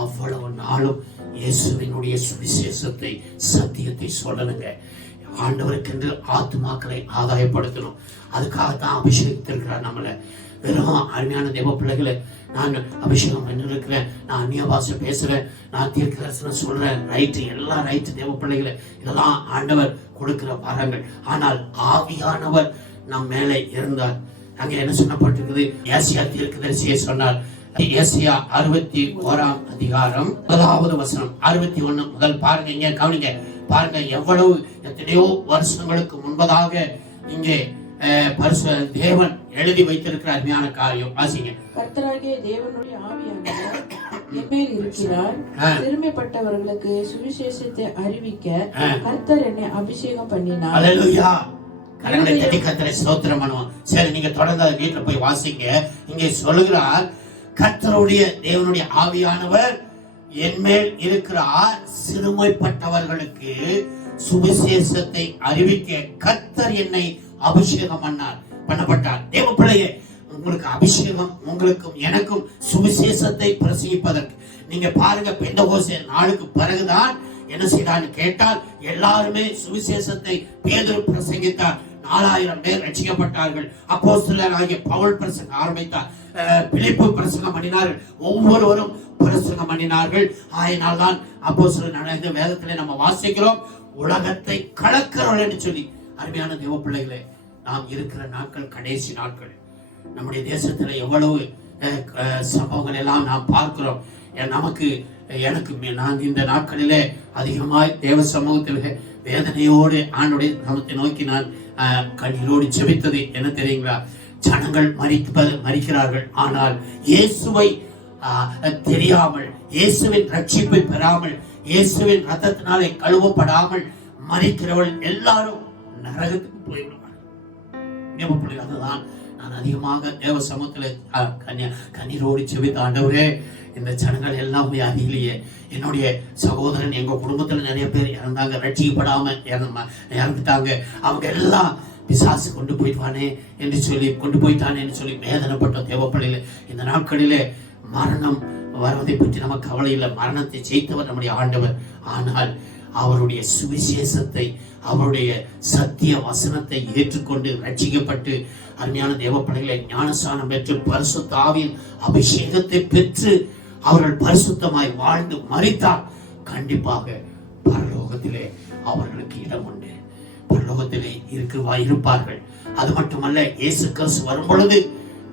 அவ்வளவு நாளும் இயேசுவினுடைய சுவிசேஷத்தை, சத்தியத்தை சொல்லணுங்க. ஆண்டவருக்கென்று ஆத்துமாக்களை ஆதாயப்படுத்தணும். அதுக்காகத்தான் அபிஷேகித்திருக்கிறார் நம்மளை. வெறும் அருமையான தேவ பிள்ளைகளை, நான் அபிஷேகம் பண்ணிருக்கிறேன், நான் அந்நிய பாஷை பேசுறேன், நான் தீர்க்க தரிசனம் சொல்றேன், ரைட்டு, எல்லாம் ரைட்டு தேவ பிள்ளைகளை, இதெல்லாம் ஆண்டவர் கொடுக்கிற வரங்கள். ஆனால் ஆவியானவர் நம் மேலே இருந்தார். அங்க என்ன சொல்லப்பட்டிருக்குது? ஏசியா தீர்க்கதரிசியை சொன்னார். ஏசியா 61ஆம் அதிகாரம் 1வது வசனம் 61 முதல் பாருங்க. இங்க கவனிங்க, பாருங்க எவ்வளவு எத்தனையோ வருஷங்களுக்கு முன்பதாக இங்கே தேவன் எழுதி வைத்திருக்கிற அருமையான காரியம். வாசிங்க. கர்த்தராகிய தேவனுடைய ஆவியானவர் என்மேல் இருக்கிறார், சிறுமைப்பட்டவர்களுக்கு சுவிசேஷத்தை அறிவிக்க கர்த்தர் என்னை அபிஷேகம் பண்ணினார். அல்லேலூயா. கரங்களை தட்டி கர்த்தரை ஸ்தோத்திரம் பண்ணுவோம். சரி, நீங்க தொடர்ந்து வீட்டுல போய் வாசிங்க. இங்கே சொல்லுகிறார், கர்த்தருடைய தேவனுடைய ஆவியானவர் என்மேல் இருக்கிறார், சிறுமைப்பட்டவர்களுக்கு சுவிசேஷத்தை அறிவிக்க கர்த்தர் என்னை அபிஷேகம் பண்ணப்பட்டார். தேவ பிள்ளையே, உங்களுக்கு அபிஷேகம், உங்களுக்கும் எனக்கும் சுவிசேஷத்தை பிரசங்கிப்பதற்கு. நீங்க பாருங்க, பெந்தகோஸ்தே நாளுக்கு பிறகுதான் என்ன செய்தான்னு கேட்டால் எல்லாருமே சுவிசேஷத்தை பேதுரு பிரசங்கித்தார். 4000 பேர் ரட்சிக்கப்பட்டார்கள். அப்போஸ்தலராகிய பவுல் பிரசங்க ஆரம்பித்தார். பிலிப்பு பிரசங்கம் பண்ணினார்கள். ஒவ்வொருவரும் பிரசங்கம் பண்ணினார்கள். ஆயினால் தான் அப்போஸ்தலர் நடந்த வேதத்திலே நம்ம வாசிக்கிறோம், உலகத்தை கலக்கிறவர்கள் என்று சொல்லி. அருமையான தேவ பிள்ளைகளே, நாம் இருக்கிற நாட்கள் கடைசி நாட்கள். நம்முடைய தேசத்துல எவ்வளவு சம்பவங்கள் எல்லாம் நாம் பார்க்கிறோம். நமக்கு எனக்கு நான் இந்த நாட்களிலே அதிகமாய் தேவ சமூகத்தில் வேதனையோடு ஆண்டுடைய நாமத்தை நோக்கி நான் கண்ணீரோடு ஜெபித்தது என்ன தெரியுங்களா? ஜனங்கள் மரிக்கிறார்கள், ஆனால் இயேசுவை தெரியாமல், இயேசுவின் ரட்சிப்பை பெறாமல், இயேசுவின் ரத்தத்தினாலே கழுவப்படாமல் மரிக்கிறவள் எல்லாரும் நரகத்துக்கு போய்விடுவார்கள். அதுதான் நான் அதிகமாக தேவ சமூகத்தில் கண்ணீரோடு ஜெபித்த ஆண்டவரே, இந்த ஜனங்கள் எல்லாம் அறியிலேயே என்னுடைய சகோதரன், எங்க குடும்பத்துல நிறைய பேர் இறந்தாங்க, ரட்சிக்கப்படாம இறந்துட்டாங்க. அவங்க எல்லாம் பிசாசு கொண்டு போயிட்டானே என்று சொல்லி வேதனைப்பட்ட தேவப்படையில இந்த நாட்களிலே மரணம் வருவதை பற்றி நமக்கு கவலை இல்லை. மரணத்தை ஜெயித்தவர் நம்முடைய ஆண்டவர். ஆனால் அவருடைய சுவிசேஷத்தை, அவருடைய சத்திய வசனத்தை ஏற்றுக்கொண்டு ரட்சிக்கப்பட்டு அருமையான தேவப்படைகளை ஞானஸ்நானம் பெற்று பரிசுத்த ஆவியின் அபிஷேகத்தை பெற்று அவர்கள் பரிசுத்தமாய் வாழ்ந்து மரித்தால் கண்டிப்பாக பரலோகத்திலே அவர்களுக்கு இடம் உண்டு. பரலோகத்திலே இருப்பார்கள். அது மட்டுமல்ல, இயேசு கிறிஸ்து வரும் பொழுது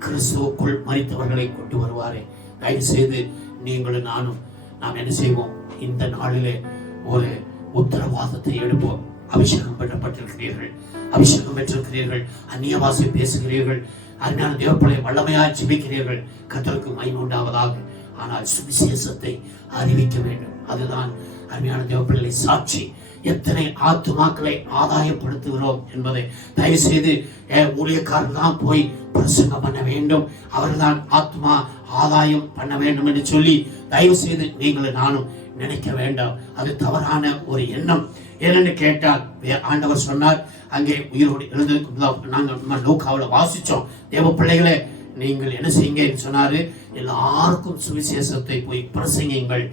கிறிஸ்துவுக்குள் மரித்தவர்களை கொண்டு வருவாரே. தயவு செய்து நீங்களும் நானும் நாம் என்ன செய்வோம்? இந்த நாளிலே ஒரு உத்தரவாதத்தை எடுப்போம். அபிஷேகம் பெற்றப்பட்டிருக்கிறீர்கள், அபிஷேகம் பெற்றிருக்கிறீர்கள், அந்நிய பாஷை பேசுகிறீர்கள், அருமையான தேவப்பிள்ளை வல்லமையாய் ஜெபிக்கிறீர்கள். கர்த்தருக்கு மகிமை உண்டாவதாக. ஆனால் சுவிசேஷத்தை அறிவிக்க வேண்டும். அதுதான் அருமையான தேவப்பிள்ளை சாட்சி. எத்தனை ஆத்துமாக்களை ஆதாயப்படுத்துகிறோம் என்பதை தயவு செய்து ஊழியக்காரர்கள் தான் போய் பிரசங்கம் பண்ண வேண்டும், அவர்தான் ஆத்மா ஆதாயம் பண்ண வேண்டும் என்று சொல்லி தயவு செய்து நீங்களும் நானும் நினைக்க வேண்டாம். அது தவறான ஒரு எண்ணம். ஏனென்று கேட்டால் ஆண்டவர் சொன்னார், அங்கே உயிரோடு எழுந்திருக்கும் நாங்கள் லூக்காவில் வாசிச்சோம், தேவ பிள்ளைகளே நீங்கள் என்ன செய்யுங்க சொன்னாரு, எல்லாருக்கும் சுவிசேஷத்தை போய் பிரசங்கிங்கள்,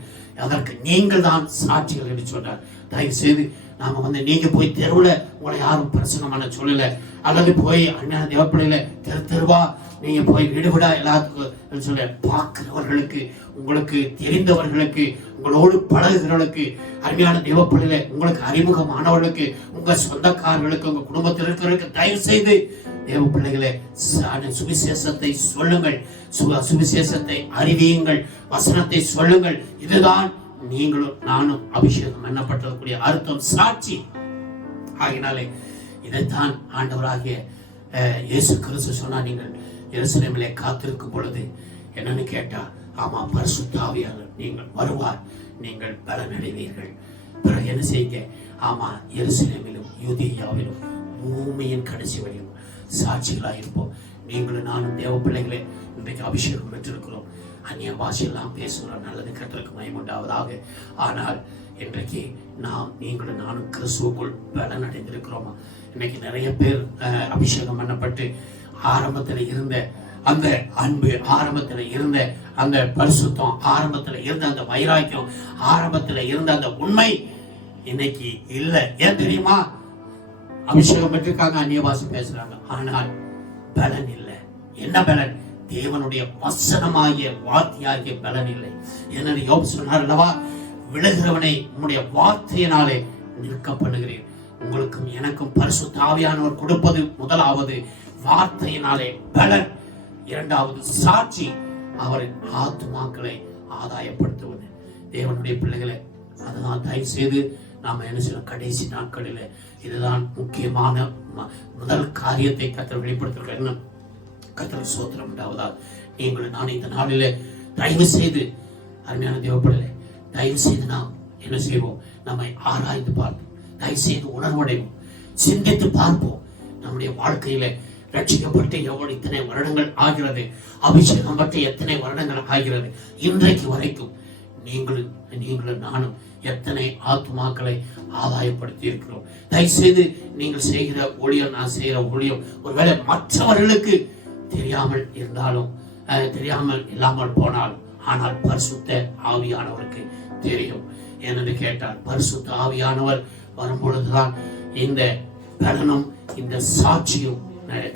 அதற்கு நீங்கள் தான் சாட்சிகள் என்று சொன்னார். தயவு செய்து நாம நீங்க போய் தெருவுல உங்களை யாரும் பிரசங்கம் பண்ண சொல்லல, அல்லது போய் அண்ணான தேவப்பிள்ளையில தெருவா நீங்க போய் வீடு விடா எல்லாத்துக்கும் சொல்ல, பார்க்கிறவர்களுக்கு, உங்களுக்கு தெரிந்தவர்களுக்கு, உங்களோடு பழகுகிறவர்களுக்கு, அருமையான தேவப்பிள்ளையில உங்களுக்கு அறிமுகமானவர்களுக்கு, உங்க சொந்தக்காரர்களுக்கு, உங்க குடும்பத்தில் இருக்கிறவர்களுக்கு தயவு செய்து தேவ பிள்ளைகளே சுவிசேஷத்தை சொல்லுங்கள், சுவிசேஷத்தை அறிவியுங்கள், வசனத்தை சொல்லுங்கள். இதுதான் நீங்களும் நானும் அபிஷேகம் எண்ணப்பட்டக்கூடிய அர்த்தம், சாட்சி. ஆகினாலே இதைத்தான் ஆண்டவராகிய இயேசு கிறிஸ்து சொன்னார், நீங்கள் எருசலேமிலே காத்திருக்கும் பொழுது என்னன்னு கேட்டா, ஆமா பரிசுத்த ஆவியானவர் நீங்கள் வருவார், நீங்கள் பலனடைவீர்கள். பிறகு என்ன செய்யுங்க? ஆமா எருசலேமிலும் யூதேயாவிலும் பூமியின் கடைசி வரையும் சாட்சிகளாயிருப்போம். நீங்களும் நானும் தேவ பிள்ளைகளே இன்றைக்கு அபிஷேகம் பெற்றிருக்கிறோம், அந்நிய பாஷையெல்லாம் பேசுகிறோம், நல்லது கர்த்தருக்கு மகிமை உண்டாவதாக. ஆனால் இன்றைக்கு நீங்களும் நானும் கிறிஸ்துவுக்குள் பலன் அடைந்திருக்கிறோமா? இன்னைக்கு நிறைய பேர் அபிஷேகம் பண்ணப்பட்டு ஆரம்பத்தில் இருந்த அந்த அன்பு, ஆரம்பத்தில் இருந்த அந்த பரிசுத்தம், ஆரம்பத்தில் இருந்த அந்த வைராக்கியம், ஆரம்பத்தில் இருந்த அந்த உண்மை இன்னைக்கு இல்லை. ஏன் தெரியுமா? அபிஷேகம் பெற்றிருக்காங்க, அந்நிய பாஷை பேசுறாங்க, ஆனால் பலன் இல்லை. என்ன பலன்? தேவனுடைய வசனமாகிய வார்த்தையாகிய பலன் இல்லை. என்ன யோபு சொன்னார் அல்லவா, விழுகிறவனை உன்னுடைய வார்த்தையினாலே நிற்க பண்ணுகிறேன். உங்களுக்கும் எனக்கும் பரிசுத்த ஆவியானவர் கொடுப்பது முதலாவது வார்த்தையினாலே பலன், இரண்டாவது சாட்சி, அவரின் ஆத்துமாக்களை ஆதாயப்படுத்துவது. தேவனுடைய பிள்ளைகளை அதுதான் தயவு செய்து நாம என்ன செய்யணும்? கடைசி நாட்களில் இதுதான் முக்கியமான முதல் காரியத்தை கர்த்தர் வெளிப்படுத்திருக்க. கர்த்தர் சோத்திரம் உண்டாவதால் நீங்களும் நான் இந்த நாளிலே தயவு செய்து அருமையான தேவப்பிள்ளை தயவு செய்து நாம் என்ன செய்வோம்? நம்மை ஆராய்ந்து பார்ப்போம், தயவு செய்து உணர்வடைவோம், சிந்தித்து பார்ப்போம். நம்முடைய வாழ்க்கையில ரட்சிக்கப்பட்டு எவ்வளவு இத்தனை வருடங்கள் ஆகிறது, அபிஷேகம் பற்றி எத்தனை வருடங்கள் ஆகிறது, இன்றைக்கு வரைக்கும் நீங்களும் நானும் எத்தனை ஆத்துமாக்களை ஆதாயப்படுத்தி இருக்கிறோம். தயவு செய்து நீங்கள் செய்கிற ஊழியம், நான் செய்கிற ஊழியம் ஒருவேளை மற்றவர்களுக்கு தெரியாமல் இருந்தாலும், தெரியாமல் இல்லாமல் போனாலும், ஆனால் பரிசுத்த ஆவியானவருக்கு தெரியும். ஏனென்று கேட்டால் பரிசுத்த ஆவியானவர் வரும்பொழுதுதான் இந்த பலனும் இந்த சாட்சியும்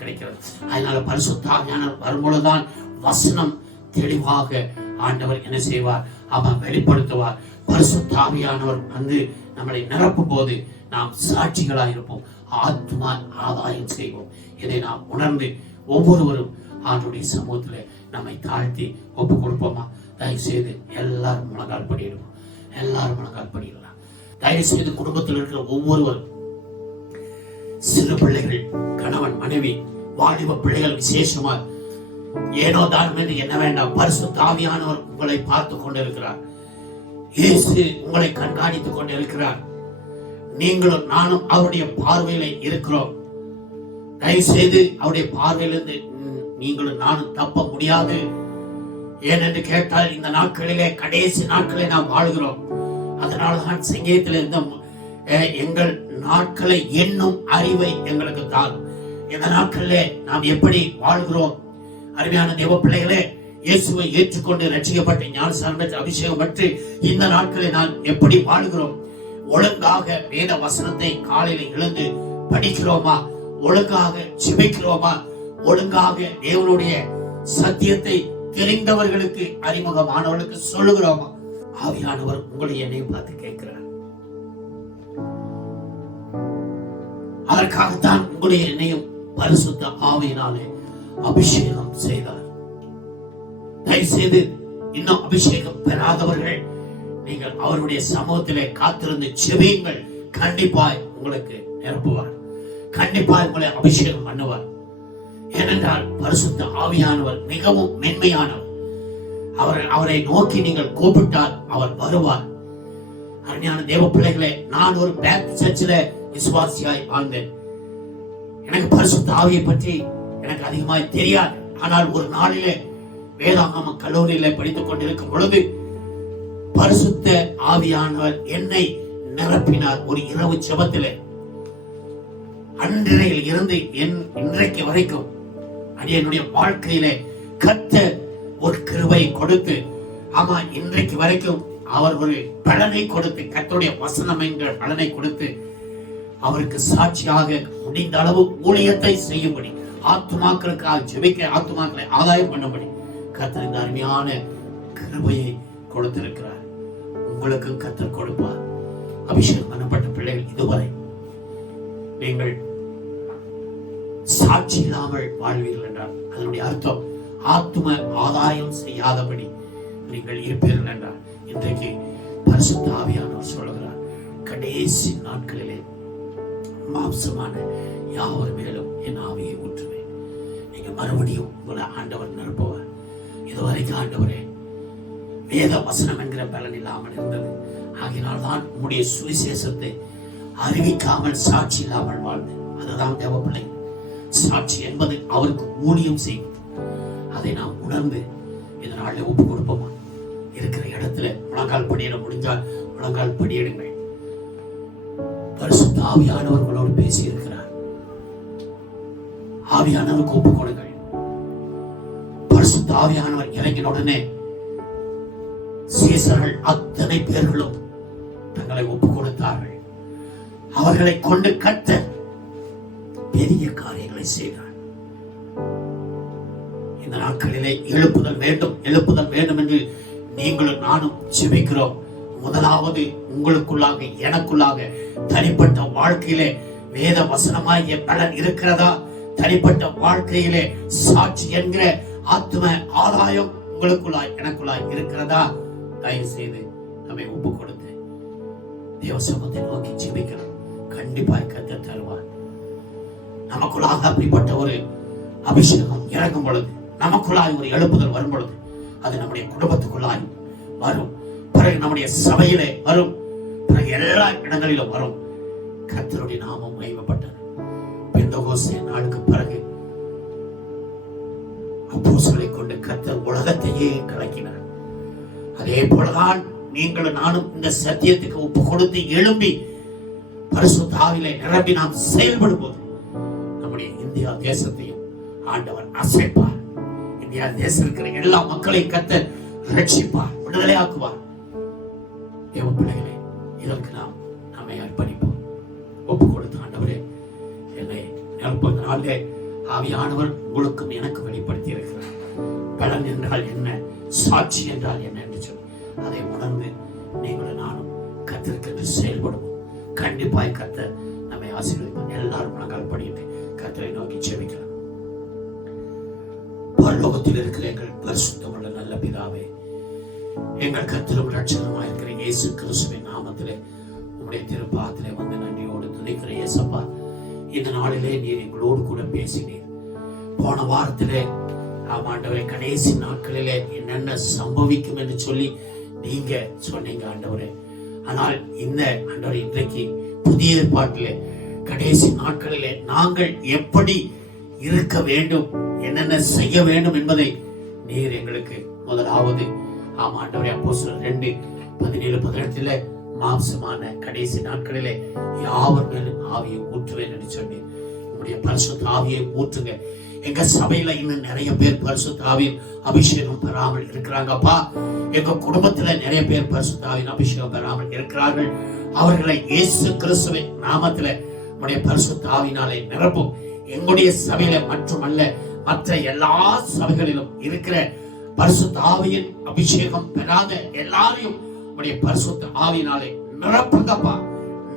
கிடைக்கிறது. அதனால பரிசுத்த ஆவியானவர் வரும்பொழுதுதான் வசனம் தெளிவாக ஆண்டவர் என்ன செய்வார்? அவன் வெளிப்படுத்துவார். பரிசுத்த ஆவியானவர் நம்மளை நிரப்பும் போது நாம் சாட்சிகளாக இருப்போம், ஆத்மா ஆதாயம் செய்வோம். இதை நாம் உணர்ந்து ஒவ்வொருவரும் ஆண்டுடைய சமூகத்துல நம்மை தாழ்த்தி ஒப்பு கொடுப்போமா? தயவு செய்து எல்லாரும் முழங்கால் படியிடுவோம், எல்லாரும் முழங்கால் படியிடலாம். தயவு செய்து குடும்பத்தில் இருக்கிற ஒவ்வொருவரும், சிறு பிள்ளைகள், கணவன் மனைவி, வாலிப பிள்ளைகள் விசேஷமா ஏனோ தானம் என்று என்ன வேண்டாம். பரிசுத்த ஆவியானவர் உங்களை பார்த்து கொண்டிருக்கிறார். இயேசு உங்களை கண்காணித்துக் கொண்டிருக்கிறார். நீங்களும் நானும் அவருடைய பார்வையில இருக்கிறோம். தயவு செய்து அவருடைய பார்வையிலிருந்து நீங்களும் நானும் தப்ப முடியாது. ஏனென்று கேட்டால் இந்த நாட்களிலே கடைசி நாட்களை நாம் வாழ்கிறோம். அதனால்தான் சங்கீதத்தில் இருந்த எங்கள் நாட்களை என்னும் அறிவை எங்களுக்கு தான். இந்த நாட்களிலே நாம் எப்படி வாழ்கிறோம்? அருமையான தேவ பிள்ளைகளே, இயேசுவை ஏற்றுக்கொண்டு ரட்சிக்கப்பட்டு ஞானஸ்நானம் பெற்று அபிஷேகம் பெற்று இந்த நாட்களை நான் எப்படி வாழ்கிறோம்? ஒழுங்காக வேத வசனத்தை காலையில் எழுந்து படிக்கிறோமா? ஒழுங்காக ஜெபிக்கிறோமா? ஒழுங்காக தேவனுடைய சத்தியத்தை தெரிந்தவர்களுக்கு, அறிமுகமானவர்களுக்கு சொல்லுகிறோமா? ஆவியானவர் உங்களை என்னையும் பார்த்து கேட்கிறார். அதற்காகத்தான் உங்களுடைய என்னையும் பரிசுத்த ஆவியினாலே அபிஷேகம் செய்தார். தயவு செய்து இன்னும் அபிஷேகம் பெறாதவர்கள் நீங்கள் அவருடைய சமூகத்திலே காத்திருந்து செவியுங்கள். கண்டிப்பாய் உங்களுக்கு நிரப்புவார், கண்டிப்பாய் உங்களை அபிஷேகம் பண்ணுவார். ஏனென்றால் பரிசுத்த ஆவியானவர் மிகவும் மென்மையானவர். அவரை நோக்கி நீங்கள் கூப்பிட்டால் அவர் வருவார். அருமையான தேவ பிள்ளைகளே, நான் ஒரு பேப்டிஸ்ட் சர்ச்சில் விசுவாசியாய் வாழ்ந்தேன். எனக்கு பரிசுத்த ஆவியை பற்றி எனக்கு அதிகமாய் தெரியாது. ஆனால் ஒரு நாளிலே வேதாகம கல்லூரியில படித்துக் கொண்டிருக்கும் பொழுது பரிசுத்த ஆவியானவர் என்னை நிரப்பினார். ஒரு இரவு ஜெபத்திலே அன்றையில் இருந்து இன்றைக்கு வரைக்கும் என்னுடைய வாழ்க்கையிலே கர்த்தர் ஒரு கிருபை கொடுத்து, ஆமா, இன்றைக்கு வரைக்கும் அவர் ஒரு பலனை கொடுத்து, கர்த்தருடைய வசனம் என்கிற பலனை கொடுத்து அவருக்கு சாட்சியாக முடிந்த அளவு ஊழியத்தை செய்யும்படி, ஆத்துமாக்களுக்காக ஜெபிக்க, ஆத்துமாக்களை ஆதாயம் பண்ணும்படி கர்த்தர் இந்த அருமையான கிருபையை கொடுத்திருக்கிறார். உங்களுக்கும் கர்த்தர் கொடுப்பார். அபிஷேகம் பண்ணப்பட்ட பிள்ளைகள், இதுவரை நீங்கள் சாட்சி இல்லாமல் வாழ்வீர்கள் என்றால் அதனுடைய அர்த்தம் ஆத்தும ஆதாயம் செய்யாதபடி நீங்கள் இருப்பீர்கள் என்றால், இன்றைக்கு பரிசுத்த ஆவியானவர் சொல்லுகிறார், கடைசி நாட்களிலே மாம்சமான யாவர் மேலும் என் ஆவியை ஊற்றுவேன். நீங்க மறுபடியும் உங்களை ஆண்டவர் நிரப்புவார். இதுவரைக்கும் ஆண்டவரே வேத வசனம் என்கிற பலன் இல்லாமல் இருந்தது, ஆகினால்தான் உங்களுடைய சுவிசேஷத்தை அறிவிக்காமல் சாட்சி இல்லாமல் வாழ்ந்தேன். அதுதான் தேவ பிள்ளை. சாட்சி என்பது அவருக்கு ஊழியம் செய்யும். அதை நாம் உணர்ந்து இதனால ஒப்பு கொடுப்போமா? இருக்கிற இடத்துல முழங்கால் படியிட முடிஞ்சால் முழங்கால் படியிடுங்கள். பரிசுத்த ஆவியானவர்களோடு பேசி இருக்கிறார். ஆவியானவருக்கு ஒப்பு கொடுங்கள். பரிசுத்த ஆவியானவர் இறங்கின உடனே சீசர்கள் அத்தனை பேர்களும் தங்களை ஒப்பு கொடுத்தார்கள். அவர்களை கொண்டு கர்த்தர் பெரிய காரியங்களை செய்தார். இந்த நாட்களிலே எழுப்புதல் வேண்டும், எழுப்புதல் வேண்டும் என்று நீங்களும் நானும் ஜெபிக்கிறோம். முதலாவது உங்களுக்குள்ளாக, எனக்குள்ளாக தனிப்பட்ட வாழ்க்கையிலே வேத வசனமாகிய பலன் இருக்கிறதா? தனிப்பட்ட வாழ்க்கையிலே சாட்சி என்கிற ஆத்ம ஆதாயம் உங்களுக்குள்ளாய், எனக்குள்ளாய் இருக்கிறதா? தயவு செய்து நம்மை ஒப்பு கொடுத்து தேவ சமூகத்தை நோக்கி ஜெபிக்கிறோம். கண்டிப்பாய் கர்த்தர் தருவார். நமக்குள்ளாக அப்படிப்பட்ட ஒரு அபிஷேகம் இறங்கும் பொழுது, நமக்குள்ளாய் ஒரு எழுப்புதல் வரும் பொழுது, அது நம்முடைய குடும்பத்துக்குள்ளாய் வரும், பிறகு நம்முடைய சபையிலே வரும், பிறகு எல்லா இடங்களிலும் வரும். கர்த்தருடைய நாமம் மகிமைப்பட்டது. பெந்தகோஸ்தே நாளுக்கு பிறகு அப்போஸ்தலரை கொண்டு கர்த்தர் உலகத்தையே கலக்கினார். அதே போலதான் நீங்களும் நானும் இந்த சத்தியத்துக்கு ஒப்பு கொடுத்து எழும்பி பரிசுத்த ஆவியிலே நிரம்பி நாம் செயல்படும் போது நம்முடைய இந்தியா தேசத்தையும் ஆண்டவர் அசைப்பார். இந்தியா தேசம் இருக்கிற எல்லா மக்களையும் கர்த்தர் ரட்சிப்பார், விடுதலை ஆக்குவார். தேவ பிள்ளைகளே, இதற்கு நாம் நம்மை அர்ப்பணிப்போம். ஒப்பு கொடுத்து, ஆண்டவரே என்னை நிரப்புவதனாலே ஆவியானவர் உங்களுக்கும் எனக்கு வெளிப்படுத்தி இருக்கிறார். பலன் என்றால் என்ன, சாட்சி என்றால் என்ன என்று சொல்லி அதை உணர்ந்து நீங்களும் நானும் கர்த்தருக்கு செயல்படுவோம். கண்டிப்பாய் கர்த்தர் நம்மை ஆசீர்வதிப்பார். எல்லாரும் முழங்கால் படியிட்டு கர்த்தரை நோக்கி ஜெபிக்கலாம். பரலோகத்தில் இருக்கிற எங்கள் பரிசுத்தமுள்ள நல்ல பிதாவே, எங்கள் கர்த்தரும் இரட்சகருமாய் இருக்கிற இயேசு கிறிஸ்துவின் நாமத்திலே உம்முடைய திருப்பாதத்திலே வந்து நன்றியோடு துதிக்கிற இயேசப்பா, இந்த நாளிலே நீர் எங்களோடு கூட பேசினீர். போன வாரத்திலே ஆண்டவரே கடைசி நாட்களிலே என்னென்ன சம்பவிக்கும் என்று சொல்லி நீங்க சொன்னீங்க ஆண்டவரே. ஆனால் இந்த ஆண்டவரே இன்றைக்கு புதிய ஏற்பாட்டிலே கடைசி நாட்களிலே நாங்கள் எப்படி இருக்க வேண்டும், என்னென்ன செய்ய வேண்டும் என்பதை நீர் எங்களுக்கு முதலாவது ஆண்டவரே அப்போஸ்தலர் 2:17-18 மாம்சமான கடைசி நாட்களிலே யாவர் மேலும் ஆவியை ஊற்றுவேன் என்று சொன்னேன். உங்களுடைய பரிசுத்த ஆவியை ஊற்றுங்க. எங்க சபையில இன்னும் நிறைய பேர் பரிசுத்த ஆவியின் அபிஷேகம் பெறாமல் இருக்கிறாங்கப்பா. எங்க குடும்பத்துல நிறைய பேர் பரிசுத்த ஆவியின் அபிஷேகம் பெறாமல் இருக்கிறார்கள். அவர்களை இயேசு கிறிஸ்துவின் நாமத்தில உங்களுடைய பரிசுத்த ஆவியினாலே நிரப்பும். எங்களுடைய சபையில மட்டுமல்ல, மற்ற எல்லா சபைகளிலும் இருக்கிற பரிசுத்த ஆவியின் அபிஷேகம் பெறாத எல்லாரையும் உங்களுடைய பரிசுத்த ஆவியினாலே நிரப்புங்கப்பா,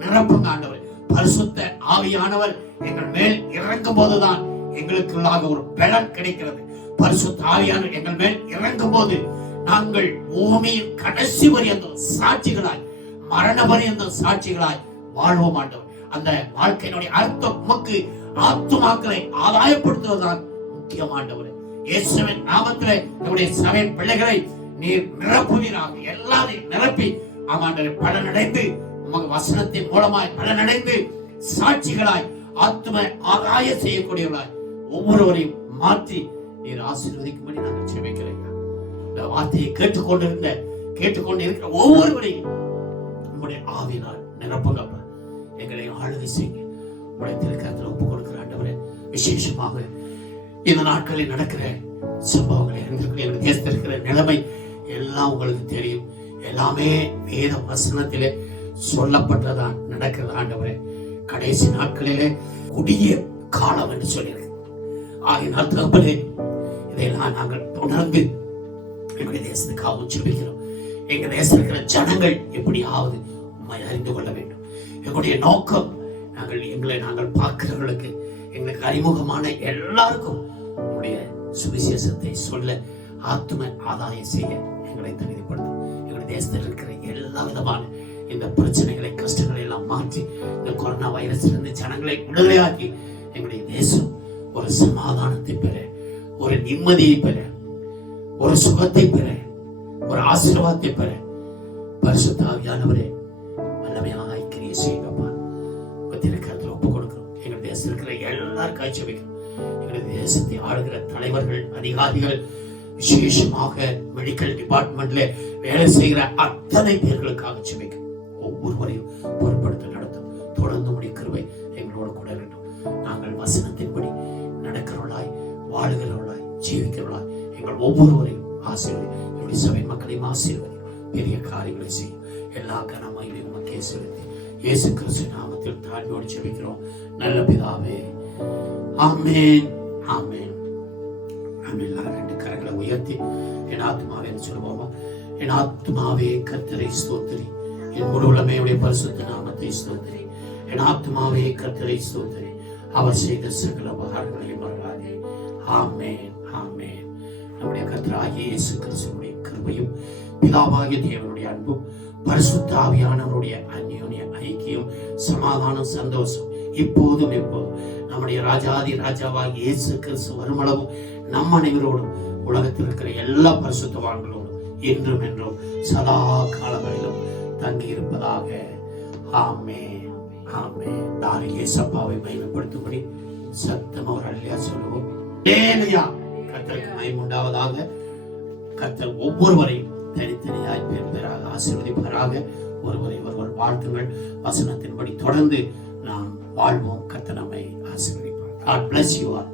நிரப்புங்க ஆண்டவர். பரிசுத்த ஆவியானவர் எங்கள் மேல் இறங்கும் போதுதான் எங்களுக்குள்ளாக ஒரு பலன் கிடைக்கிறது. பரிசுத்த ஆவியானவர் எங்கள் மேல் இறங்கும் போது நாங்கள் பூமியின் கடைசி பரியந்த சாட்சிகளாய், மரண பரியந்த சாட்சிகளாய் வாழ்வோம் ஆண்டவர். அந்த வாழ்க்கையினுடைய அர்த்தம் உமக்கு ஆத்துமாக்களை ஆதாயப்படுத்துவதுதான் முக்கியமானவர். இயேசுவின் நாமத்திலே நம்முடைய சபையின் பிள்ளைகளை நீர் நிரப்புவீராக. எல்லாரையும் நிரப்பி ஆமாண்டவரே பலனடைந்து உமக்கு வசனத்தின் மூலமாய் பலனடைந்து சாட்சிகளாய் ஆத்தும ஆதாய செய்யக்கூடியவர்களாய் ஒவ்வொருவரையும் மாற்றி நீர் ஆசீர்வதிக்கும்படி நாங்கள் ஜெபிக்கிறோம். இந்த வார்த்தையை கேட்டுக்கொண்டிருக்கிற ஒவ்வொருவரையும் உங்களுடைய ஆவியினால் நிரப்புங்கப்பா. எங்களை ஆளுகை செய்ய உங்களுடைய திருக்கரத்தில் ஒப்புக் கொடுக்கிற ஆண்டவரே, விசேஷமாக இந்த நாட்களில் நடக்கிற சம்பவங்களை எங்கள் தேசத்தில் இருக்கிற நிலைமை எல்லாம் உங்களுக்கு தெரியும். எல்லாமே வேத வசனத்திலே சொல்லப்பட்டதான் நடக்கிறது ஆண்டவரே. கடைசி நாட்களிலே கொடிய காலம் என்று சொல்லியிருக்கு. ஆகினால் தகப்பனே, இதையெல்லாம் நாங்கள் தொடர்ந்து எங்களுடைய தேசத்துக்காகவும் ஜெபிக்கிறோம். எங்க தேசத்தில் இருக்கிற ஜனங்கள் எப்படியாவது உண்மை அறிந்து கொள்ள வேண்டும். எங்களுடைய நோக்கம் நாங்கள் பார்க்கிறவர்களுக்கு, எங்களுக்கு அறிமுகமான எல்லாருக்கும் உங்களுடைய சுவிசேஷத்தை சொல்ல, ஆத்தும ஆதாயம் செய்ய எங்களை தகுதிப்படுத்தும். எங்களுடைய தேசத்தில் இருக்கிற எல்லா விதமான இந்த பிரச்சனைகளை, கஷ்டங்களை எல்லாம் மாற்றி இந்த கொரோனா வைரஸிலிருந்து ஜனங்களை விடுதலையாக்கி எங்களுடைய தேசம் ஒரு சமாதானத்தை பெற, ஒரு நிம்மதியை பெற, ஒரு சுகத்தை பெற, ஒரு ஆசீர்வாதத்தை பெற பரிசுத்த ஆவியானவரே வல்லமையாக கிரியை செய்யுங்கப்பா. உங்க திருக்கரத்தில் ஒப்புக் கொடுக்கிறோம். எங்களுடைய தேசத்தில் இருக்கிற எல்லாருக்கும் ஜெபிக்கிறோம். எங்களுடைய தேசத்தை ஆளுகிற தலைவர்கள், அதிகாரிகள், விசேஷமாக மெடிக்கல் டிபார்ட்மெண்ட்ல வேலை செய்கிற அத்தனை பேர்களுக்காக ஜெபிக்கிறோம். ஒவ்வொருவரையும் பொறுப்படுத்த நடத்தும். தொடர்ந்து உடைய கிருபை எங்களோடு கூட இருக்கட்டும். நாங்கள் வசனத்தின்படி நடக்கிறவர்களாய், வாழுகிறவர்களாய், ஜீவிக்கிறவர்களாய் எங்கள் ஒவ்வொருவரையும் ஆசீர்வதி. என்னுடைய சபை மக்களையும் ஆசீர்வதி. பெரிய காரியங்களை செய்யும். எல்லா கனமையிலும் உமக்கே செலுத்தி இயேசு கிறிஸ்து நாமத்தில் தாழ்மையோடு ஜெபிக்கிறோம் நல்ல பிதாவே. ஆமென், ஆமென், ஆமென். ரெண்டு கரங்களை உயர்த்தி என் ஆத்மாவே சொல்லுவோமா? என் ஆத்மாவே கர்த்தரை ஸ்தோத்திரி, என் முழு உள்ளமையுடைய பரிசுத்த நாமத்தை ஸ்தோத்திரி. என் ஆத்மாவே கர்த்தரை ஸ்தோத்திரி, அவர் செய்த சகல உபகாரங்களையும் மறவாதே. ஆமென், ஆமென். நம்முடைய கர்த்தராகிய இயேசு கிறிஸ்துவினுடைய கிருபையும் பிதாவாகிய தேவனுடைய அன்பும் பரிசுத்த ஆவியானவருடைய அந்யோன்ய ஐக்கியம், சமாதானம், சந்தோஷம் இப்போதும் எப்போதும் நம்முடைய ராஜாதி ராஜாவாகிய இயேசு கிறிஸ்து வருமளவும் நம் அனைவரோடும் உலகத்தில் இருக்கிற எல்லா பரிசுத்தவான்களோடும் என்றும் என்றும் சதா காலங்களிலும் தங்கி இருப்பதாக. ஆமென், ஆமென். தாரி இயேசப்பாவை மகிமைப்படுத்தும்படி சத்தம் ஒரு அல்லையா சொல்லுவோம். கர்த்தருக்கு மகிமை உண்டாவதாக. கர்த்தர் ஒவ்வொருவரையும் தனித்தனியாய் பேர் பேராக ஆசீர்வதிப்பாராக. ஒருவரை ஒருவர் வாழ்த்துங்கள். வசனத்தின்படி தொடர்ந்து நாம் வாழ்வோம். கர்த்தர் நம்மை ஆசீர்வதிப்பார். God bless you all.